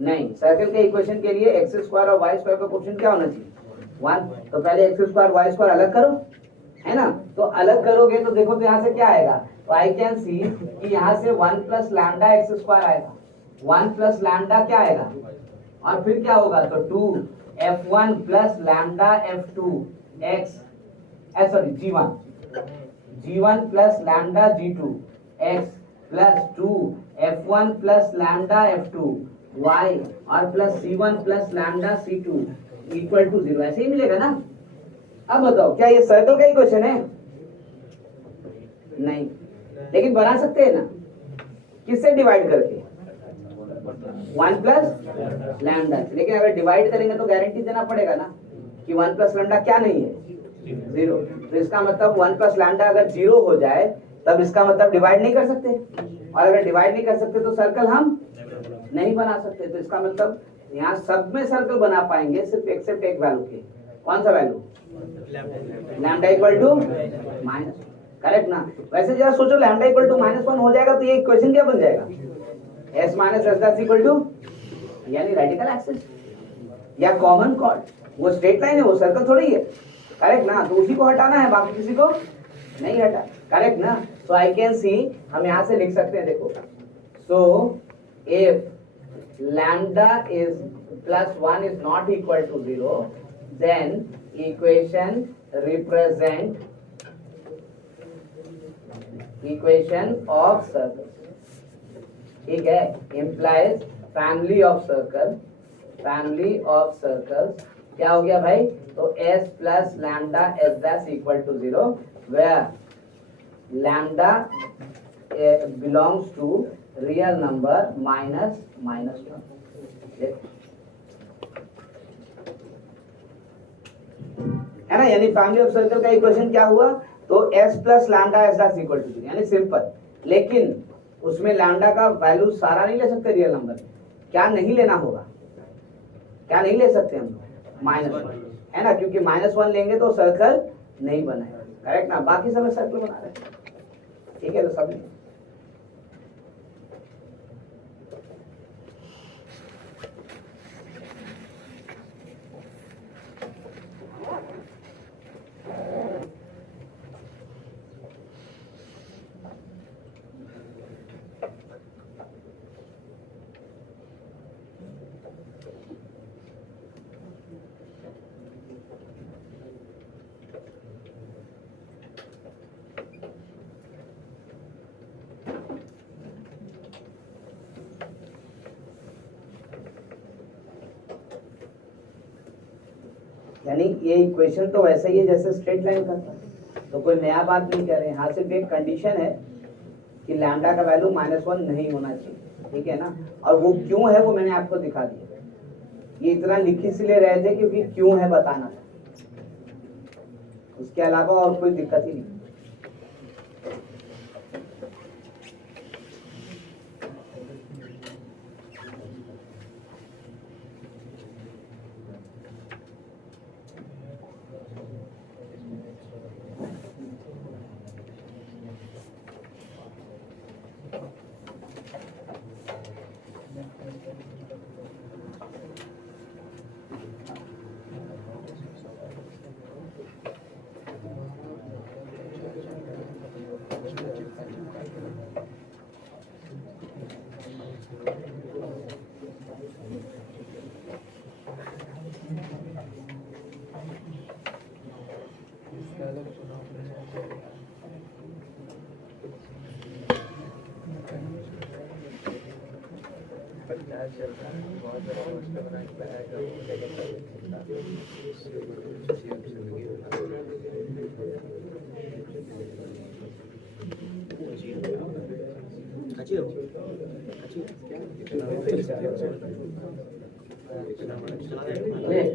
नहीं, सर्कल के इक्वेशन के लिए x square और Y square का क्वेश्चन क्या होना चाहिए, 1। तो पहले एक्स स्क्वायर वाई स्क्वायर अलग करो, है ना। तो अलग करोगे तो देखो तो यहाँ से क्या आएगा, तो आई कैन सी कि यहाँ से 1 प्लस लैम्डा एक्स स्क्वायर आएगा, 1 प्लस लैम्डा क्या आएगा, और फिर क्या होगा, तो 2f1 plus lambda f2 x, g1 plus lambda g2 x plus 2f1 plus lambda f2 y और plus c1 plus lambda c2 equal to 0, ऐसे ही मिलेगा ना। अब बताओ क्या ये सर्कल का इक्वेशन है? नहीं, लेकिन बना सकते हैं ना, किससे डिवाइड करके, 1 प्लस लैम्डा। लेकिन अगर डिवाइड करेंगे तो गारंटी देना पड़ेगा ना कि 1 प्लस लैम्डा क्या नहीं है, 0। तो इसका मतलब 1 प्लस लैम्डा अगर 0 हो जाए तब इसका मतलब डिवाइड नहीं कर सकते, और अगर डिवाइड नहीं कर सकते तो सर्कल हम नहीं बना सकते। तो इसका मतलब यहाँ सब में सर्कल बना पाएंगे सिर्फ एक्सेप्ट एक वैल्यू के, कौन सा value, lambda equal to minus, correct ना। वैसे जरा सोचो, लैम्डा इक्वल टू -1 हो जाएगा तो ये इक्वेशन क्या बन जाएगा, s minus S dash equal to, यानी रेडिकल एक्सिस या कॉमन कॉर्ड, वो स्ट्रेट लाइन है, वो सर्कल थोड़ी है, करेक्ट ना। तो उसी को हटाना है, बाकी किसी को नहीं हटा, करेक्ट ना। तो आई कैन सी, हम यहाँ से लिख सकते हैं, देखो, so if lambda is plus 1 is not equal to 0, then equation of circle, ठीक है, implies family of circles क्या हो गया भाई, तो s plus lambda s dash equal to 0, where lambda belongs to real number -1, है ना। यानी फैमिली ऑफ सर्कल का इक्वेशन क्या हुआ, तो s plus lambda S dash equal to 0, यानी सिंपल। लेकिन उसमें लैम्डा का वैल्यू सारा नहीं ले सकते रियल नंबर, क्या नहीं लेना होगा, क्या नहीं ले सकते हम, -1, है ना, क्योंकि -1 लेंगे तो सर्कल नहीं बनाएगा, करेक्ट ना। बाकी सब सर्कल बना रहे हैं, ठीक है। तो सब यानी ये इक्वेशन तो वैसा ही है जैसे स्ट्रेट लाइन का, तो कोई नया बात नहीं कर रहे हैं। यहाँ सिर्फ एक कंडीशन है कि लैम्डा का वैल्यू -1 नहीं होना चाहिए, ठीक है ना। और वो क्यों है वो मैंने आपको दिखा दिया। ये इतना लिख इसलिए रहे थे क्योंकि क्यों है बताना था, उसके अलावा और कोई दिक्कत ही नहीं।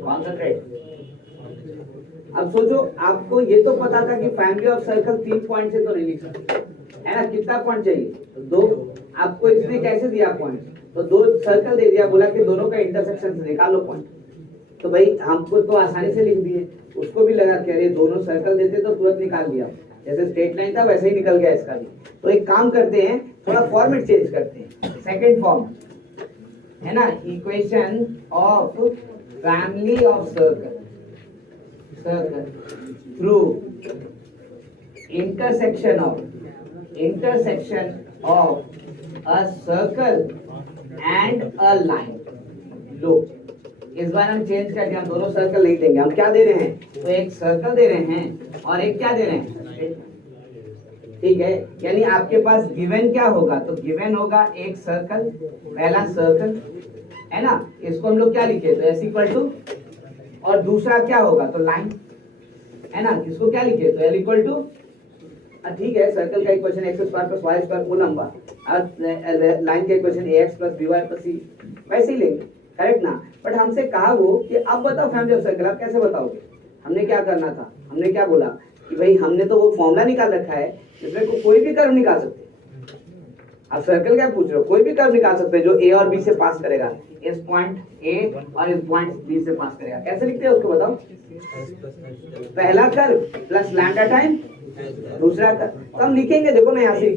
कॉन्सेंट्रेट। अब सोचो, आपको ये तो पता था कि फैमिली ऑफ सर्कल 3 पॉइंट से तो नहीं लिख सकते, है ना। कितना पॉइंट चाहिए? तो 2। आपको इसने कैसे दिया पॉइंट? तो 2 सर्कल दे दिया, बोला कि दोनों का इंटरसेक्शन से निकालो पॉइंट। तो भाई हमको तो आसानी से लिख दिए, उसको भी लगा कि अरे दोनों सर्कल देते तो तुरंत निकाल दिया, जैसे स्ट्रेट लाइन था वैसे ही निकल गया इसका भी। तो एक काम करते हैं, थोड़ा फॉर्मेट चेंज करते हैं। सेकंड फॉर्म है ना, equation of family of circle through intersection of a circle and a line। लो, इस बार हम चेंज करके हम दोनों सर्कल नहीं देंगे, हम क्या दे रहे हैं? तो एक सर्कल दे रहे हैं और एक क्या दे रहे हैं, ठीक है। यानी आपके पास गिवन क्या होगा? तो गिवन होगा एक सर्कल, पहला सर्कल है ना, इसको हम लोग क्या लिखे? तो एस इक्वल टू, और दूसरा क्या होगा? तो लाइन है ना, इसको क्या लिखे? तो एल इक्वल टू, ठीक है। सर्कल का equation x square plus y square को नंबर, लाइन का equation ax plus by plus c, वैसे ही लेंगे, करेक्ट ना। बट हमसे कहा वो कि अब बताओ फैमिली ऑफ सर्कल, आप कैसे बताओगे? हमने क्या करना था? हमने क्या बोला कि भाई हमने तो वो फॉर्मूला निकाल रखा है जिसमें कोई भी कर्व निकाल सकते। आप सर्कल क्या पूछ रहे हो? कोई भी कर्व निकाल सकते हैं जो a और b से पास करेगा, इस पॉइंट a और इस पॉइंट b से पास करेगा। कैसे लिखते हैं उसको बताओ? पहला कर्व प्लस लैम्डा टाइम दूसरा कर्व। तो हम लिखेंगे, देखो ना यहाँ से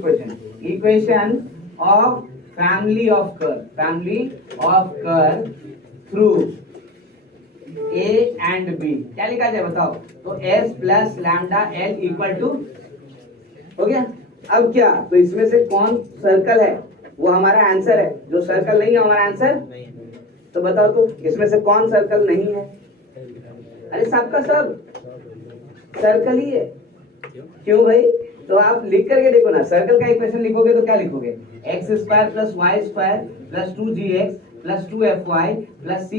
equation of family of curve through a and b। क्या लिखा जाए बताओ? तो s plus lambda l equal to, हो गया। अब क्या? तो इसमें से कौन सर्कल है वो हमारा आंसर है, जो सर्कल नहीं है हमारा आंसर। तो बताओ तो इसमें से कौन सर्कल नहीं है? अरे सबका सब सर्कल ही है। क्यों भाई? तो आप लिख करके देखो ना, सर्कल का इक्वेशन लिखोगे तो क्या लिखोगे? X square plus y square plus 2gx plus 2fy plus c,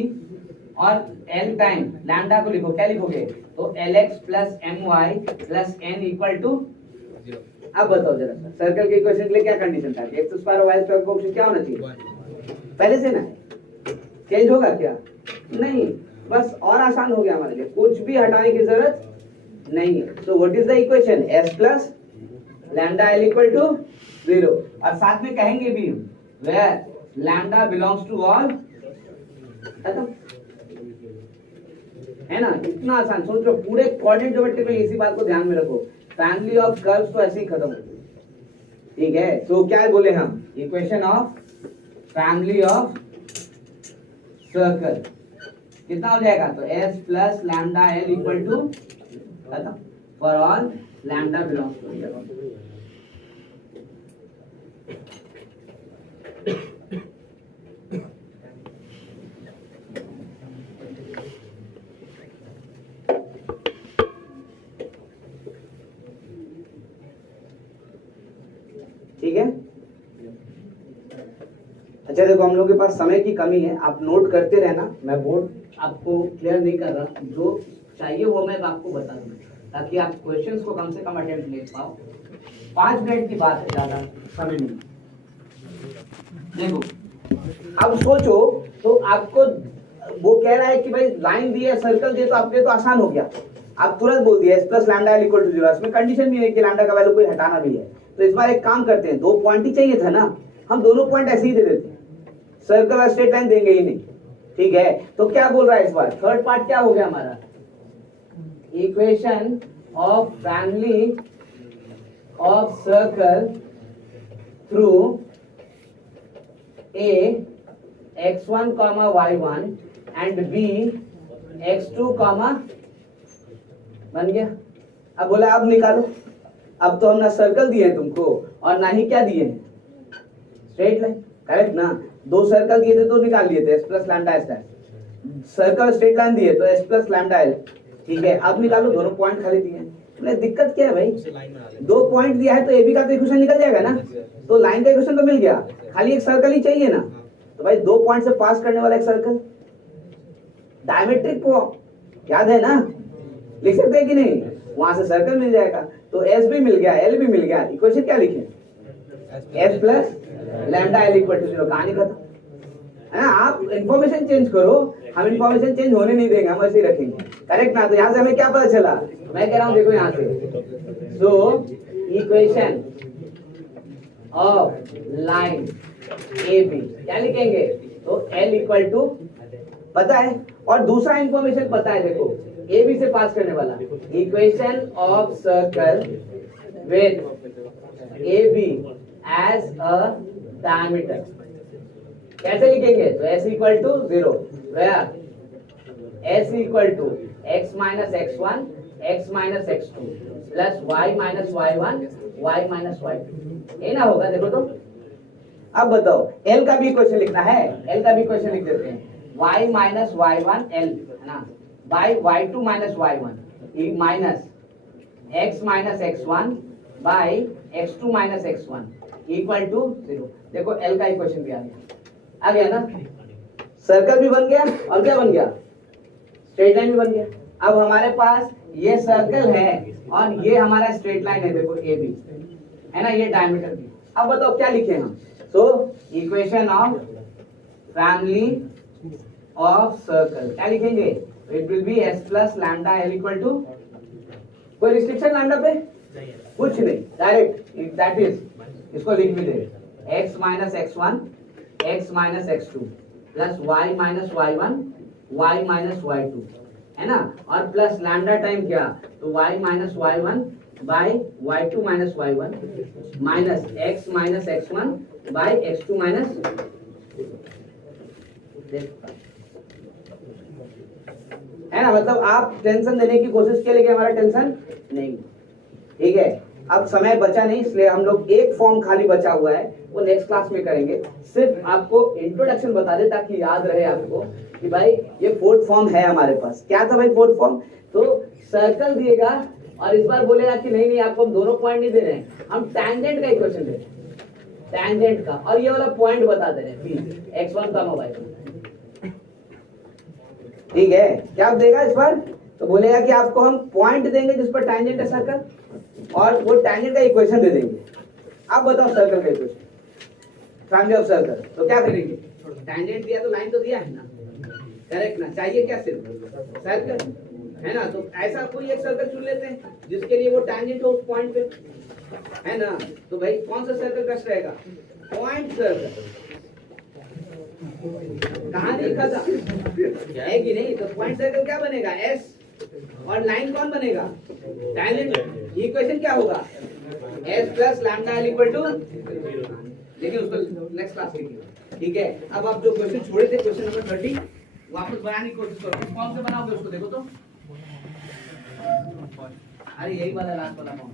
और l टाइम लैम्डा को लिखो, क्या लिखोगे? तो lx plus my plus n equal to. अब बताओ जरा, सर्कल के इक्वेशन के लिए क्या कंडीशन था? एक्स स्क्वायर और वाई स्क्वायर को क्या होना चाहिए? पहले से ना चेंज होगा क्या? नहीं, बस और आसान हो गया हमारे लिए, कुछ भी हटाने की जरूरत नहीं है। तो what is the equation? s plus lambda l equal to 0, और साथ में कहेंगे भी where lambda belongs to all, खत्म, है ना। इतना आसान। सोच लो, पूरे कोऑर्डिनेट ज्योमेट्री में इसी बात को ध्यान में रखो। फैमिली ऑफ कर्व्स तो ऐसे ही खत्म हो, ठीक है। तो क्या बोले हम? Equation of family of circle कितना हो जाएगा? तो s plus lambda l equal to, खत्म, for all lambda belongs to. ठीक है। अच्छा देखो, हम लोग के पास समय की कमी है, आप नोट करते रहना, मैं बोर्ड आपको क्लियर नहीं कर रहा। जो चाहिए वो मैं आपको बता दूं, ताकि आप क्वेश्चंस को कम से कम अटेम्प्ट ले पाओ। 5 मिनट की बात है, ज्यादा समय नहीं। देखो अब सोचो, तो आपको वो कह रहा है कि भाई लाइन दी है, सर्कल दिए, तो आपके तो आसान हो गया, आप तुरंत बोल दिया S plus lambda equal to 0। इसमें कंडीशन भी है कि लैम्डा का वैल्यू कोई हटाना भी है। तो इस बार एक काम करते हैं, 2 पॉइंट ही चाहिए था ना, हम दोनों पॉइंट ऐसे ही दे देते हैं, सर्कल और स्ट्रेट लाइन देंगे ही नहीं, ठीक है। तो क्या बोल रहा है इस बार, थर्ड पार्ट क्या हो गया हमारा, equation of family of circle through A x1, y1 and B x2, बन गया। अब बोला अब निकालो, अब तो हम ना सर्कल दिए हैं तुमको और ना ही क्या दिए हैं, स्ट्रेट लाइन, करेक्ट ना। 2 सर्कल दिए थे तो निकाल लिए थे S plus lambda S dash, circle straight line दिए तो एस प्लस लैम्डा एल, ठीक है। अब निकालो, दोनों पॉइंट खाली दिए हैं। तो दिक्कत क्या है भाई, 2 पॉइंट दिया है तो ए बी का तो इक्वेशन निकल जाएगा ना, तो लाइन का इक्वेशन तो मिल गया, खाली एक सर्कल ही चाहिए ना। तो भाई 2 पॉइंट से पास करने वाला एक सर्कल, डायमेट्रिक फॉर्म याद है ना, लिख सकते हैं कि नहीं, वहां से सर्कल मिल जाएगा। तो एस भी मिल गया, एल भी मिल गया, इक्वेशन क्या लिखे, S plus lambda L equal to 0, कहानी खत्म है ना। आप इंफॉर्मेशन चेंज करो, हम इंफॉर्मेशन चेंज होने नहीं देंगे, हम ऐसे ही रखेंगे, करेक्ट ना। तो यहाँ से हमें क्या पता चला, मैं कह रहा हूँ देखो यहाँ से, so equation of line A B क्या लिखेंगे, तो एल इक्वल टू पता है, और दूसरा इंफॉर्मेशन पता है, देखो ए बी से पास करने वाला, equation of circle with A B as a diameter कैसे लिखेंगे, तो s equal to 0 where s equal to x minus x1 x minus x2 plus y minus y1 y minus y2, ये ना होगा। देखो तो अब बताओ, l का भी इक्वेशन लिखना है, l का भी इक्वेशन लिख देते हैं, y माइनस y1 l है ना, by y2 minus y1 minus x minus x1 by x2 minus x1 equal to 0। देखो l का इक्वेशन भी आ गया ना, सर्कल भी बन गया और क्या बन गया, स्ट्रेट लाइन भी बन गया। अब हमारे पास ये सर्कल है और ये हमारा स्ट्रेट लाइन है, देखो ए बी है ना, ये डायमीटर भी। अब बताओ क्या लिखे हम, so equation of family of circle क्या लिखेंगे, it will be S plus lambda L equal to, कोई रिस्ट्रिक्शन लैम्डा पे कुछ नहीं, डायरेक्ट दैट इज, इसको लिख भी दे x minus x1 x minus x2 plus y minus y1 y minus y2 है ना, और प्लस लैम्डा टाइम क्या, तो y minus y1 by y2 minus y1 minus x minus x1 by x2 minus, है ना। मतलब आप टेंशन देने की कोशिश किए, लेकिन हमारा टेंशन नहीं, ठीक है। अब समय बचा नहीं, इसलिए हम लोग एक फॉर्म खाली बचा हुआ है, वो नेक्स्ट क्लास में करेंगे। सिर्फ आपको इंट्रोडक्शन बता दे ताकि याद रहे आपको कि भाई ये 4th फॉर्म है हमारे पास। क्या था भाई 4th फॉर्म, तो सर्कल दिएगा और इस बार बोलेगा कि नहीं आपको हम दोनों पॉइंट नहीं दे रहे हैं, हम टैंजेंट का इक्वेशन दे रहे हैं, टैंजेंट का, और ये वाला पॉइंट बता दे रहे हैं x1 का मोबाइल, ठीक है। क्या आप देगा इस बार, तो बोलेगा कि आपको हम पॉइंट देंगे जिस पर टैंजेंट है सर्कल, और वो टैंजेंट का इक्वेशन दे देंगे। आप बताओ सर्कल का इक्वेशन, फैमिली ऑफ सर्कल, तो क्या करेंगे, टैंजेंट दिया तो लाइन तो दिया है ना, करेक्ट ना, चाहिए क्या सिर्फ सर्कल है ना। तो ऐसा कोई एक सर्कल चुन लेते हैं जिसके लिए वो टैंजेंट हो उस पॉइंट पे, है ना। तो भाई कौन सा सर्कल बेस्ट रहेगा, पॉइंट सर्कल, कहानी खत्म है कि नहीं। तो पॉइंट सर्कल क्या बनेगा, एस, और लाइन कौन बनेगा, टैंजेंट। इक्वेशन क्या होगा, S plus lambda L equal to, लेकिन उसको नेक्स्ट क्लास लिखिए, ठीक है। अब आप जो क्वेश्चन छोड़े थे, क्वेश्चन नंबर 30 वापस बनाने की कोशिश करो। कौन से बनाओगे उसको देखो तो, अरे यही वाला लास्ट वाला कौन